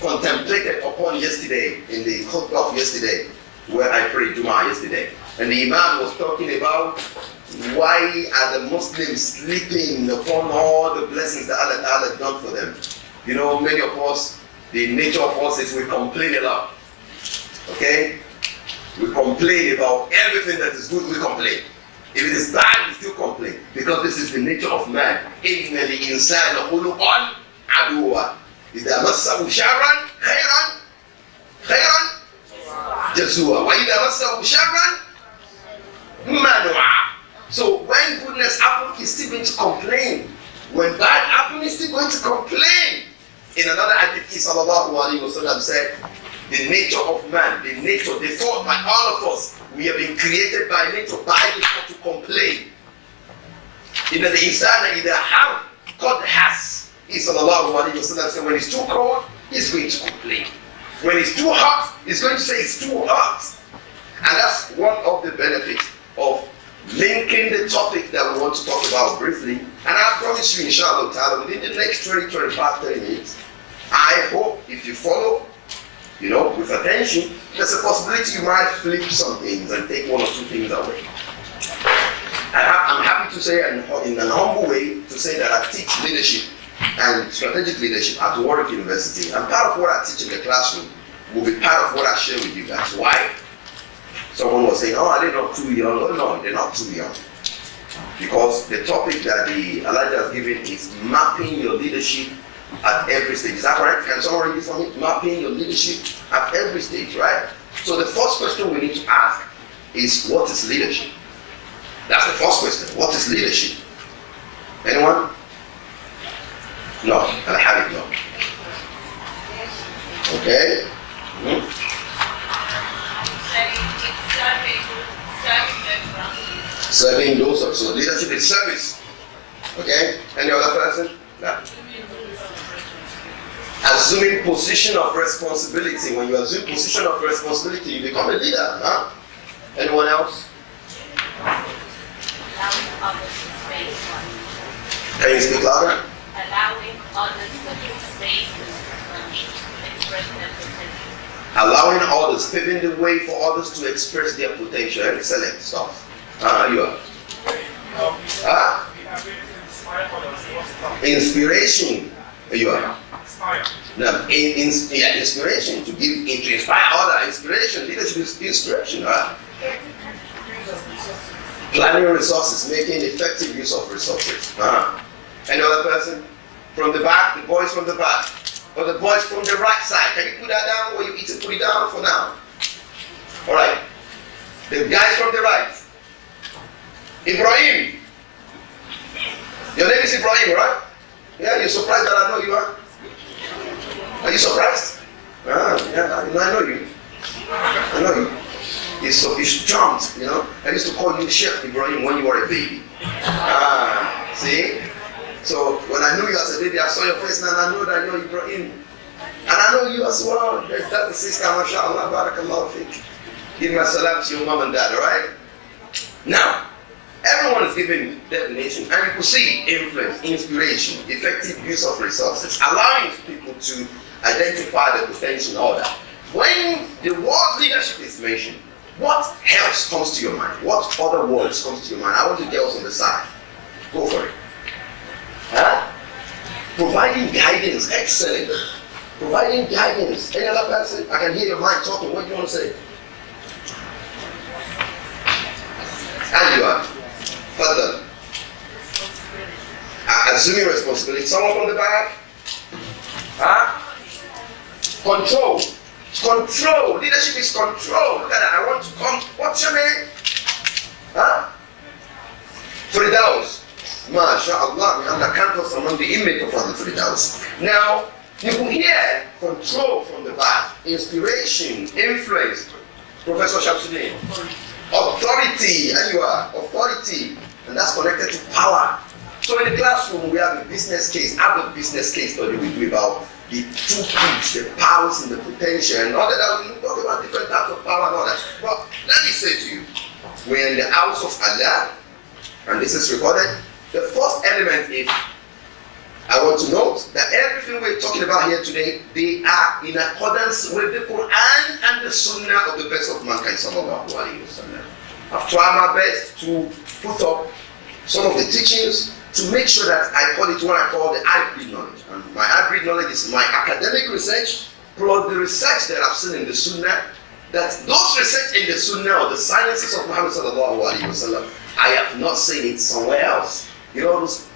contemplated upon yesterday in the khutbah of yesterday, where I prayed Jum'ah yesterday. And the Imam was talking about why are the Muslims sleeping upon all the blessings that Allah Ta'ala has done for them. You know, many of us, the nature of us is we complain a lot. Okay? We complain about everything that is good, we complain. If it is bad, we still complain. Because this is the nature of man. إِنَّ الْإِنسَانَ خُلُقًا عَدُوًّا إِذَا مَسَّهُ شَرًّا خَيْرًا جَزُوًا وَإِذَا مَسَّهُ شَرًّا مَنُوعًا. So when goodness happens, he's still going to complain. When bad happens, he's still going to complain. In another hadith, sallallahu alaihi wasallam said, the nature of man, the nature, the fault by all of us, we have been created by nature, by nature to complain. In the insana, in the harm, God has. Sallallahu alaihi wasallam said, when it's too cold, he's going to complain. When it's too hot, he's going to say it's too hot. And that's one of the benefits of linking the topic that we want to talk about briefly. And I promise you, inshallah ta'ala, within the next 20, 25, 30 minutes, I hope if you follow, with attention, there's a possibility you might flip some things and take one or two things away. I'm happy to say, in an humble way, to say that I teach leadership and strategic leadership at Warwick University. And part of what I teach in the classroom will be part of what I share with you guys. Why? Someone was saying, are they not too young? Oh no, they're not too young. Because the topic that the Elijah has given is mapping your leadership at every stage. Is that correct? Can someone read it for me? Mapping your leadership at every stage, right? So the first question we need to ask is, what is leadership? That's the first question. What is leadership? Anyone? No. Can I have it? No. Okay. Serving those. So leadership is service. Okay? Any other person? No. Assuming position of responsibility. When you assume position of responsibility, you become a leader. Huh? Anyone else? Allowing others space. Can you speak louder? Allowing others space to express their potential. Allowing others, paving the way for others to express their potential. Excellent stuff. You are. Inspiration. You are. No, inspiration to inspire others. Inspiration, leadership is inspiration. Planning resources, making effective use of resources. Any other person? From the back, the boys from the back. Or the boys from the right side. Can you put that down? Or you need to put it down for now? Alright. The guys from the right. Ibrahim. Your name is Ibrahim, right? Yeah, you're surprised that I know you are? Are you surprised? Yeah, I know you. I know you. It's jumped, I used to call you Sheikh Ibrahim when you were a baby. See? So when I knew you as a baby, I saw your face and I know that you're Ibrahim. And I know you as well. That's the sister, mashallah, barakallahu fiqh. Give my salam to your mom and dad, alright? Now, everyone is given definition, and you can see influence, inspiration, effective use of resources, allowing people to identify the potential order. When the word leadership is mentioned, what else comes to your mind? What other words comes to your mind? I want the girls on the side. Go for it. Providing guidance. Excellent. Providing guidance. Any other person? I can hear your mind talking. What do you want to say? And you are. Further. Assuming responsibility. Someone from the back? Control. Control. Leadership is control. Look at that. I want to come. What's your name? Firdaus. MashaAllah. I'm the campus among the inmates of Firdaus. Now, you can hear control from the back. Inspiration. Influence. Professor Shamsuddin. Authority. And you are. Authority. And that's connected to power. So in the classroom, we have a business case. I have a business case study we do about the two P's, the powers and the potential, and all that. We talk about different types of power and all that. But let me say to you, we're in the house of Allah, and this is recorded. The first element is, I want to note that everything we're talking about here today, they are in accordance with the Quran and the Sunnah of the best of mankind, sallallahu alaihi wasallam. I've tried my best to put up some of the teachings to make sure that I call it what I call the hybrid knowledge. And my hybrid knowledge is my academic research plus the research that I've seen in the Sunnah that those research in the Sunnah or the sciences of Muhammad sallallahu alaihi wasallam, I have not seen it somewhere else. You know those,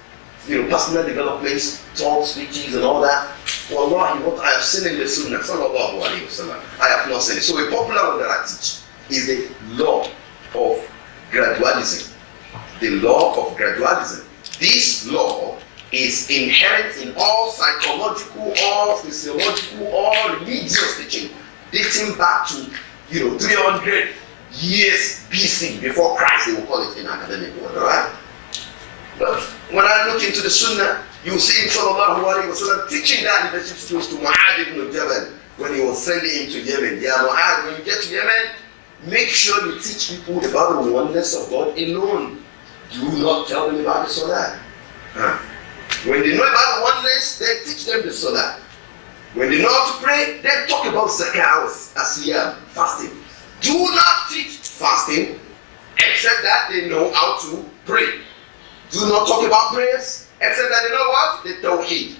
personal developments, talks, speeches, and all that. Wallahi, what I have seen in the Sunnah sallallahu alaihi wasallam, I have not seen it. So a popular one that I teach is the law of gradualism. The law of gradualism. This law is inherent in all psychological, all physiological, all religious teaching, dating back to 300 years BC, before Christ, they will call it in academic word, alright? But when I look into the Sunnah, you see him sallallahu alaihi wasallam teaching that leadership skills to Mu'adh ibn Jabal when he was sending him to Yemen. Yeah, Mu'adh, when you get to Yemen, make sure you teach people about the oneness of God alone. Do not tell them about the Salah. When they know about the oneness, then teach them the Salah. When they know how to pray, then talk about zakah, asiyam, fasting. Do not teach fasting except that they know how to pray. Do not talk about prayers except that they know what? The tawheed.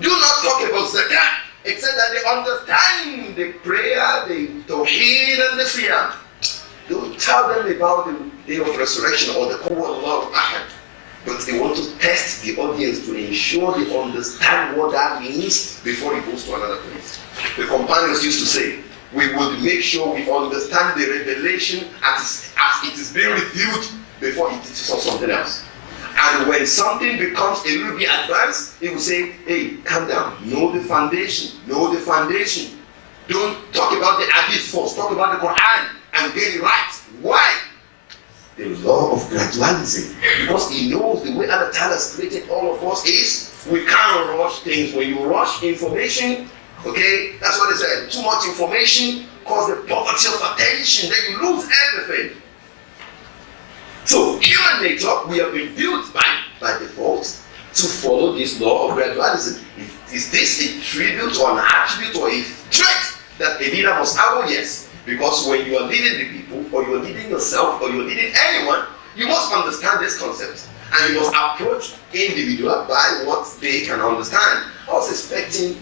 Do not talk about zakah except that they understand the prayer, the tawheed, and the siyam. Don't tell them about the day of resurrection or the Qawwallahu Ahad. But they want to test the audience to ensure they understand what that means before it goes to another place. The companions used to say, we would make sure we understand the revelation as it is being revealed before it teaches us something else. And when something becomes a little bit advanced, he will say, hey, calm down, know the foundation, know the foundation. Don't talk about the hadith first, talk about the Quran and get it right. Why? The law of gradualism. Because he knows the way Allah Ta'ala has created all of us is we can't rush things. When you rush information, okay, that's what they said. Too much information causes the poverty of attention, then you lose everything. So human nature, we have been built by default to follow this law of gradualism. Is this a tribute or an attribute or a trait that a leader must have? Oh yes. Because when you are leading the people, or you are leading yourself, or you are leading anyone, you must understand this concept. And you must approach individual by what they can understand. I was expecting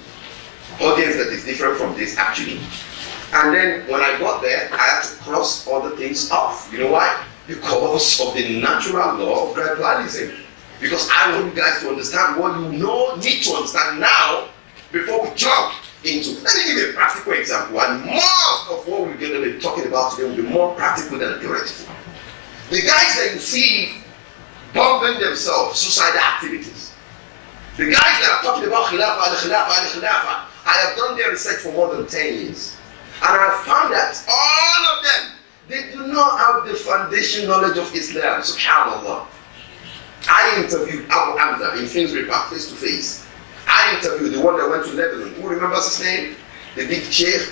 audience that is different from this actually. And then when I got there, I had to cross all the things off. You know why? Because of the natural law of gradualism. Because I want you guys to understand what you need to understand now before we jump into. Let me give you a practical example, and most of what we're going to be talking about today will be more practical than theoretical. The guys that you see bombing themselves, suicidal activities. The guys that are talking about khilafah, I have done their research for more than 10 years. And I have found that all of them, they do not have the foundation knowledge of Islam, subhanAllah. I interviewed Abu Hamza in Finsbury Park face to face. I interviewed the one that went to Lebanon. Who remembers his name? The big Sheikh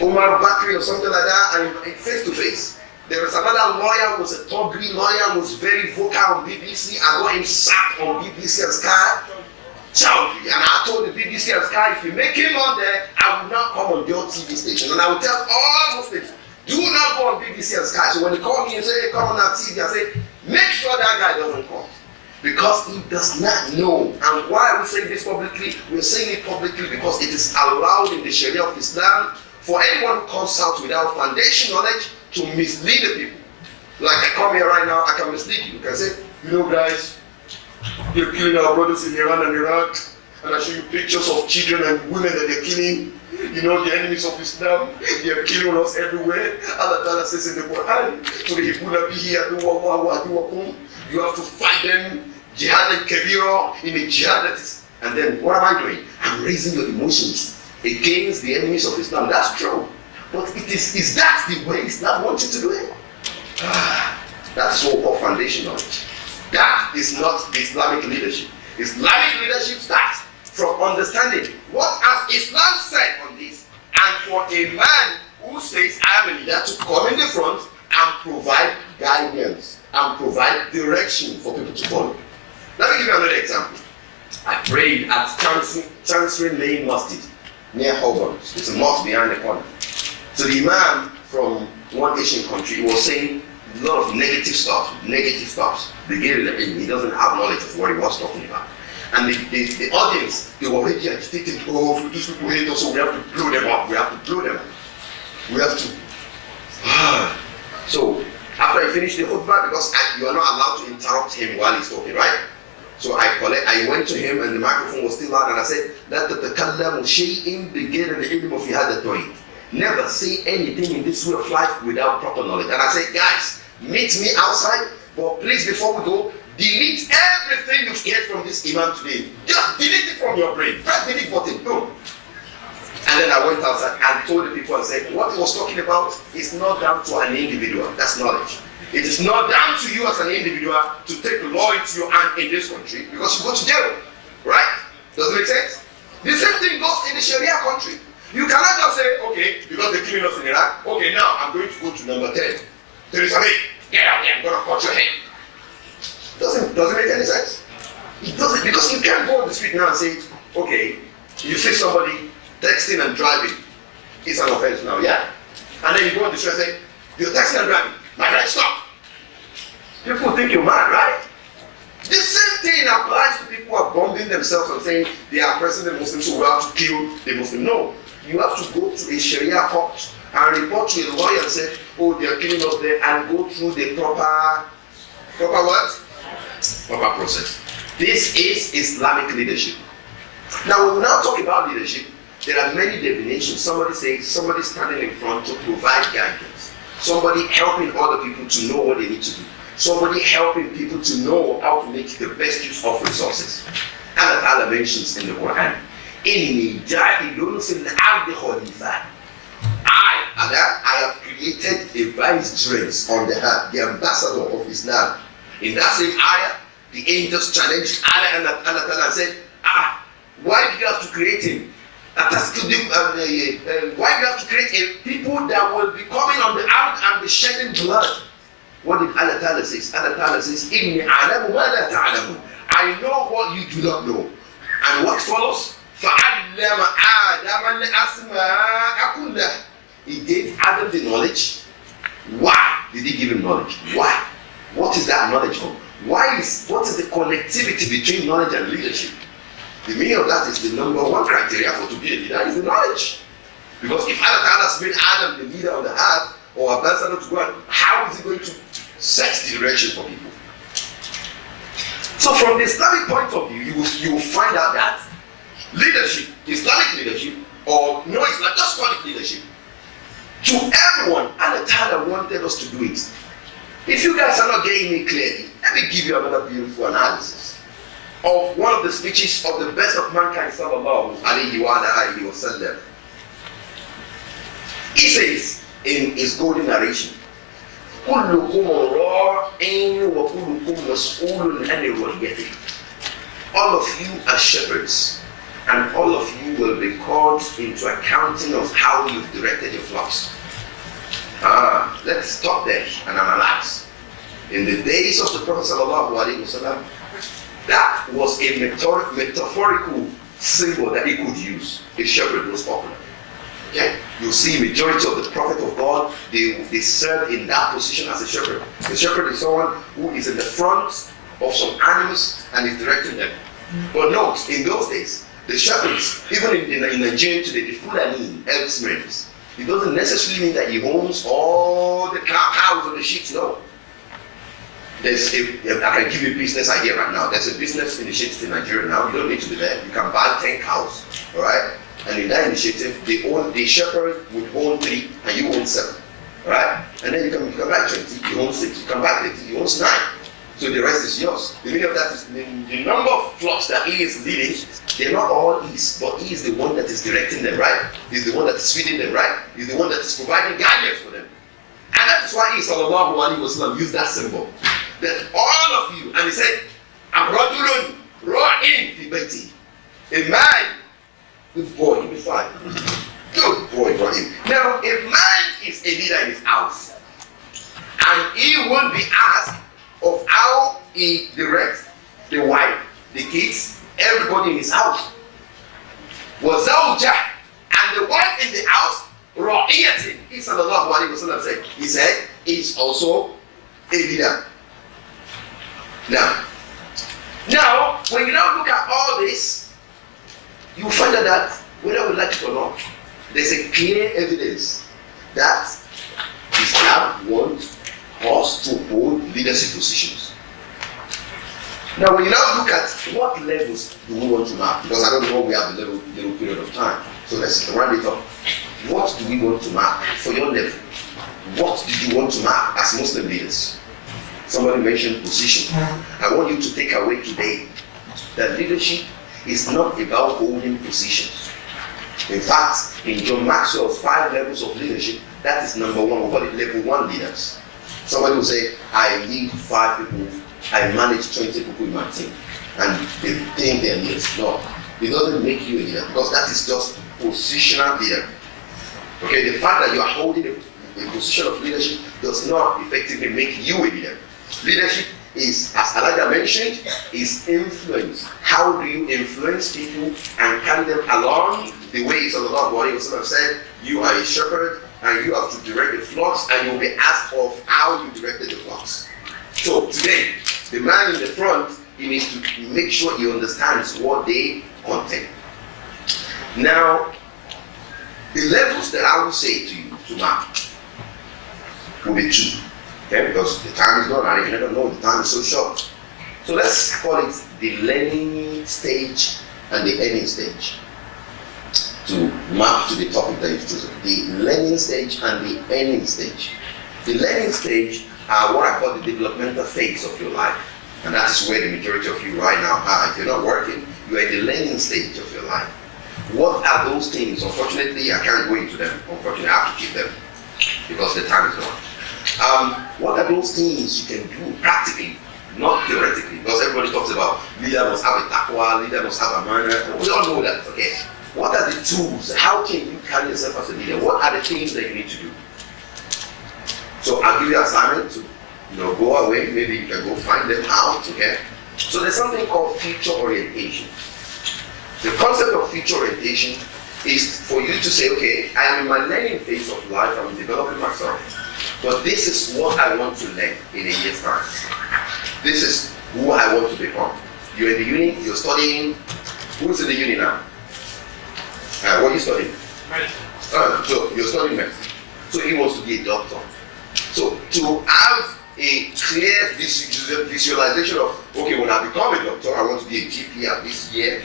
Omar Bakri or something like that, and face to face. There was another lawyer who was a top-degree lawyer who was very vocal on BBC. I got him sacked on BBC and Sky. Chowdhury. And I told the BBC and Sky, if you make him on there, I will not come on your TV station. And I will tell all those things, do not go on BBC and Sky. So when they call me and say, hey, come on our TV, I say, make sure that guy doesn't come. Because he does not know. And why are we saying this publicly? We're saying it publicly because it is allowed in the Sharia of Islam for anyone who comes out without foundation knowledge to mislead the people. Like I come here right now, I can mislead you. You can say, guys, they're killing our brothers in Iran and Iraq, and I show you pictures of children and women that they're killing. The enemies of Islam, they are killing us everywhere. Allah Ta'ala says in the Quran, you have to fight them, jihad and kabira, in a jihad that is. And then what am I doing? I'm raising your emotions against the enemies of Islam. That's true. But is that the way Islam wants you to do it? That's so-called foundation knowledge. That is not the Islamic leadership. Islamic leadership starts from understanding what has Islam said on this. And for a man who says, I am a leader, to come in the front and provide guidance and provide direction for people to follow. Let me give you another example. I prayed at Chancery Lane Masjid near Holborn. It's a mosque behind the corner. So the Imam from one Asian country was saying a lot of negative stuff. He doesn't have knowledge of what he was talking about. And the audience, they were already agitated. Oh, these people hate us, so we have to blow them up. We have to blow them up. We have to. So, after I finished the khutbah, because you are not allowed to interrupt him while he's talking, right? So I went to him and the microphone was still on and I said, لا تتكلم شيء بغير العلم في هذا الطريق. Never say anything in this way of life without proper knowledge. And I said, guys, meet me outside, but please before we go, delete everything you've heard from this imam today. Just delete it from your brain. Press delete button, boom. And then I went outside and told the people and said, what he was talking about is not down to an individual. That's knowledge. It is not down to you as an individual to take the law into your hand in this country because you go to jail. Right? Does it make sense? The same thing goes in the Sharia country. You cannot just say, okay, because they're killing us in Iraq, okay, now I'm going to go to number 10. Theresa May, get out there, I'm going to cut your head. Doesn't make any sense. It doesn't, because you can't go on the street now and say, okay, you see somebody texting and driving. It's an offense now, yeah? And then you go on the street and say, you're texting and driving. My right, stop. People think you're mad, right? The same thing applies to people who are bombing themselves and saying they are oppressing the Muslims, so we have to kill the Muslim. No. You have to go to a Sharia court and report to a lawyer and say, oh, they are killing us there, and go through the proper what? Proper process. This is Islamic leadership. Now, when we now talk about leadership, there are many definitions. Somebody says somebody standing in front to provide guidance. Somebody helping other people to know what they need to do. Somebody helping people to know how to make the best use of resources. Allah Ta'ala mentions in the Quran, Inni ja'ilun fil ardi khalifa. I have created a vicegerent on the earth, the ambassador of Islam. In that same ayah, the angels challenged Allah and Allah Ta'ala said, why do you have to create him? Why do you have to create a people that will be coming on the earth and be shedding blood? What did Allah Ta'ala say? Allah Ta'ala says, Inni a'lamu ma la ta'lamun. I know what you do not know. And what follows? فَعَلَّمَ آدَمَ الْأَسْمَاءَ كُلَّهَا. He gave Adam the knowledge. Why did he give him knowledge? Why? What is that knowledge for? What is the connectivity between knowledge and leadership? The meaning of that is the number one criteria for to be a leader is the knowledge. Because if Allah Ta'ala has made Adam the leader of the earth, or ambassador to God, how is he going to set the direction for people? So from the Islamic point of view, you will find out that leadership, Islamic leadership, or no Islam, just call it leadership. To everyone, Allah Ta'ala wanted us to do it. If you guys are not getting it clearly, let me give you another beautiful analysis of one of the speeches of the best of mankind, sallallahu alayhi wa sallam. He says in his golden narration, كُلُّكُمْ رَاعٍ وَكُلُّكُمْ مَسْئُولٌ عَنْ رَعِيَّتِهِ. All of you are shepherds, and all of you will be called into accounting of how you've directed your flocks. Let's stop there and analyze. In the days of the Prophet ﷺ, that was a metaphorical symbol that he could use. A shepherd was popular. Okay? You see, majority of the Prophet of God, they serve in that position as a shepherd. The shepherd is someone who is in the front of some animals and is directing them. But note, in those days, the shepherds, even in Nigeria today, the Fulani herdsmen, it doesn't necessarily mean that he owns all the cows or the sheep. No. I can give you a business idea right now. There's a business initiative in Nigeria now. You don't need to be there. You can buy 10 cows, all right? And in that initiative, the shepherd would own 3 and you own 7, all right? And then you can buy 20, you own 6. You can buy 30, you own 9. So the rest is yours. The meaning of that is the number of flocks that he is leading, they're not all his, but he is the one that is directing them, right? He's the one that is feeding them, right? He's the one that is providing guidance for them. And that is why he, sallallahu alayhi wa sallam, used that symbol. That all of you, and he said, Amradulun ra'in fi baiti. A man, good boy, you'll be fine. Good boy, Ibrahim. Now, a man is a leader in his house, and he will be asked of how he directs the wife, the kids, everybody in his house. Wazawja, and the wife in the house, ra'iyatin. He sallallahu alayhi wa sallam said, he said, is also a leader. Now, when you now look at all this, you find out that whether we like it or not, there's a clear evidence that Islam wants us to hold leadership positions. Now, when you now look at what levels do we want to mark, because I don't know we have a little period of time, so let's round it up. What do we want to mark for your level? What did you want to mark as Muslim leaders? Somebody mentioned position. I want you to take away today that leadership is not about holding positions. In fact, in John Maxwell's 5 levels of leadership, that is number 1. We call it level 1 leaders. Somebody will say, I lead 5 people, I manage 20 people in my team, and they think they're leaders. No, it doesn't make you a leader, because that is just positional leader. Okay, the fact that you are holding a position of leadership does not effectively make you a leader. Leadership is, as Elijah mentioned, is influence. How do you influence people and carry them along the ways of the Lord? What he said, you are a shepherd and you have to direct the flocks, and you will be asked of how you directed the flocks. So today, the man in the front, he needs to make sure he understands what they contain. Now, the levels that I will say to you to mark will be 2. Okay, because the time is gone, and you never know, the time is so short. So let's call it the learning stage and the earning stage, to map to the topic that you've chosen. The learning stage and the earning stage. The learning stage are what I call the developmental phase of your life, and that is where the majority of you right now are. If you're not working, you're at the learning stage of your life. What are those things? Unfortunately, I can't go into them. Unfortunately, I have to keep them because the time is gone. What are those things you can do practically, not theoretically? Because everybody talks about leader must have a taqwa, leader must have a manner. We all know that, okay? What are the tools? How can you carry yourself as a leader? What are the things that you need to do? So I'll give you an assignment to, go away. Maybe you can go find them out, okay? So there's something called future orientation. The concept of future orientation is for you to say, okay, I am in my learning phase of life, I'm developing myself, but this is what I want to learn in a year's time. This is who I want to become. You're in the uni, you're studying. Who's in the uni now? What are you studying? Medicine. So you're studying medicine. So he wants to be a doctor. So to have a clear visualization of, okay, when I become a doctor, I want to be a GP at this year.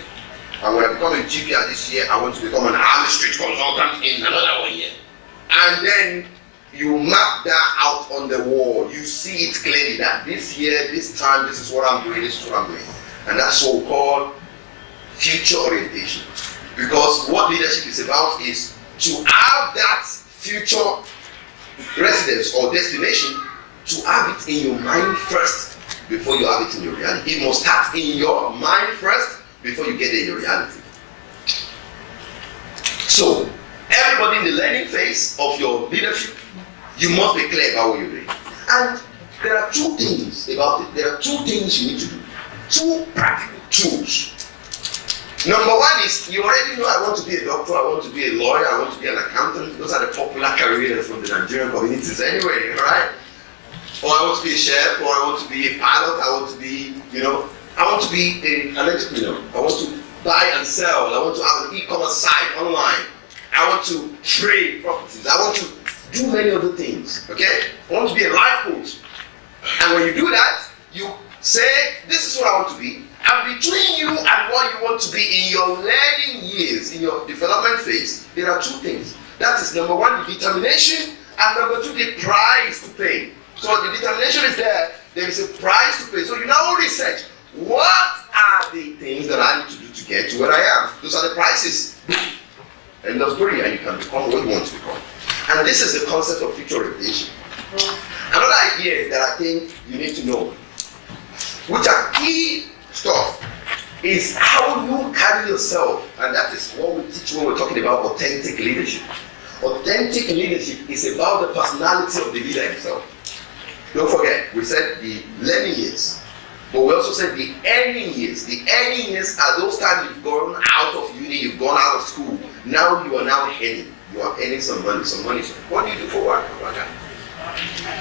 And when I become a GP at this year, I want to become an army street consultant in another 1 year. And then you map that out on the wall. You see it clearly that this year, this time, this is what I'm doing, this is what I'm doing. And that's what we call future orientation. Because what leadership is about is to have that future residence or destination, to have it in your mind first before you have it in your reality. It must start in your mind first before you get there in your reality. So, everybody in the learning phase of your leadership, you must be clear about what you're doing. And there are 2 things about it. There are 2 things you need to do. 2 practical tools. Number 1 is, you already know I want to be a doctor, I want to be a lawyer, I want to be an accountant. Those are the popular careers from the Nigerian communities anyway, right? Or I want to be a chef, or I want to be a pilot, I want to be, I want to be an entrepreneur. I want to buy and sell. I want to have an e-commerce site online. I want to trade properties. I want to do many other things, okay? I want to be a life coach. And when you do that, you say, this is what I want to be. And between you and what you want to be in your learning years, in your development phase, there are 2 things. That is number 1, the determination, and number 2, the price to pay. So the determination is there is a price to pay. So you now research, what are the things that I need to do to get to where I am? Those are the prices. End of story, and you can become what you want to become. And this is the concept of future orientation. Another idea that I think you need to know, which are key stuff, is how you carry yourself. And that is what we teach when we're talking about authentic leadership. Authentic leadership is about the personality of the leader himself. Don't forget, we said the learning years, but we also said the earning years. The earning years are those times you've gone out of uni, you've gone out of school. Now you are now earning. You are earning some money. What do you do for work?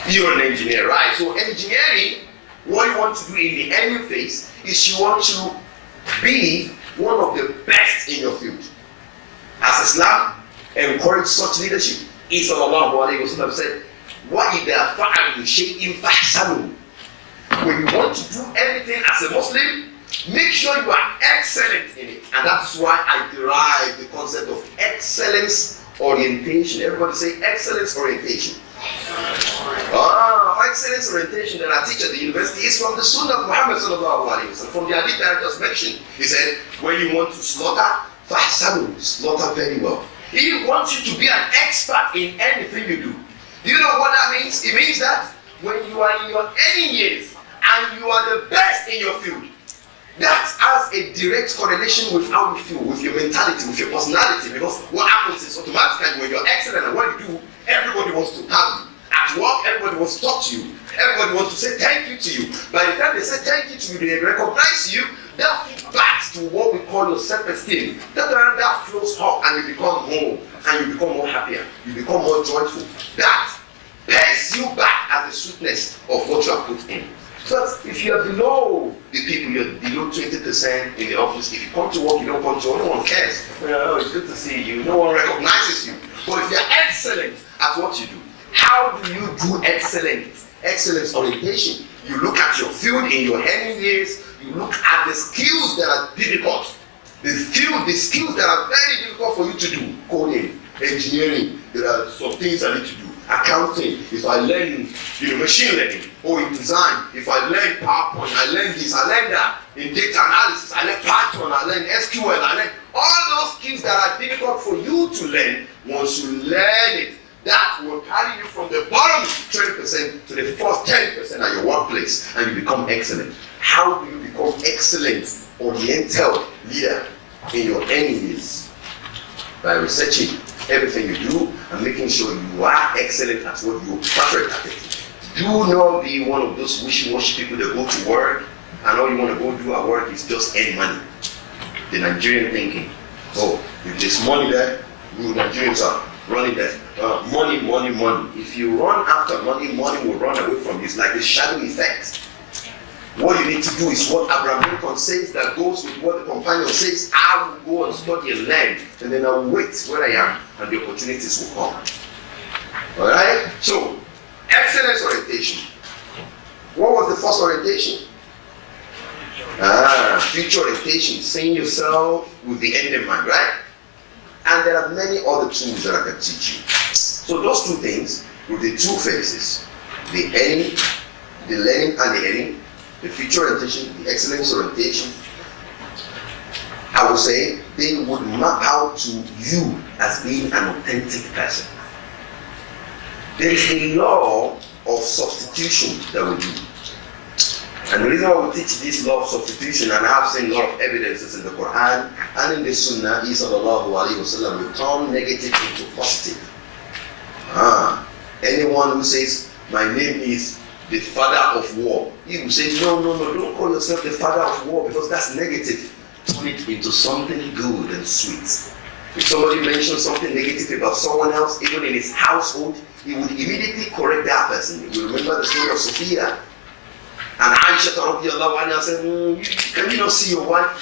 You're an engineer, right? So engineering, what you want to do in the earning phase is you want to Be one of the best in your field. As Islam encouraged such leadership, he sallallahu alayhi wa sallam said, وَإِذَا فَعَلُوا شَيْءٍ فَأَحْسَنُوا. When you want to do anything as a Muslim, make sure you are excellent in it. And that's why I derived the concept of excellence orientation. Everybody say excellence orientation. Excellence orientation that I teach at the university is from the Sunnah of Muhammad sallallahu alayhi wa sallam. From the hadith that I just mentioned. He said, when you want to slaughter, فَأَحْسَنُوا, slaughter very well. He wants you to be an expert in anything you do. Do you know what that means? It means that when you are in your early years and you are the best in your field, that has a direct correlation with how you feel, with your mentality, with your personality. Because what happens is automatically when you're excellent at what you do, everybody wants to have you. At work, everybody wants to talk to you. Everybody wants to say thank you to you. By the time they say thank you to you, they recognize you. That feedback to what we call your self-esteem. That flows up and you become more, and you become more happier. You become more joyful. That pays you back as the sweetness of what you have put in. So if you are below the people, you're below 20% in the office. If you come to work, you don't come to work, no one cares. Oh, it's good to see you. No one recognizes you. But if you're excellent at what you do, how do you do excellence orientation? You look at your field in your early years. You look at the skills that are difficult. The skills that are very difficult for you to do. Coding, engineering, there are some things I need to do. Accounting, if I learn machine learning, or in design, if I learn PowerPoint, I learn this, I learn that. In data analysis, I learn Python, I learn SQL, I learn all those skills that are difficult for you to learn. Once you learn it, that will carry you from the bottom 20% to the first 10% at your workplace, and you become excellent. How do you become excellent, oriented leader in your enemies? By researching everything you do and making sure you are excellent at what you're perfect at it. Do not be one of those wishy-washy people that go to work and all you want to go do at work is just earn money. The Nigerian thinking, oh, if there's money there, you Nigerians are running there. Money, money, money. If you run after money, money will run away from you. It's like a shadow effect. What you need to do is what Abraham Lincoln says that goes with what the companion says. I will go and study and learn, and then I will wait where I am, and the opportunities will come. Alright? So, excellence orientation. What was the first orientation? Future orientation. Seeing yourself with the end in mind, right? And there are many other tools that I can teach you. So those two things, with the two phases, the earning, the learning and the earning, the future orientation, the excellence orientation, I would say they would map out to you as being an authentic person. There is a law of substitution that we do. And the reason why we teach this law of substitution, and I have seen a lot of evidences in the Quran and in the Sunnah, is sallallahu alayhi wa sallam, we turn negative into positive. Anyone who says, my name is the father of war, he will say, no, don't call yourself the father of war because that's negative. Turn it into something good and sweet. If somebody mentions something negative about someone else, even in his household, he would immediately correct that person. You remember the story of Sophia. And Aisha radiallahu anha said, can you not see your wife?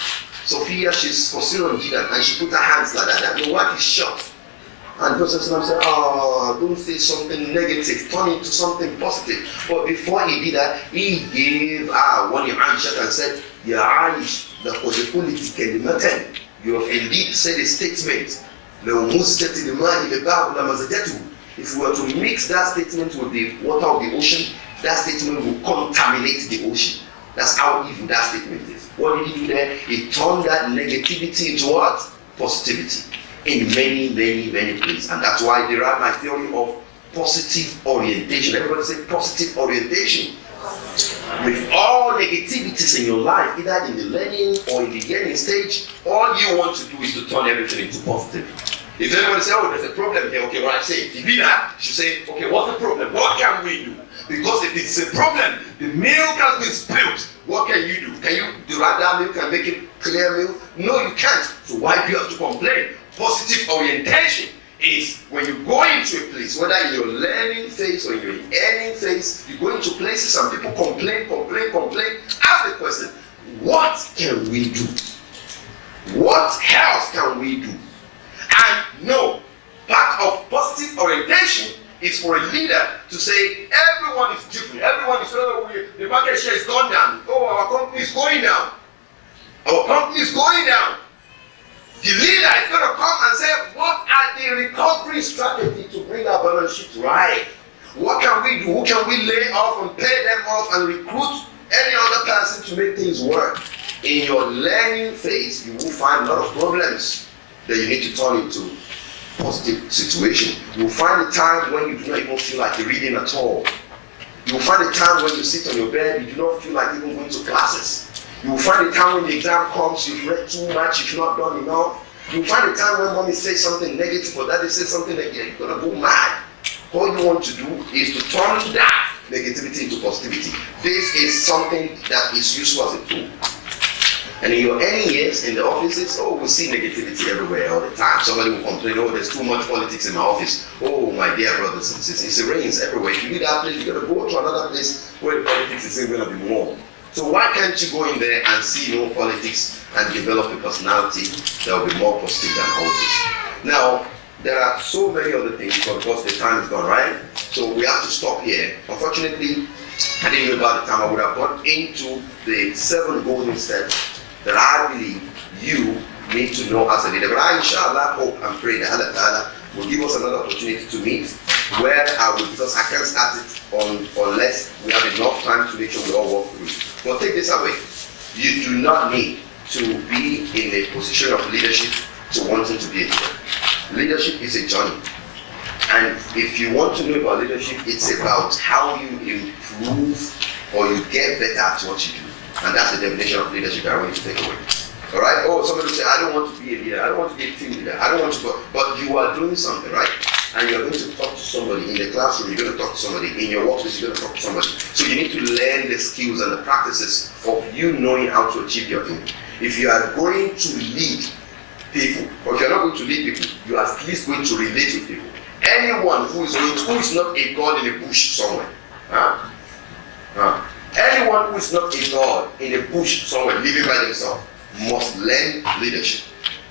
Sophia, she's considered on jihad, and she put her hands like that. Your wife is shot. And the Prophet said, don't say something negative, turn it to something positive. But before he did that, he gave one of Aisha and said, Ya Aish, the kalimatan, you have indeed said a statement. If we were to mix that statement with the water of the ocean, that statement will contaminate the ocean. That's how evil that statement is. What did he do there? He turned that negativity into what? Positivity. In many, many, many places. And that's why I derive my theory of positive orientation. Everybody say positive orientation. With all negativities in your life, either in the learning or in the learning stage, all you want to do is to turn everything into positive. If anyone says, oh, there's a problem here, okay, right, say, if you do that, you should say, okay, what's the problem? What can we do? Because if it's a problem, the milk has been spilled. What can you do? Can you derive that milk and make it clear milk? No, you can't. So why do you have to complain? Positive orientation is when you go into a place, whether in your learning phase or in your earning phase, you go into places and people complain. Ask the question, what can we do What else can we do? And no, part of positive orientation is for a leader to say, everyone is different. Everyone is, the market share is gone down. Oh, our company is going down. Our company is going down. The leader is going to come and say, what are the recovery strategy to bring our balance sheet right? What can we do? Who can we lay off and pay them off and recruit any other person to make things work? In your learning phase, you will find a lot of problems that you need to turn into positive situation. You will find a time when you do not even feel like reading at all. You will find a time when you sit on your bed, you do not feel like even going to classes. You will find a time when the exam comes, you've read too much, you've not done enough. You will find a time when mommy says something negative or daddy says something that you're going to go mad. All you want to do is to turn that negativity into positivity. This is something that is useful as a tool. And in your early years in the offices, we see negativity everywhere all the time. Somebody will complain, there's too much politics in my office. Oh, my dear brothers and sisters, it rains everywhere. If you leave that place, you're going to go to another place where the politics is going to be more. So why can't you go in there and see no politics and develop a personality that will be more positive than all this? Now, there are so many other things, but of course the time is gone, right? So we have to stop here. Unfortunately, I didn't know about the time. I would have gone into the 7 golden steps that I believe you need to know as a leader. But I, inshallah, hope and pray that Allah Ta'ala will give us another opportunity to meet where I will, because I can't start it unless we have enough time to make sure we all walk through. But take this away. You do not need to be in a position of leadership to wanting to be a leader. Leadership is a journey. And if you want to know about leadership, it's about how you improve or you get better at what you do. And that's the definition of leadership that I want you to take away. All right? Somebody will say, I don't want to be a leader. I don't want to be a team leader. I don't want to go. But you are doing something, right? And you're going to talk to somebody in the classroom. You're going to talk to somebody in your workplace. You're going to talk to somebody. So you need to learn the skills and the practices of you knowing how to achieve your aim. If you are going to lead people, or if you're not going to lead people, you are at least going to relate with people. Anyone who is not a god in a bush somewhere, anyone who is not a god in a bush somewhere living by themselves must learn leadership.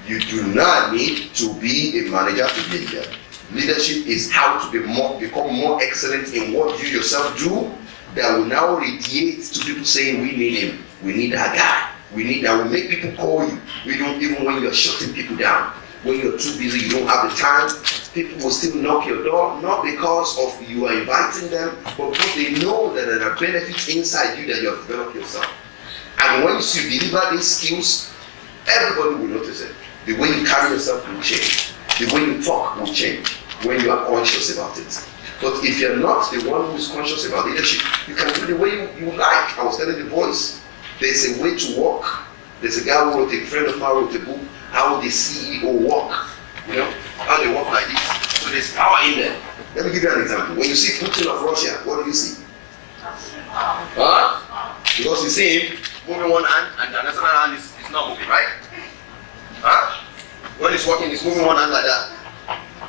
You do not need to be a manager to be a leader. Leadership is how to become more excellent in what you yourself do that will now radiate to people saying, we need him, we need that guy, we need that. Will make people call you. We don't, even when you're shutting people down. When you're too busy, you don't have the time, people will still knock your door, not because of you are inviting them, but because they know that there are benefits inside you that you have developed yourself. And once you deliver these skills, everybody will notice it. The way you carry yourself will change. The way you talk will change when you are conscious about it. But if you're not the one who is conscious about leadership, you can do the way you like. I was telling the boys, there's a way to walk. There's a guy who wrote, a friend of mine wrote a book, how the CEO walk, how they walk like this. So there's power in there. Let me give you an example. When you see Putin of Russia, what do you see? Because you see him moving one hand and the other hand is not moving, right? When he's walking, he's moving one hand like that.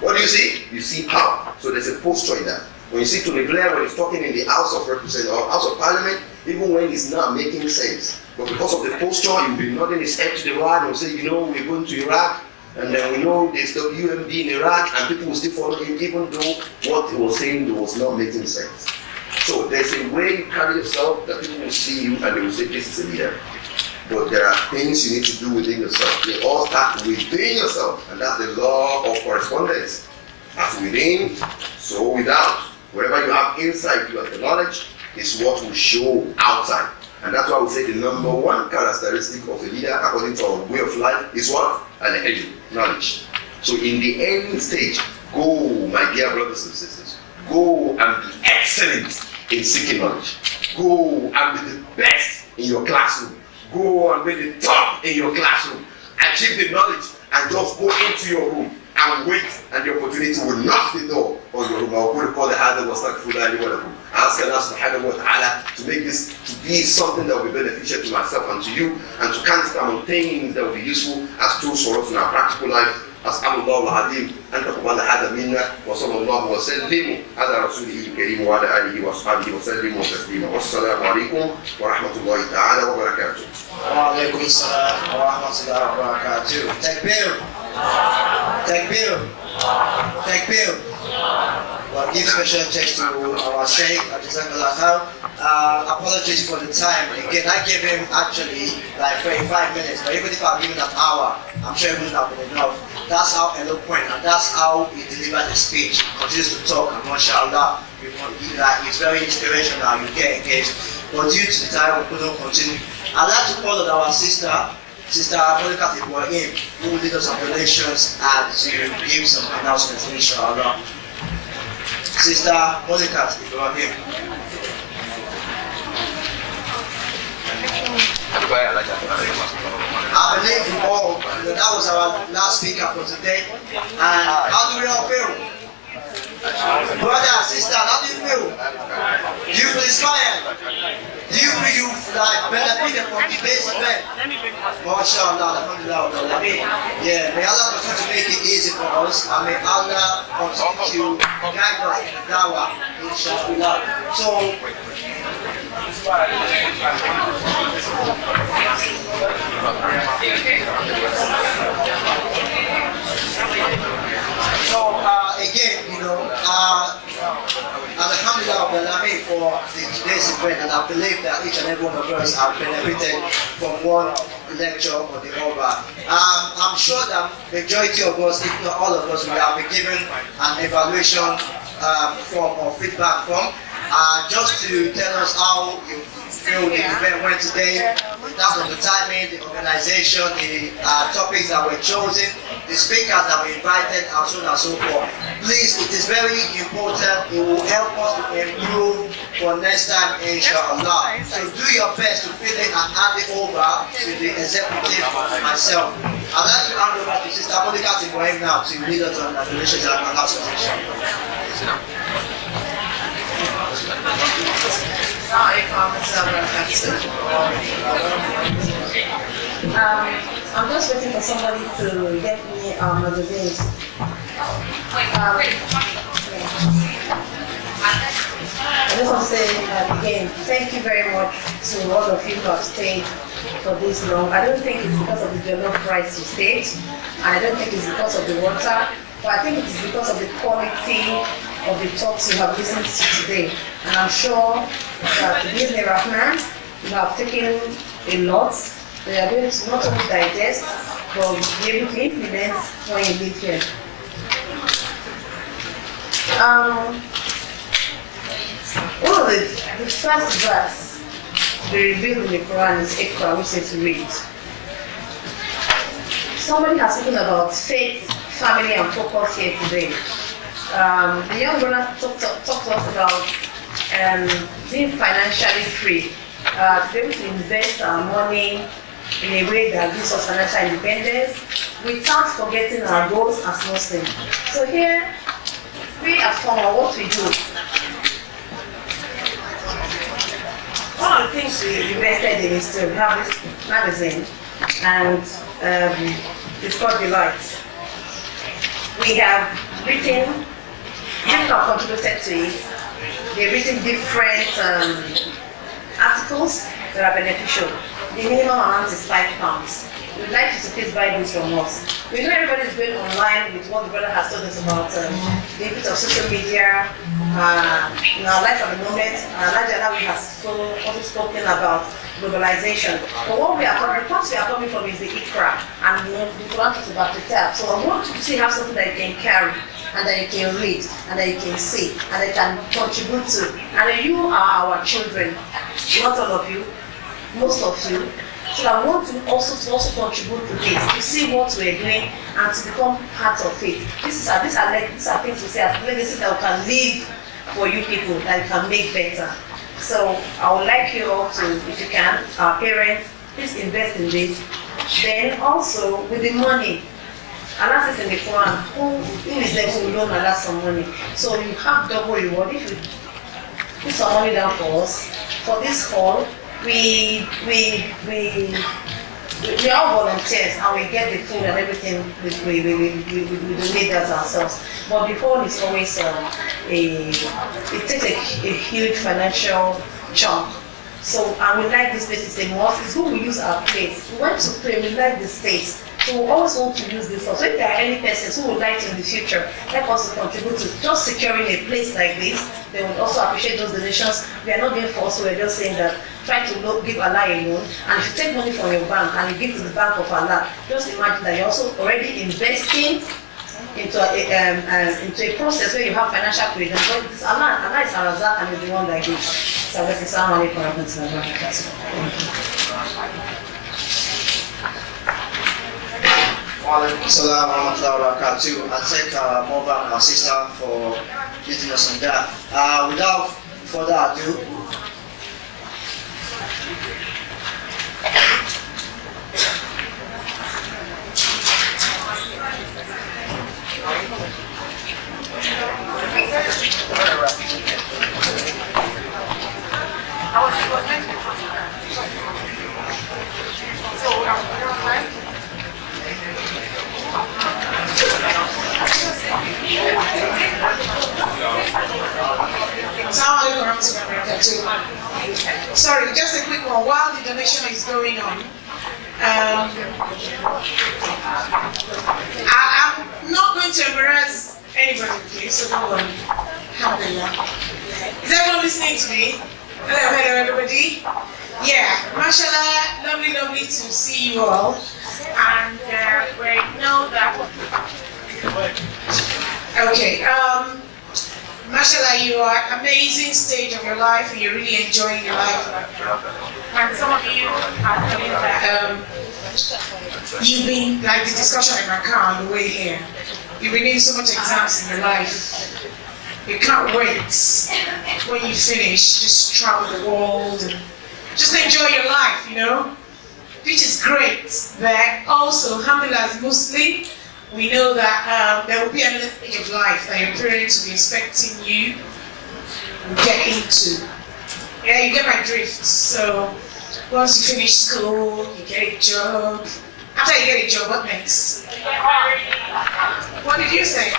What do you see? You see power. So there's a posture in that. When you see Tony Blair, when he's talking in the House of Representatives or House of Parliament, even when he's not making sense, but because of the posture, he'll be nodding his head to the right and will say, we're going to Iraq, and then we know there's WMD in Iraq, and people will still follow him, even though what he was saying was not making sense. So there's a way you carry yourself that people will see you and they will say, this is a leader. But there are things you need to do within yourself. They all start within yourself, and that's the law of correspondence. As within, so without. Whatever you have inside you as the knowledge is what will show outside. And that's why we say the number one characteristic of a leader, according to our way of life, is what? Knowledge. So in the end stage, go, my dear brothers and sisters, go and be excellent in seeking knowledge. Go and be the best in your classroom. Go and be the top in your classroom. Achieve the knowledge and just go into your room and wait, and the opportunity will knock the door on your room. I will call the hard was not full and whatever. Ask Allah subhanahu wa ta'ala to make this to be something that will be beneficial to myself and to you, and to count among things that will be useful as tools for us in our practical life. أسأل الله العظيم أن تقبل هذا منا وصلى الله وسلم على رسوله الكريم وعلى آله وأصحابه وسلم تسليما والسلام عليكم ورحمة الله تعالى وبركاته. وعليكم السلام ورحمة الله وبركاته. Takbir. Takbir. Takbir. Well, give special thanks to our Sheikh, Jazakallah khair. Apologies for the time. Again, I gave him actually like 35 minutes, but even if I'm given an hour, I'm sure it wouldn't have been enough. That's how eloquent and that's how he delivered his speech. He continues to talk, and mashallah, it's very inspirational. You get engaged. But due to the time, we couldn't continue. I'd like to call on our sister Monica Ibrahim, who will lead us on donations and to give some announcements, inshallah. Sister Monica Ibrahim. I believe you all, that was our last speaker for today. And how do we all feel? Brother, sister, how do you feel? Do you feel inspired? Do you feel you've benefited from today's event? MashaAllah, alhamdulillah. Yeah, may Allah continue to make it easy for us, and may Allah continue to guide us in the dawah, inshallah. So, again, alhamdulillah for today's event, and I believe that each and every one of us have benefited from one lecture or the other. I'm sure that majority of us, if not all of us, will have been given an evaluation form or feedback form, just to tell us how you feel the event went today, in terms of the timing, the organization, the topics that were chosen, the speakers that were invited, and so on and so forth. Please, it is very important. It will help us to improve for next time, inshallah. So do your best to fill it and hand it over to the executive myself. I'd like to hand over to Sister Monica Ibrahim now to lead us on the relations and announcements. I'm just waiting for somebody to get me the names. I just want to say again, thank you very much to all of you who have stayed for this long. I don't think it's because of the jollof rice you stayed, and I don't think it's because of the water, but I think it's because of the quality of the talks you have listened to today. And I'm sure that this Rahman, you have taken a lot. They are going to not only digest, but be able to implement when you leave here. One of the first verse they revealed in the Quran is Iqra, which says read. Somebody has spoken about faith, family, and focus here today. The young brother talked to us about being financially free, to be able to invest our money in a way that gives us financial independence without forgetting our goals as Muslims. So here, we at FOMWAUK, what we do. One of the things we invested in is to have this magazine, and it's called The Light. We have written, people have contributed to it. They've written different articles that are beneficial. The minimum amount is £5. We'd like you to please buy this from us. We know everybody is going online with what the brother has told us about the input of social media in our life at the moment. Nigeria has also spoken about globalization. But what we are coming, the point we are coming from is the ICRA, and the Quran talks about the tab. So I want you to see have something that you can carry, and that you can read, and that you can see, and that you can contribute to. And you are our children, not all of you, most of you. So I want to also contribute to this, to see what we're doing, and to become part of it. These are things we say as legacy that we can leave for you people, that you can make better. So I would like you all to, if you can, our parents, please invest in this. Then also with the money, Allah says in the Quran, who is there who will loan Allah some money? So you have double reward. If you put some money down for us, for this call, we we are all volunteers and we get the food and everything, we donate that ourselves. But the hall is always it takes a huge financial chunk. So, and we like this place, it's a must. It's good we use our place. We want to pray, we like the space. So we always want to use this for. So if there are any persons who would like to in the future help us to contribute to just securing a place like this, they would also appreciate those donations. We are not being forced, we're just saying that try to give Allah a loan. And if you take money from your bank and you give to the bank of Allah, just imagine that you're also already investing into a process where you have financial freedom. But it's Allah is Al-Razak and is the one that gives. So let's say, Assalamu alaikum wa rahmatullahi wa barakatuh. SALAAM wa rahmatullahi wa barakatuh. I thank Mova and our sister for leading us on that. Without further ado, sorry, just a quick one. While the donation is going on, I'm not going to embarrass anybody, okay? So don't worry. Alhamdulillah. Is everyone listening to me? Hello, everybody. Yeah, mashallah, lovely to see you all. And we know that. Okay. Mashallah, you are at an amazing stage of your life and you're really enjoying your life. And some of you are feeling that you've been, like the discussion in my car on the way here, you've been doing so much exams in your life. You can't wait when you finish, just travel the world and just enjoy your life, you know, which is great. But also, alhamdulillah, as Muslim, we know that there will be another stage of life that your parents will be expecting you to get into. Yeah, you get my drift. So once you finish school, you get a job. After you get a job, what next? What did you say?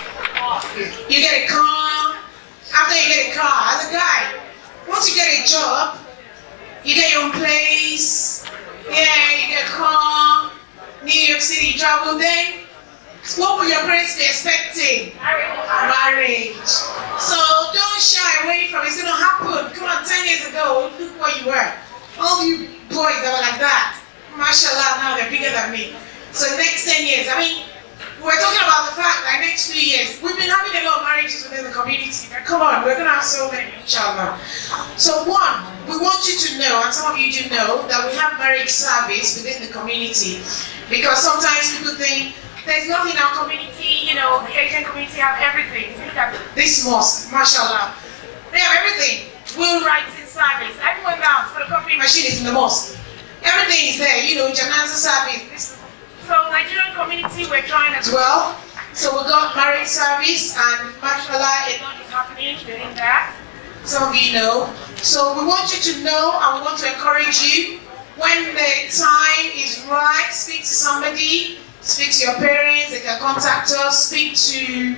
You get a car. After you get a car, as a guy, once you get a job, you get your own place. Yeah, you get a car. New York City, you travel then. What will your parents be expecting? Marriage. So don't shy away from it. It's going to happen. Come on, 10 years ago, look where you were. All you boys that were like that, mashallah, now they're bigger than me. So next 10 years, I mean, we're talking about the fact that next few years, we've been having a lot of marriages within the community. But come on, we're going to have so many, inshallah. So one, we want you to know, and some of you do know, that we have marriage service within the community. Because sometimes people think, there's nothing in our community, you know, the Asian community have everything. Look at this mosque, mashallah. They have everything. Will rights in service. Everyone down for the coffee machine is in the mosque. Everything is there, you know, janaza service. So Nigerian community, we're trying as well. So we got marriage service and mashallah, a lot is happening during that. Some of you know. So we want you to know and we want to encourage you. When the time is right, speak to somebody. Speak to your parents, they can contact us, speak to,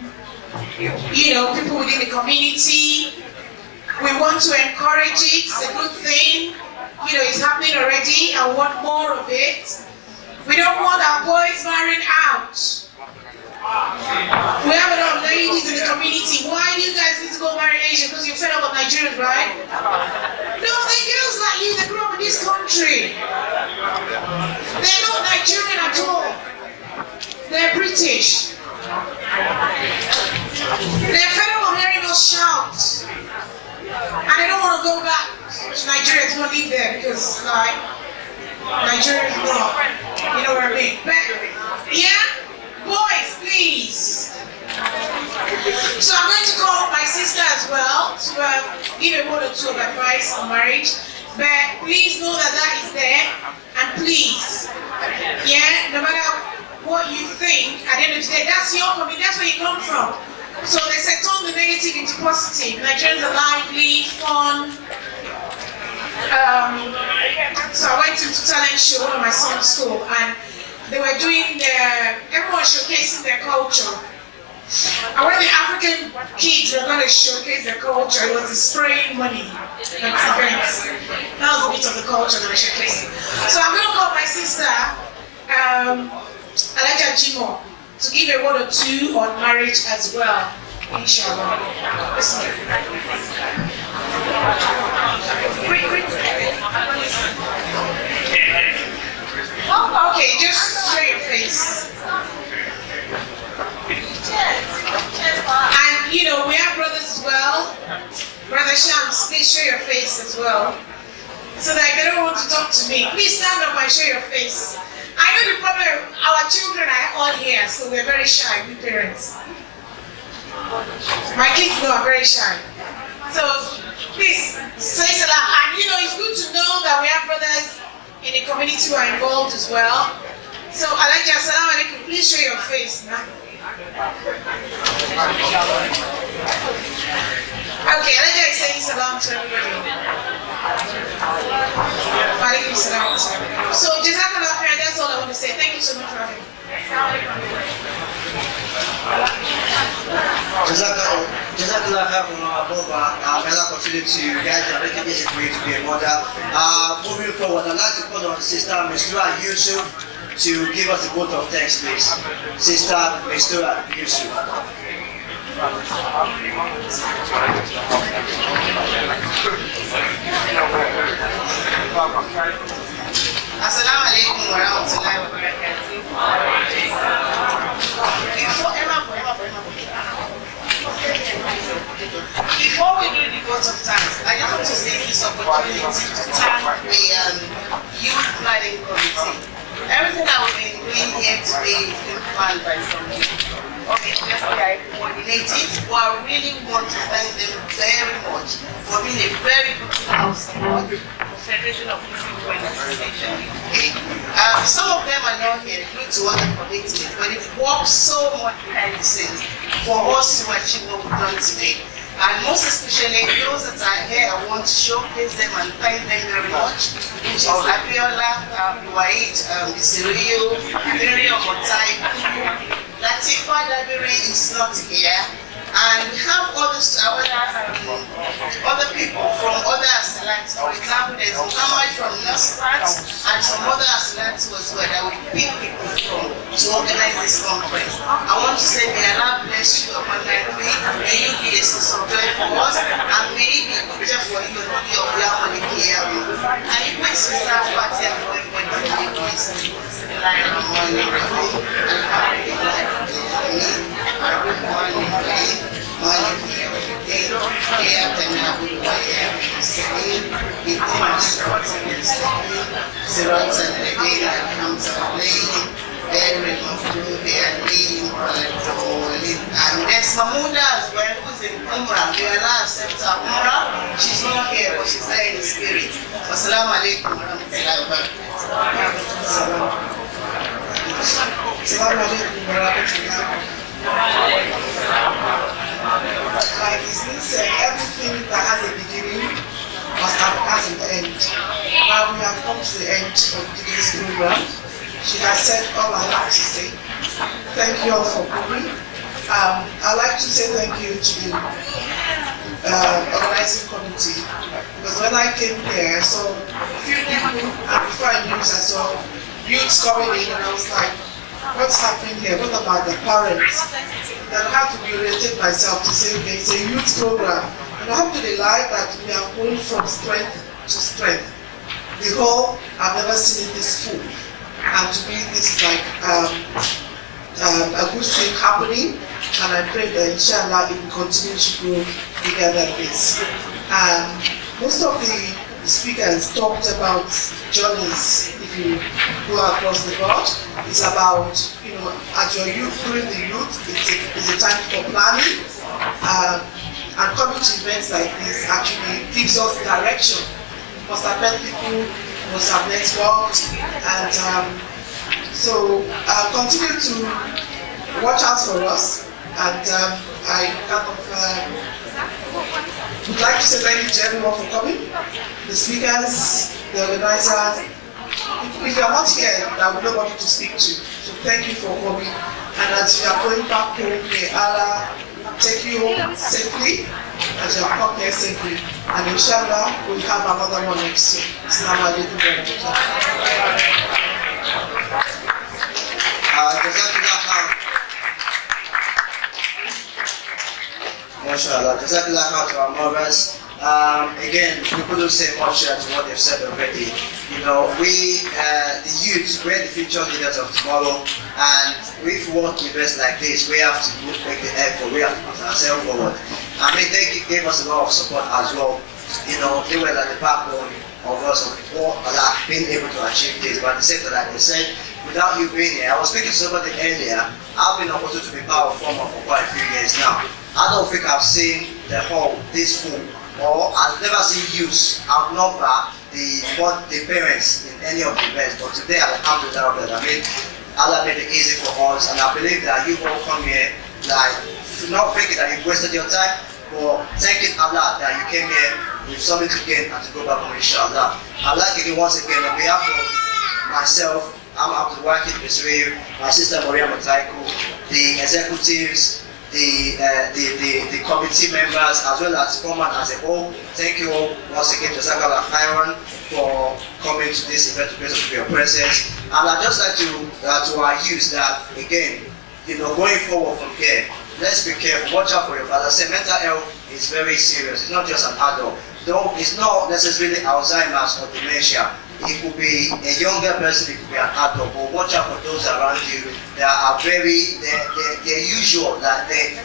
you know, people within the community. We want to encourage it, it's a good thing. You know, it's happening already and we want more of it. We don't want our boys marrying out. We have a lot of ladies in the community. Why do you guys need to go marry Asian? Because you're fed up with Nigerians, right? No, they're girls like you that grew up in this country. They're not Nigerian at all. They're British. They're fed up of hearing us shout. And they don't want to go back to Nigeria to live there because, like, Nigeria is not. You know what I mean? But, yeah? Boys, please. So I'm going to call my sister as well to give a word or two of advice on marriage. But please know that that is there. And please, yeah, no matter what you think, at the end of the day, that's your community, that's where you come from. So they say turn the negative into positive. Nigerians are lively, fun. So I went to to talent show, one of my son's school, and they were doing everyone showcasing their culture. And when the African kids were going to showcase their culture, it was the spraying money at events. That was a bit of the culture that we're showcasing. So I'm going to call my sister, Alaja Jimo, to give a word or two on marriage as well, inshallah. Okay, just show your face. And you know, we have brothers as well. Brother Shams, please show your face as well. So that they don't want to talk to me. Please stand up and show your face. I know the problem, our children are all here, so we're very shy, we parents. My kids know I'm very shy. So please say salam. And you know, it's good to know that we have brothers in the community who are involved as well. So Alaja, assalamu alaikum, please show your face now. Okay, Alaja is saying salam to everybody. Walaikum salam. So Jazakallah khair, that's all I want to say. Thank you so much for having me. Jazakallah khair from our Baba. May Allah continue to guide you and make it easy for you to be a mother. Moving forward, I'd like to call on Sister Mistura Yusuf to give us a vote of thanks, please. Sister Mistura Yusuf. Assalamu alaikum wa rahmatullahi wa barakatuh. Before we do the vote of thanks, I just want to take this opportunity to thank the youth planning committee. Everything that we've been doing here today is been planned by some people. Okay, yesterday I coordinated, but I really want to thank them very much for being a very good house support for Federation of Muslim Women Association UK. Some of them are not here due to other commitments, but they've worked so much behind the scenes for us to achieve what we've done today. And most especially those that are here, I want to showcase them and thank them very much, which is Abiola, Waid, Isirio, Miriam Motai, Latifa Dabiri is not here, and we have other people from other asalats. For example, there's Muhammad from Nusrat and some other asalats as well that we pick people from to organize this conference. I want to say may Allah bless you abundantly, may you be a source of joy for us, and may it be good for you and be of your money here. And you please start party for everybody to please. And there's Mahmuda as well, who's in Umrah. We are not accept her Umrah. She's not here, but she's there in the spirit. Wassalamu alaikum wa rahmatullahi wa barakatuh. Assalamu alaikum wa rahmatullahi. Like it's been said, everything that has a beginning must have has an end. Now we have come to the end of today's program. She has said all I have to say. Thank you all for coming. I'd like to say thank you to the organizing committee, because when I came here, I saw a few people, and before I knew it, I saw youths coming in, and I was like, what's happening here? What about the parents? Then I had to reorientate myself to say, okay, it's a youth program. And I have to realize that we are going from strength to strength. The whole, I've never seen it this full. And to me, this is like a good thing happening. And I pray that inshallah it will continue to grow bigger than this. Most of the speakers talked about journeys. If you go across the board, it's about, you know, at your youth, during the youth, it's a time for planning. And coming to events like this actually gives us direction. We must have met people, we must have networked, and so continue to watch out for us. And I kind of would like to say thank you to everyone for coming, the speakers, the organizers, if you are not here, there will be nobody to speak to. So thank you for coming. And as you are going back home, may Allah take you home safely, as you have come here safely. And inshallah, we'll have another one next year. Assalamu alaikum wa MashaAllah, Jazakallah khair to our mothers. Again, we couldn't say much to what they've said already. You know, we, the youth, we're the future leaders of tomorrow, and if we want to invest like this, we have to make the effort, we have to put ourselves forward. I mean, they gave us a lot of support as well. You know, they were like the backbone of us, of being able to achieve this. But at the same time, like they said, without you being here, I was speaking to somebody earlier, I've been opportunity to be part of FOMWAUK for quite a few years now. I don't think I've seen the hall this full, or I've never seen youths outnumber the parents in any of the events. But today, alhamdulillah, I mean, Allah made it easy for us, and I believe that you all come here, like, not thinking that you wasted your time, but thanking Allah that you came here with something to gain and to go back home, inshallah. I'd like to once again, on behalf of myself, I'm Abdul Waqid Misri, my sister Maria Mataiko, the executives, the committee members, as well as FOMWAUK as a whole. Thank you all once again, Jazakallah khairan, for coming to this event, to your presence. And I'd just like to our youth that, again, you know, going forward from here, let's be careful, watch out for your father. Say mental health is very serious. It's not just an adult. Though it's not necessarily Alzheimer's or dementia. It could be a younger person, it could be an adult, but watch out for those around you that are they're usual, that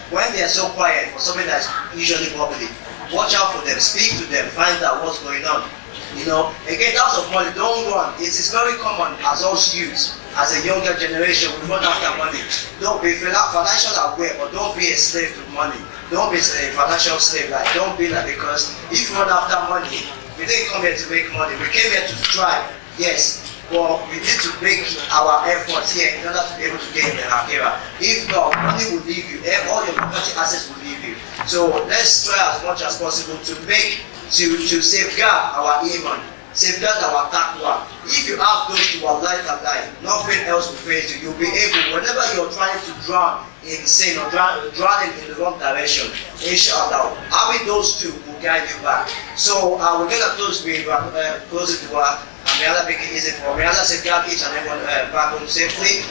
when they're so quiet for something that's usually bubbly, watch out for them, speak to them, find out what's going on. You know, again, that's of money, don't run. It is very common as us youths, as a younger generation, we run after money. Don't be financially aware, but don't be a slave to money. Don't be a financial slave, like don't be like, because if you run after money, we didn't come here to make money, we came here to strive, yes, but we need to make our efforts here in order to be able to gain the Akira. If not, money will leave you, all your property assets will leave you. So let's try as much as possible to safeguard our iman, safeguard our taqwa. If you have those to our life and life, nothing else will faze you. You'll be able, whenever you're trying to drown in sin or drowning in the wrong direction, inshallah, having those two will guide you back. So we're going to close with closing the work. And may Allah make it easy for me. May Allah safeguard each and everyone back home safely.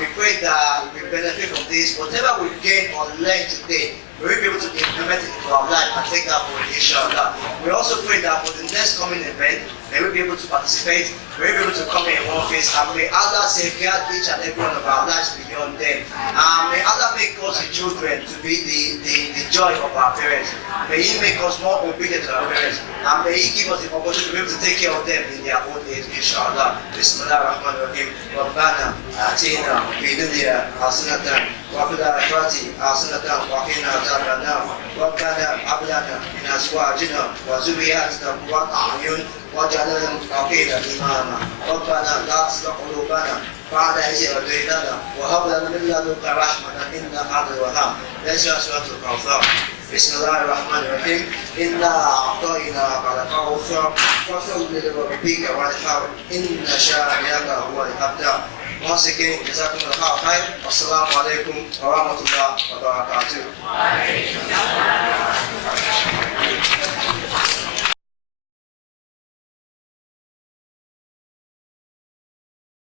We pray that we benefit from this. Whatever we gain or learn today, we will be able to implement it into our life and take that forward, inshallah. We also pray that for the next coming event, may we be able to participate, may we be able to come in one face, and may Allah safeguard each and every one of our lives beyond them. May Allah make us the children to be the joy of our parents. May He make us more obedient to our parents, and may He give us the opportunity to be able to take care of them in their old age, inshallah. Bismillahirrahmanirrahim. ربنا آتنا في الدنيا حسنة وفي الآخرة حسنة وقنا عذاب النار. ربنا هب لنا من أزواجنا وذرياتنا قرة أعين واجعلنا للمتقين إماما. ربنا لا تزغ قلوبنا بعد إذ هديتنا وهب لنا من لدنك رحمة إنك أنت الوهاب. ليس سورة الكوثر. بسم الله الرحمن الرحيم. إنا أعطيناك الكوثر فصل لربك وانحر إن شانئك هو الأبتر. Once again, Jazakumullah khair. Assalamu alaikum wa rahmatullahi wa barakatuh.